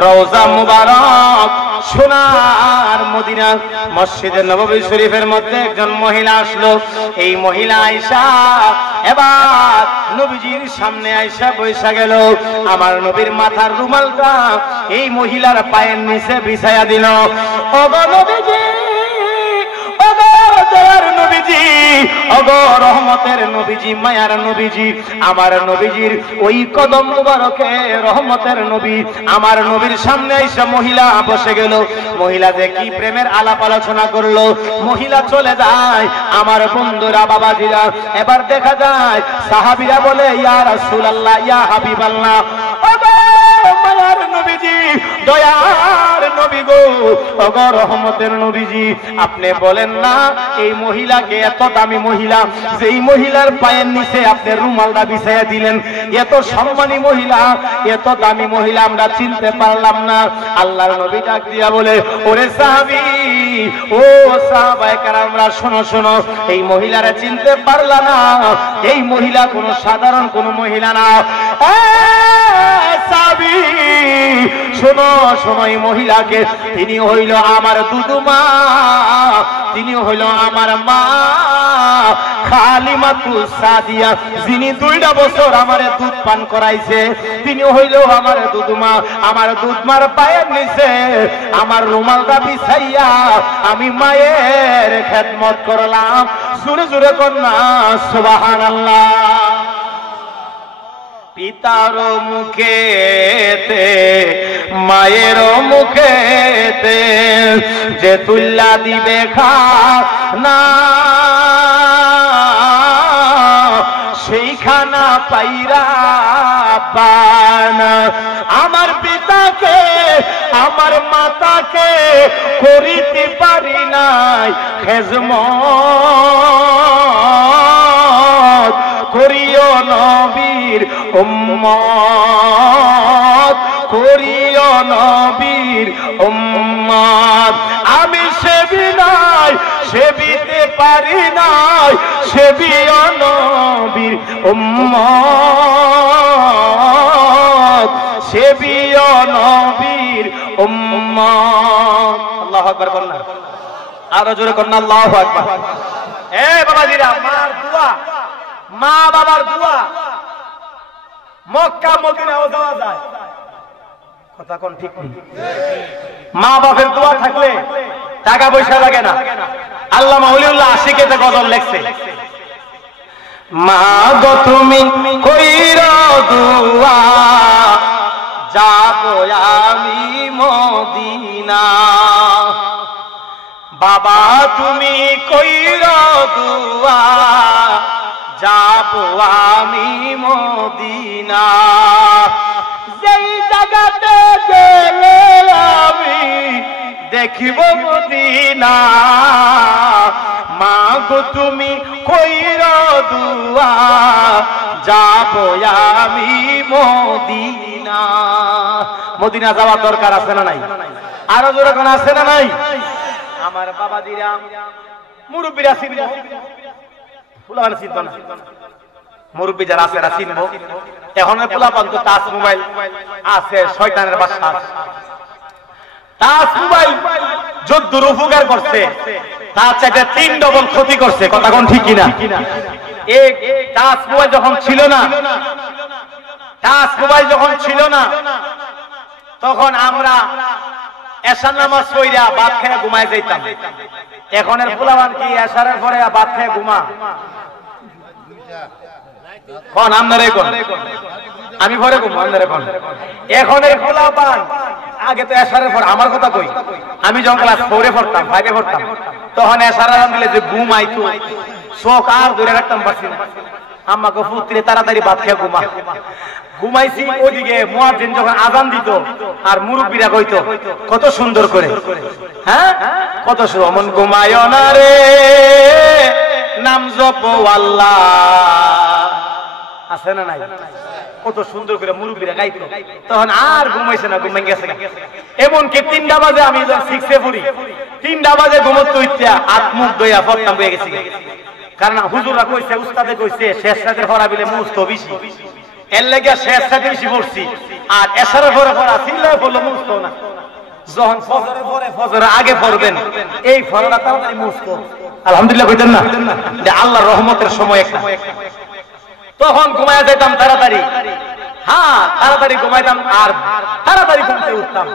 রওজা মুবারক সোনার মদিনা মসজিদে নববী শরীফের মধ্যে একজন মহিলা আসলো। এই মহিলা আয়েশা এবার নবীজির সামনে আয়েশা বসে গেল। আমার নবীর মাথার রুমালটা এই মহিলার পায়ের নিচে বিছায়া দিল। ওগো নবীজি, ওগো দয়ার নবীজি, ওগো রহমতের নবীজি, মায়ার নবীজি, আমার নবীজির ওই কদম মুবারকে রহমতের নবী আমার নবীর সামনে এসে মহিলা বসে গেল। মহিলা যে কি প্রেমের আলাপ আলোচনা করলো, মহিলা চলে যায়। আমার বন্ধুরা, বাবাজিরা, এবার দেখা যায় সাহাবীরা বলে ইয়া রাসূলুল্লাহ, ইয়া হাবিবাল্লাহ, ওগো মায়ার নবীজি, দয়ার নবী গো, ওগো রহমতের নবীজি, আপনি বলেন না এই মহিলাকে, এত দামি মহিলা, যেই মহিলার পায়ের নিচে আপনি রুমালটা বিছাইয়া দিলেন, এত সম্মানী মহিলা, এত দামি মহিলা আমরা চিনতে পারলাম না। আল্লাহর নবী ডাক দিয়া বলে, ওরে সাহাবী, ও সাহাবায়ে কেরামরা, শোনো শোনো, এই মহিলারে চিনতে পারলা না? এই মহিলা কোন সাধারণ কোন মহিলা না। সাহাবী শোনো শোনো, এই মহিলাকে, তিনি হইল আমার দুদুমা, তিনি হইল আমার মা খালিমাতুস সাদিয়া, যিনি 2টা বছর আমারে দুধ পান করাইছে, তিনি হইল আমার দুধমা। আমার দুধমার পায়ের নিচে আমার রুমালটা বিছাইয়া আমি মায়ের খেদমত করলাম। জোরে জোরে কন্যা সুবহানাল্লাহ। পিতার মুখেতে মায়ের মুখেতে যে তুল্লা দিবে খানা, সেইখানা পাইরা পানা। আমার পিতাকে আমার মাতাকে করিতে পারি নাই খেজমত, করিও নবীর উম্মত, করিও নবীর উম্মত। আমি সেবি নাই, সেবিতে পারি নাই, সেবিও নবীর উম্মত, সেবিও নবীর উম্মত। আল্লাহু আকবার কন্যা, আরো জোরে কন্যা আল্লাহু আকবার। এ বাবাজিরা, মার দোয়া, মা বাবার দোয়া মক্কা মদিনাও যাওয়া যায়, কথা কোন ঠিক নেই। মা বাবার দোয়া থাকলে টাকা পয়সা লাগে না। আল্লামা ওলিউল্লাহ আশিক এটা গজল লেখছে, মা গো তুমি কইরা দোয়া যাবো আমি মদিনা, বাবা তুমি কইরা দোয়া যাবো আমি মদিনা, যেই জায়গাতে গেলে আমি দেখিব মদিনা, মা গো তুমি কইরা দোয়া যাবো আমি মদিনা। মদিনা যাওয়ার দরকার আছে না নাই? আরো জোরে কোন আছে না নাই? আমার বাবাজিরা, মুরব্বীরা চিনবো, ফুলাবান চিনবো না, মুরব্বী যারা আছে এরা চিনবো। এখন ফুলাবান তো টাচ মোবাইল আছে, শয়তানের বাসা। টাচ মোবাইল যদ্দুর উপকার করছে তার চাইতে 3 ডবল ক্ষতি করছে, কথা কোন ঠিক কিনা? এই টাচ মোবাইল যখন ছিল না, টাচ মোবাইল যখন ছিল না, তখন আমরা এশার নামাজ পড়িয়া ভাত খেয়ে ঘুমায় যাইতাম। এখনের ফুলাবান কি এশারের পরে ভাত খেয়ে ঘুমা? কোন আপনারা কোন? আমি পরে ঘুমা, আপনারা কোন? এখনের ফুলাবান, আগে তো এশারের পর, আমার কথা কই, আমি যখন ক্লাস 4 এ পড়তাম, 5 এ পড়তাম, তখন এশার আজান দিলে যে ঘুম আইতো, চোখ আর ধরে রাখতাম পারছি না। আম্মাকে পুত্রে তাড়াতাড়ি ভাত খেয়ে ঘুমা। ঘুমাইছি, ওদিকে মুয়াজ্জিন যখন আজান দিত আর মুরব্বীরা কইতো কত সুন্দর করে, হ্যাঁ কত সুমন ঘুমায় না রে নাম জপো আল্লাহ, আছে না নাই? কত সুন্দর করে মুরব্বীরা গাইতো, তখন আর ঘুমাইছে না, ঘুমাই গেছে। এমনকি 3টা বাজে, আমি যখন 6 এ পড়ি, 3টা বাজে ঘুমোতে উঠা হাত মুখ ধুইয়া পড়তাম হয়ে গেছি। কারণ হুজুররা কইছে, উস্তাদে কইছে শেষ রাতের পড়া বিলে মুস্ত বেশি, এর লাগে শেষ রাতে বেশি পড়ছি। আর এশারের পরে পড়া চিল্লায় পড়লো মুস্ত না, যখন ফজরের পরে ফজরের আগে পড়বেন এই ফজরটা তাড়াতাড়ি মুস্ত। আলহামদুলিল্লাহ কইতেন না যে আল্লাহর রহমতের সময় একটা। তখন ঘুমায়া যেতাম তাড়াতাড়ি, হ্যাঁ তাড়াতাড়ি ঘুমাইতাম আর তাড়াতাড়ি ঘুমতে উঠতাম।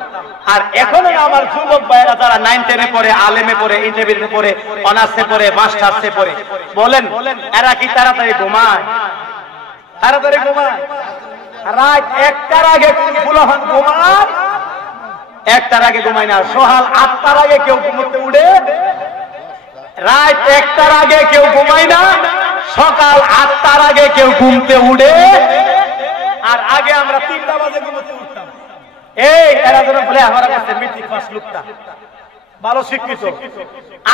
আর এখন আমার যুবক ভাইয়েরা যারা 9, 10 এ পড়ে, আলেমে পড়ে, ইন্টারমিডিয়েটে পড়ে, অনার্সে পড়ে, মাস্টার্সে পড়ে, বলেন এরা কি তাড়াতাড়ি ঘুমায়? তাড়াতাড়ি ঘুমায়? রাত 1টার আগে ফুলহান ঘুমায়, 1টার আগে ঘুমায় না। সকাল 8টার আগে কেউ ঘুমোতে উঠে, রাত 1টার আগে কেউ ঘুমায় না, সকাল 8টার আগে কেউ ঘুমতে উঠে। আর আগে আমরা 3টা বাজে ঘুমোতে উঠতাম। এই এরা যেন বলে আমার কাছে মেট্রিক পাস লোকটা ভালো শিক্ষিত,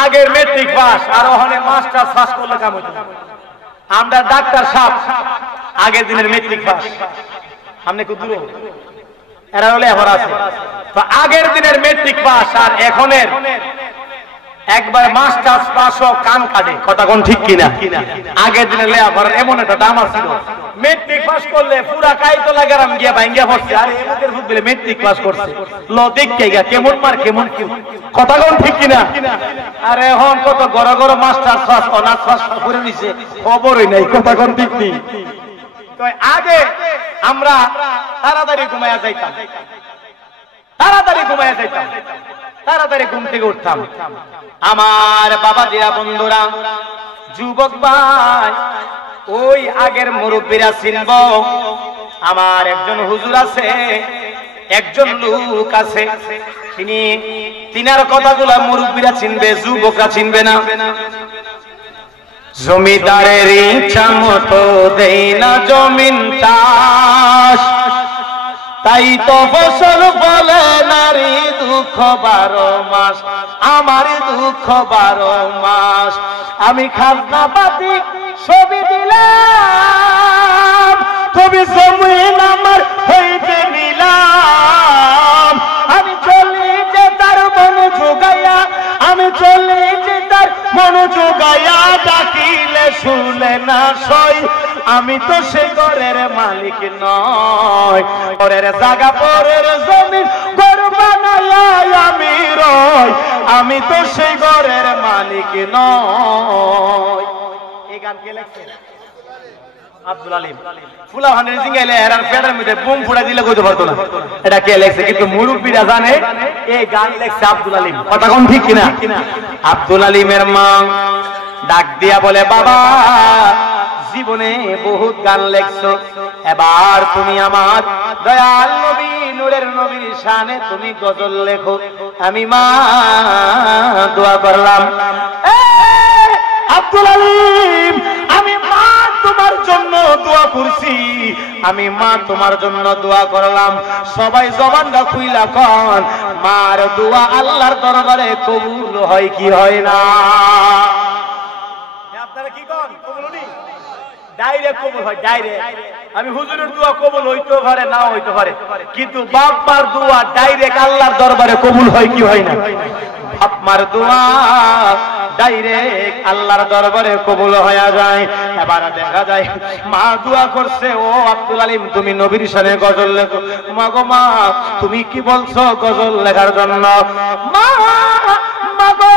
আগের মেট্রিক পাস আর ওখানে মাস্টার পাস করলে কাম হইতো। আমরা ডাক্তার সাহেব আগের দিনের মেট্রিক পাস, আপনি খুব দূর, এরা হলে এখন আছে। তো আগের দিনের মেট্রিক পাস আর এখনের একবার মাস্টার্স পাসও কান কাটে, কথা কোন ঠিক কিনা? আগের দিনের লেখাপড়ার এমন একটা দাম ছিল, মেট্রিক পাস করলে পুরা কাইতো লাগারাম গিয়া ভাঙ্গিয়া পড়ছে। আর এদের ফুটবলে মেট্রিক পাস করছে, লো দেখতে গিয়া কেমন মার কেমন কি, কথা কোন ঠিক কিনা? আর এখন কত বড় বড় মাস্টার্স পাস, অনার্স পাস করে নিছে, খবরই নাই, কথা কোন ঠিক নেই। তো আগে আমরা তাড়াতাড়ি ঘুমায়া যাইতাম, তাড়াতাড়ি ঘুমায়া যাইতাম, তাড়াতাড়ি ঘুম থেকে উঠতাম। আমার বাবা দিয়া বন্ধুরা, যুবক ভাই, ওই আগের মুরব্বীরা চিনব। আমার একজন হুজুর আছে, একজন লোক আছে, তিনার কথাগুলা মুরব্বীরা চিনবে, যুবকরা চিনবে না। জমিদারের ইচ্ছা মতো দেই না জমিন চাষ, তাই তো ফসল বলে নারী দুঃখ 12 মাস, আমার দুঃখ 12 মাস। আমি খাজনা পাতি ছবি দিলাম, তুমি জমিন আমার হইতে নিলাম। আমি চলি যে তার মন জোগাইয়া, আমি চলি যে তার মন জোগাইয়া, ডাকিলে শুনলে না সই। আমি তো সে ঘরের মালিক নয়, ঘরের জায়গা পরের জমিন ঘর বানাইয়া আমি রই। আমি তো সেই ঘরের মালিক নয়। এই গান কে লেখছে? আব্দুল আলিম। ফুলাহানের জিঙ্গাইলে এরার পেটের মধ্যে বুম ফুড়া দিলে কইতে পারতো না এটা কে লেখছে, কিন্তু মুরব্বীরা জানে এই গান লেখছে আব্দুল আলিম। কথা কোন ঠিক কিনা? আব্দুল আলিমের মা ডাক দিয়া বলে, বাবা জীবনে বহুত গান লেখছো, এবার তুমি আমার দয়াল নবী নূরের নবীর শানে তুমি গজল লেখো। আমি মা দোয়া করলাম, আব্দুল আলিম আমি মা তোমার জন্য দোয়া করছি, আমি মা তোমার জন্য দোয়া করলাম। সবাই জবানটা খুইলা কন, মার দোয়া আল্লাহর দরবারে কবুল হয় কি হয় না? আপনারা কি কন? কবুল হনি? ডাইরেক্ট কবুল হয়, ডাইরেক্ট। আমি হুজুরের দোয়া কবুল হইতে পারে না হইতে পারে, কিন্তু বাপ মার দোয়া ডাইরেক্ট আল্লাহর দরবারে কবুল হয় কি হয় না? বাপ মার দোয়া ডাইরেক্ট আল্লাহর দরবারে কবুল হয়ে যায়। এবার দেখা যায় মা দোয়া করছে, ও আব্দুল আলিম তুমি নবীর শানে গজল লেখো। মা গো মা তুমি কি বলছো গজল লেখার জন্য? মা মাগো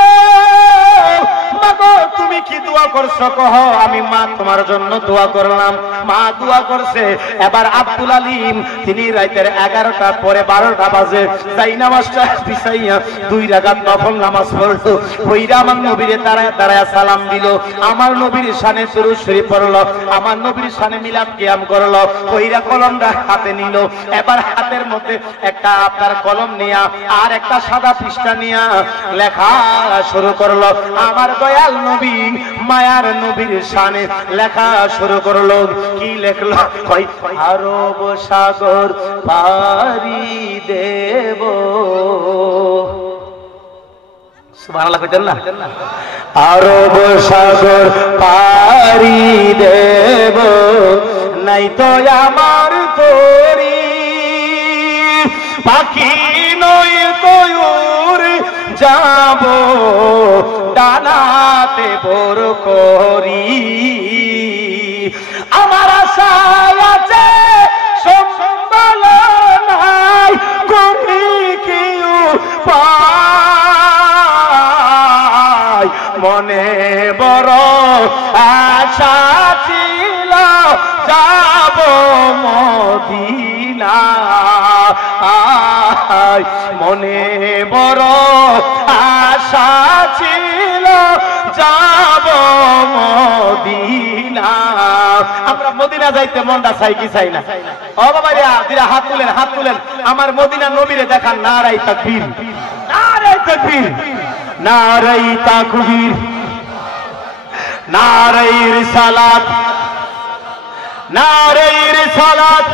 মাগো তুমি কি দোয়া করছো কহ? আমি মা তোমার জন্য দোয়া করলাম। মা দোয়া করছে। এবার আব্দুল আলিম তিনি রাতের 11টা পরে 12টা বাজে যাই নামাজটা বিছাইয়া 2 রাকাত নফল নামাজ পড়লো। কইরা আমার নবীরে দাঁড়ায় দাঁড়ায় সালাম দিল, আমার নবীর শানে দুরূদ শরীফ পড়লো, আমার নবীর শানে মিলাদ কিয়াম করলো। কইরা কলমটা হাতে নিল। এবার হাতের মধ্যে একটা আপনার কলম নিয়া আর একটা সাদা পৃষ্ঠা নিয়া লেখা শুরু করলো। আমার দয়াল নবী মায়ার নবীর শানে লেখা শুরু করলো। কি লেখলো? কই আরব সাগর পারি দেব। সুবহানাল্লাহ কইতেন না? আরব সাগর পারি দেব, নাই তো আমার তোরি পাখি নই তয়ুর যাব ডানাতে বর করি। আমার আশায় আছে সম্বল নাই, করি কেউ পাই। মনে বড় আশা ছিল যাব মদিনা, মনে বড় আশা ছিল যাব মদিনা। আমরা মদিনা যাইতে মনটা চাই কি চাই না? ও বাবা রে দিরা হাত তুলেন, হাত তুলেন। আমার মদিনা নবীরে দেখান। নারায়ে তাকবীর, নারায়ে তাকবীর, নারায়ে তাকবীর, নারায়ে রিসালাত, নারায়ে রিসালাত।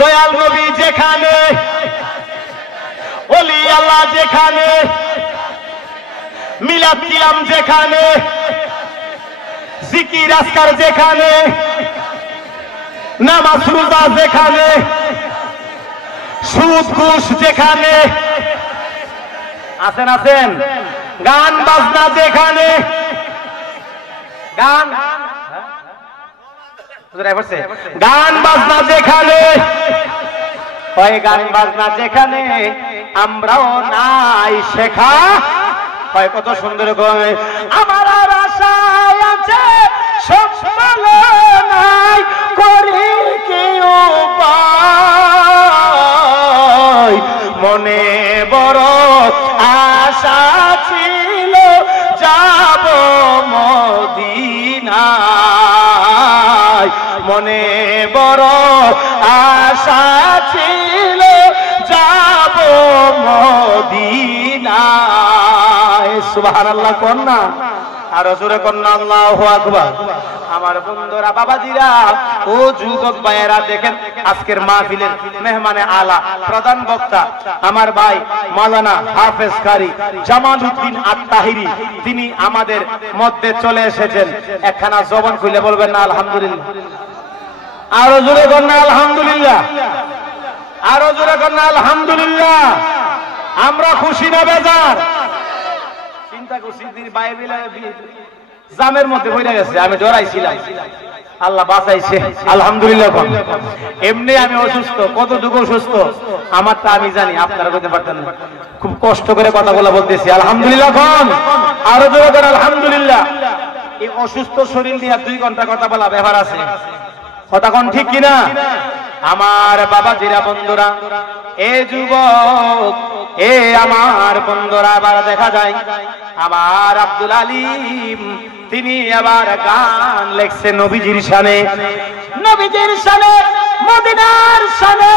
দয়াল নবী যেখানে, ওলি আল্লাহ যেখানে, মিলাদ কিয়াম যেখানে, জিকির আজকার যেখানে, নামাজ রোজা যেখানে, সুদ ঘুষ যেখানে, আছেন আছেন, গান বাজনা যেখানে, গান গান বাজনা যেখানে, ওই গান বাজনা যেখানে আমরাও নাই শেখা। হয় কত সুন্দর করে আমার আর আশায় আছে সম্বল নাই, করি কেউ পাই। মনে বড় আশা ছিল যাব মদিনা, মনে বড় আশা ছিল যাব মদিনায়। সুবহানাল্লাহ কন্যা আর জোরে কন্যা আল্লাহু আকবার। আমার বন্ধুরা বাবাজিরা ও যুবক ভাইয়েরা দেখেন আজকের মাহফিলের মেহমানে আলা প্রধান বক্তা আমার ভাই মাওলানা হাফেজ কারি জামালউদ্দিন আত-তাহিরি তিনি আমাদের মধ্যে চলে এসেছেন একখানা জবান খুলে বলবেন না আলহামদুলিল্লাহ আরো জোরে বলুন না আলহামদুলিল্লাহ আরো জোরে বলুন না আলহামদুলিল্লাহ আমরা খুশি না বেজার চিন্তা করছি তিনি বাইবেলে জামের মধ্যে বইরা গেছে আমি ডরাইছিলাম আল্লাহ বাঁচাইছে আলহামদুলিল্লাহ এমনি আমি অসুস্থ কতটুকু অসুস্থ আমার তা আমি জানি আপনারা বলতে পারতেন না খুব কষ্ট করে কথাগুলো বলতেছি আলহামদুলিল্লাহ আরো জোরে করে আলহামদুলিল্লাহ এই অসুস্থ শরীর নিয়ে 2 ঘন্টা কথা বলা ব্যাপার আছে কথা কোন ঠিক কিনা আমার বাবাজিরা বন্ধুরা এ যুবক এ আমার বন্ধুরা আবার দেখা যায় আমার আব্দুল আলিম তিনি আবার গান লেখছে নবীজির শানে মদিনার শানে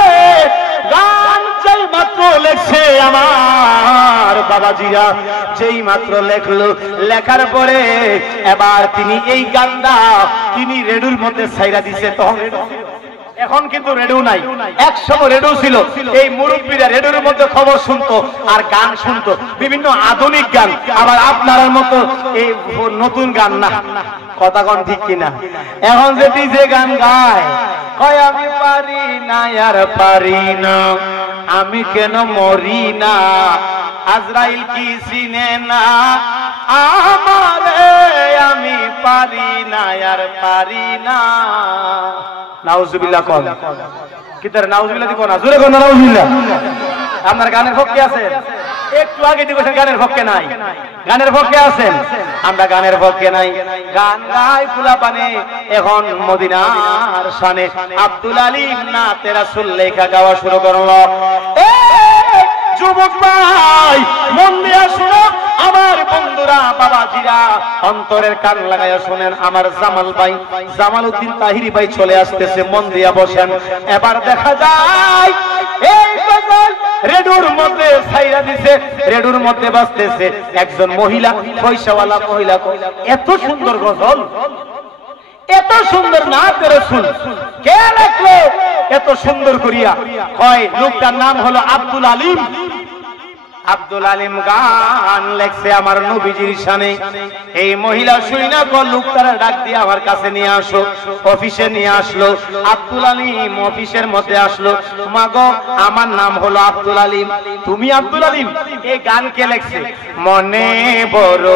গান যেই মাত্র লেখছে আমার বাবাজিরা যেই মাত্র লেখলো লেখার পরে এবার তিনি এই গানটা তিনি রেডিওর মধ্যে ছাইরা দিছে তখন এখন কিন্তু রেডিও নাই একসময় রেডিও ছিল এই মুরব্বীরা রেডিওর মধ্যে খবর শুনতো আর গান শুনতো বিভিন্ন আধুনিক গান আবার আপনার মতো এই নতুন গান না কথা কোন ঠিক কিনা এখন যে ডিজে গান গায় কয় আমি পারি না আর পারি না আমি কেন মরি না আজরাইল কি চিনে না আমারে আমি পারি না আর পারি না নাউজুবিল্লাহ কোন কিতার নাউজুবিল্লাহ দি কোন জোরে কোন নাউজুবিল্লাহ আপনার গানের পক্ষে আছেন একটু আগে দিবেন গানের পক্ষে নাই গানের পক্ষে আছেন আমরা গানের পক্ষে নাই গান গায় ফুলাপানে এখন মদিনার শানে আব্দুল আলিম নাতে রাসূল লেখা গাওয়া শুরু করলো যুবক ভাই মন দিয়ে শুনো আমার বন্ধুরা বাবাজিরা অন্তরের কান লাগায়া শুনেন আমার জামাল ভাই জামালউদ্দিন তাহিরি ভাই চলে আসতেছে মন দিয়া বসেন এবার দেখা যায় এই গজল রেডিওর মধ্যে ছাইরা দিছে রেডিওর মধ্যে বাজতেছে একজন মহিলা পয়সাওয়ালা মহিলা এত সুন্দর গজল এত সুন্দর নাতে রাসূল কে লেখলো এত সুন্দর করিয়া হয় লোকটার নাম হলো আব্দুল আলিম আব্দুল আলিম গান লেখছে আমার নবীজির শানে এই মহিলা শুইনা কল লোকটারে ডাক দিয়ে আমার কাছে নিয়ে আসো অফিসে নিয়ে আসলো আব্দুল আলিম অফিসের মধ্যে আসলো মাগো আমার নাম হলো আব্দুল আলিম তুমি আব্দুল আলিম এই গান কে লেখছে মনে বড়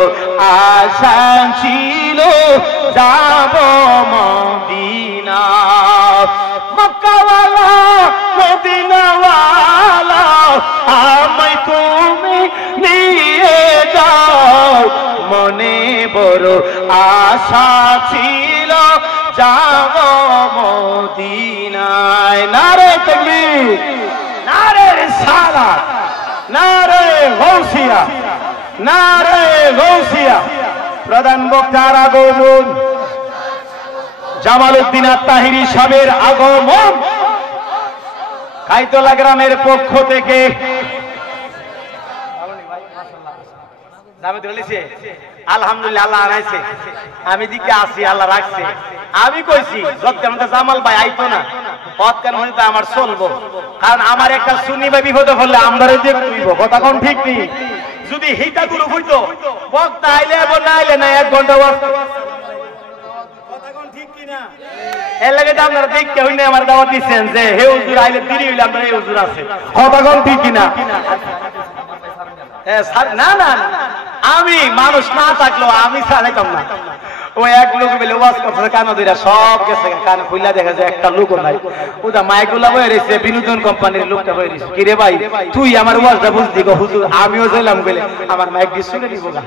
আশা ছিল যাব মদিনা মক্কাওয়ালা মদিনাওয়ালা আমায় তুমি নিয়ে যাও মনে বড় আশা ছিল যাব মদিনায় নারে তাকবীর নারে রিসালাত নারে গাউসিয়া নারে গাউসিয়া প্রধান বক্তার আগমন জামালউদ্দিন আত-তাহিরি সাহেবের আগমন কাইতলা গ্রামের পক্ষ থেকে আলহামদুলিল্লাহ আল্লাহ আনাইছে আমি দিকে আসি আল্লাহ রাখছে আমি কইছি যতক্ষণ জামাল ভাই আইতো না ততক্ষণ হয়তো আমার চলবো কারণ আমার একটা সুন্নি ভাই বিপদে পড়লে আমরাই দেখব কথা কোন ঠিক নেই যদি হিতা গুরু হইতো বক্তা আইলে না আইলে না 1 ঘন্টা কথা কোন ঠিক কি না এর লাগে আপনারা দেখতে হইনে আমার দাওয়াত দিবেন যে হে হুজুর আইলে দেরি হইলে আমরা এই হুজুর আছে কথা কোন ঠিক কি না না না আমি মানুষ না থাকলো আমি ছাড়াইতাম না ওই এক লোক বলে ওয়াজ করছে কান ধরে সব গেছে কান খুইলা দেখা যায় একটা লোক নাই ওটা মাইকগুলা বয়ে রয়েছে বিনোদন কোম্পানির লোকটা বয়ে রয়েছে কি রে ভাই তুই আমার ওয়াজটা বুঝদি গো হুজুর আমিও যাইলাম বলে আমার মাইক দিয়ে শুনে দিব না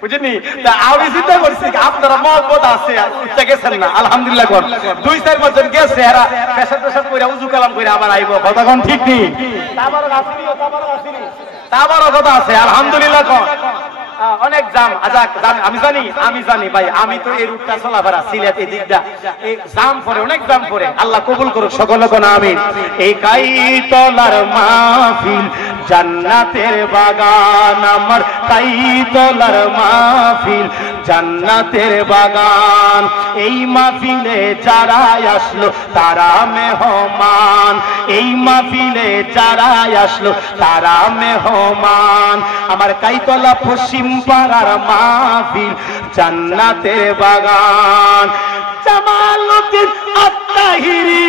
বুঝলি তা আমি চিন্তা করছি আপনারা মহব্বত আছে উঠতে গেছেন না আলহামদুলিল্লাহ কোন 2-4 বছর গেছে এরা পেশাব পেশাব করে উজু কালাম করে আবার আইবো কথা কোন ঠিক নেই তাবারও আসেনি তাবারও কথা আছে আলহামদুলিল্লাহ কোন অনেক জাম আজাক আমি জানি ভাই, আমি তো এই রূপটা চলাফেরা সিলেট এই দিকটা এই জাম পরে অনেক জাম পরে, আল্লাহ কবুল করুক সকলে কোন আমিন। এই কাইতলার মাহফিল জান্নাতের বাগান, আমার কাইতলার মাহফিল জান্নাতের বাগান। এই মাহফিলে যারা আসলো তারা মেহমান, এই মাহফিলে যারা আসলো তারা মেহমান। আমার কাইতলা পশ্চিম পাড়ার মাহফিল জান্নাতের বাগান। জামালউদ্দিন আত্তাহিরি,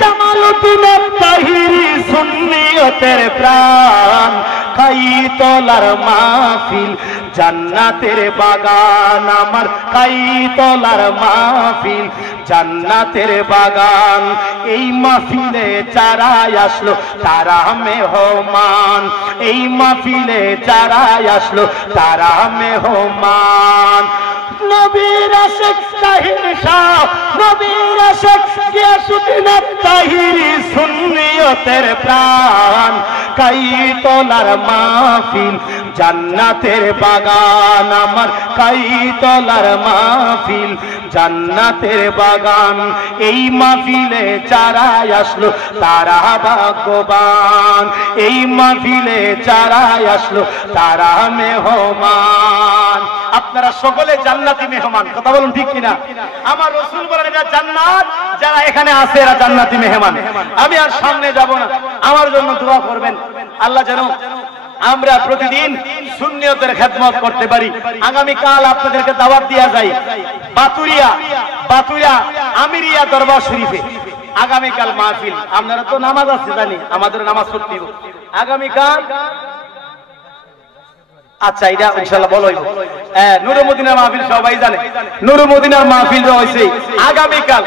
জামালউদ্দিন আত্তাহিরি সুন্নিয়তের প্রাণ। কাইতলার মাহফিল জান্নাতের বাগান, আমার কাইতলার মাহফিল জান্নাতের বাগান। এই মাহফিলে যারা আসলো তারা মেহমান, এই মাহফিলে যারা আসলো তারা মেহমান। নবীর আশিক তাহির শাহ, নবীর আশিক গিয়াসউদ্দিন আত্তাহিরি সুন্নিয়তের প্রাণ। কাইতলার মাহফিল জান্নাতের বাগান, আমার কাইতলার মাহফিল জান্নাতের বাগান। এই মাহফিলে যারা আসলো তারা ভাগ্যবান, এই মাহফিলে যারা আসলো তারা মেহমান। আপনারা সকলে জান্নাতি মেহমান, কথা বলুন ঠিক কিনা? আমার রাসূল বলেন এটা জান্নাত, যারা এখানে আছে এরা জান্নাতি মেহমান। আমি আর সামনে যাব না, আমার জন্য দোয়া করবেন আল্লাহ যেন আমরা প্রতিদিন সুন্নিয়তের খেদমত করতে পারি। আগামী কাল আপনাদেরকে দাওয়াত দেয়া যায় বাতুরিয়া আমিরিয়া দরবার শরীফে আগামীকাল মাহফিল। আপনারা তো নামাজ আছে জানি, আমাদের নামাজ পড়তে হবে আগামীকাল। আচ্ছা এটা ইনশাআল্লাহ বলইব। নূরে মদিনা মাহফিল সবাই জানে, নূরে মদিনার মাহফিল হইছে আগামীকাল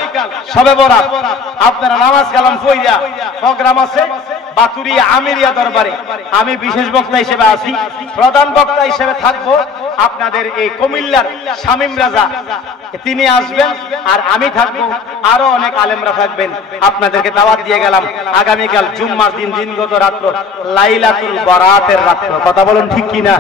শবে বরাত। আপনারা নামাজ কালাম পড়িয়া প্রোগ্রাম আছে বাতুরিয়া আমিরিয়া দরবারে। আমি বিশেষ বক্তা হিসেবে আছি, প্রধান বক্তা হিসেবে থাকবো আপনাদের এই কুমিল্লার শামীম রাজা, তিনি আসবেন আর আমি থাকবো, আরো অনেক আলেমরা থাকবেন। আপনাদেরকে দাওয়াত দিয়ে গেলাম আগামীকাল জুম্মার দিন, দিনগত রাত্র লাইলাতুল বরাতের রাত্র, কথা বলুন ঠিক কিনা?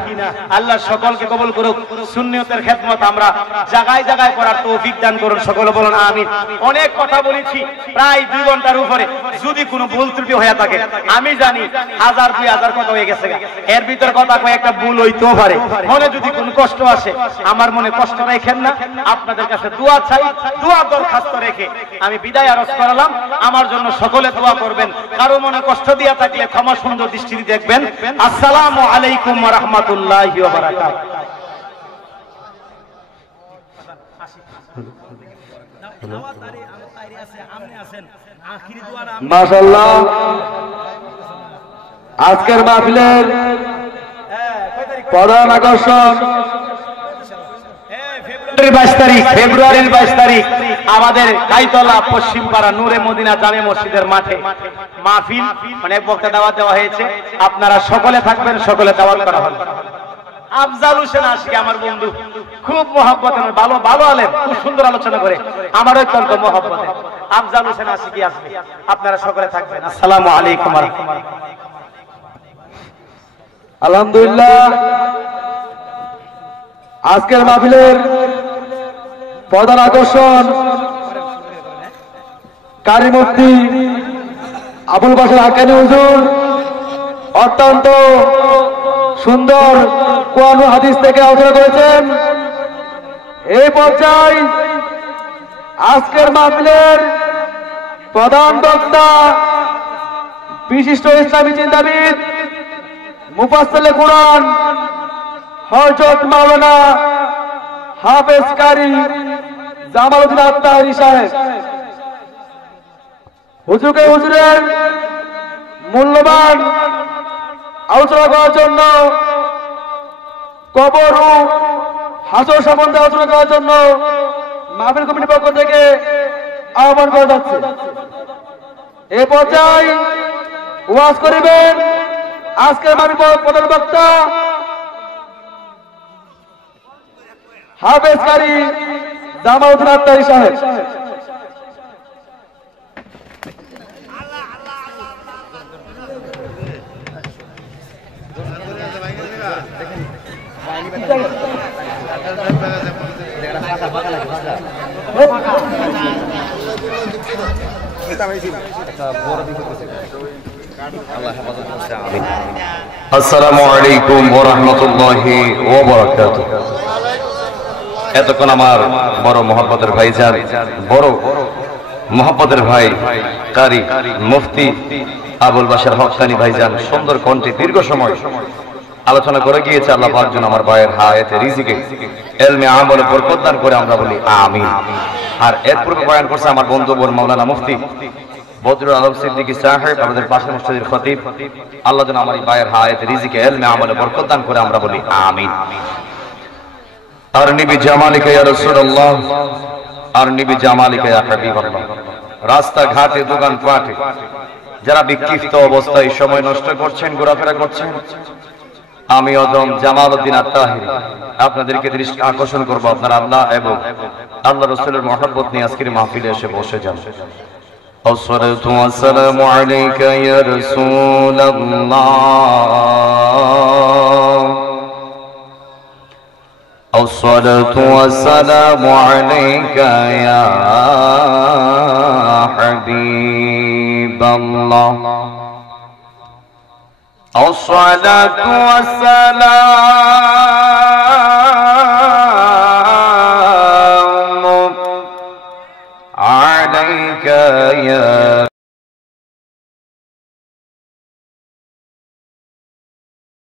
আল্লাহ সকলকে কবুল করুক। সুন্নিয়তের খেদমত আমরা জায়গায় জায়গায় করার তৌফিক দান করুন, সকলে বলুন আমিন। অনেক কথা বলেছি, প্রায় 2 ঘন্টার উপরে। যদি কোনো ভুল ত্রুটি হয়ে থাকে আমি জানি 1000-2000 কথা হয়ে গেছে, এর ভিতর কথা কয়েকটা ভুল হইতেও পারে। মনে যদি কোনো কষ্ট আসে আমার মনে কষ্ট রাখেন না, আপনাদের কাছে দোয়া চাই, দোয়া দরখাস্ত রেখে আমি বিদায় আরজ করলাম। আমার জন্য সকলে দোয়া করবেন, কারো মনে কষ্ট দিয়া থাকলে ক্ষমা সুন্দর দৃষ্টিতে দেখবেন। আসসালামু আলাইকুম ওয়া রাহমাতুল্লাহি ওয়া বারাকাতুহু। মাশাআল্লাহ, আজকের মাহফিলের প্রধান আকর্ষণ ফেব্রুয়ারির 22 তারিখ আমাদের কাইতলা পশ্চিমপাড়া নূরে মদিনা জামে মসজিদের মাঠে মাহফিল, অনেক বক্তা দাওয়াত দেওয়া হয়েছে। আপনারা সকলে থাকবেন, সকলে দাওয়াত করা হবে। আফজাল হোসেন আশিকি আমার বন্ধু, খুব মহব্বতের, ভালো ভালো আলেম, খুব সুন্দর আলোচনা করে, আমার অত্যন্ত মহব্বতের। আফজাল হোসেন আশিকি আসবে, আপনারা সকলে থাকবেন। আসসালামু আলাইকুম ওয়া রাহমাতুল্লাহ। আলহামদুলিল্লাহ, আজকের মাহফিলের প্রধান আকর্ষণ কারি মুফতি আবুল বাশার হাক্কানী হুজুর অত্যন্ত সুন্দর কোরআন ও হাদিস থেকে আলোচনা করেছেন। এই পর্যায়ে আজকের মাহফিলের প্রধান বক্তা বিশিষ্ট ইসলামী চিন্তাবিদ মুফাসসিরে কোরআন হযরত মাওলানা হাফেজ কারি জামালউদ্দিন আত্তাহিরি সাহেব। হুজুরের মূল্যবান আলোচনা করার জন্য, কবর ও হাসর সম্বন্ধে আলোচনা করার জন্য মাহফিল কমিটির পক্ষ থেকে আহ্বান করা যাচ্ছে। এ পর্যায়ে ওয়াজ করিবেন আজকের মাহফিল প্রধান বক্তা হাফেজ কারি জামালউদ্দিন আত্তাহিরি সাহেব। আসসালামু আলাইকুম ওয়া রাহমাতুল্লাহি ওয়া বারাকাতুহু। এতক্ষণ আমার বড় মহব্বতের ভাইজান, বড় মহব্বতের ভাই কারি মুফতি আবুল বাশার হক্কানি ভাইজান সুন্দর কণ্ঠে দীর্ঘ সময় আলোচনা করে গিয়েছে। আল্লাহ পাক যেন আমার ভাইয়ের হায়াতে রিজিকে ইলমে আমলে বরকত দান করে, আমরা বলি আমিন। আর এর পূর্বে বয়ান করছে আমার বন্ধু মাওলানা মুফতি বদরুল আলম সিদ্দিকী সাহেব, আমাদের পাশের মসজিদের খতিব। আল্লাহ যেন আমার ভাইয়ের হায়াতে রিজিকে ইলমে আমলে বরকত দান করে, আমরা বলি আমিন। আর নিবি জামালিকা ইয়া রাসূলুল্লাহ, আর নিবি জামালিকা ইয়া হাবিবাল্লাহ। রাস্তা ঘাটে দোকান পাটে যারা বিক্ষিপ্ত অবস্থায় সময় নষ্ট করছেন, ঘোরাফেরা করছেন, আমি অদম জামালউদ্দিন আত-তাহিরি আপনাদেরকে দৃষ্টি আকর্ষণ করব, আপনারা আল্লাহ এবং আল্লাহ রাসূলের মহব্বত নিয়ে আজকের মাহফিলে এসে বসে যান। আসসালাতু ওয়াসসালামু আলাইকা ইয়া রাসূলুল্লাহ, আসসালাতু ওয়াসসালামু আলাইকা ইয়া হাবিবাল্লাহ, আসসালাতু ওয়াসসালামু আলাইকা ইয়া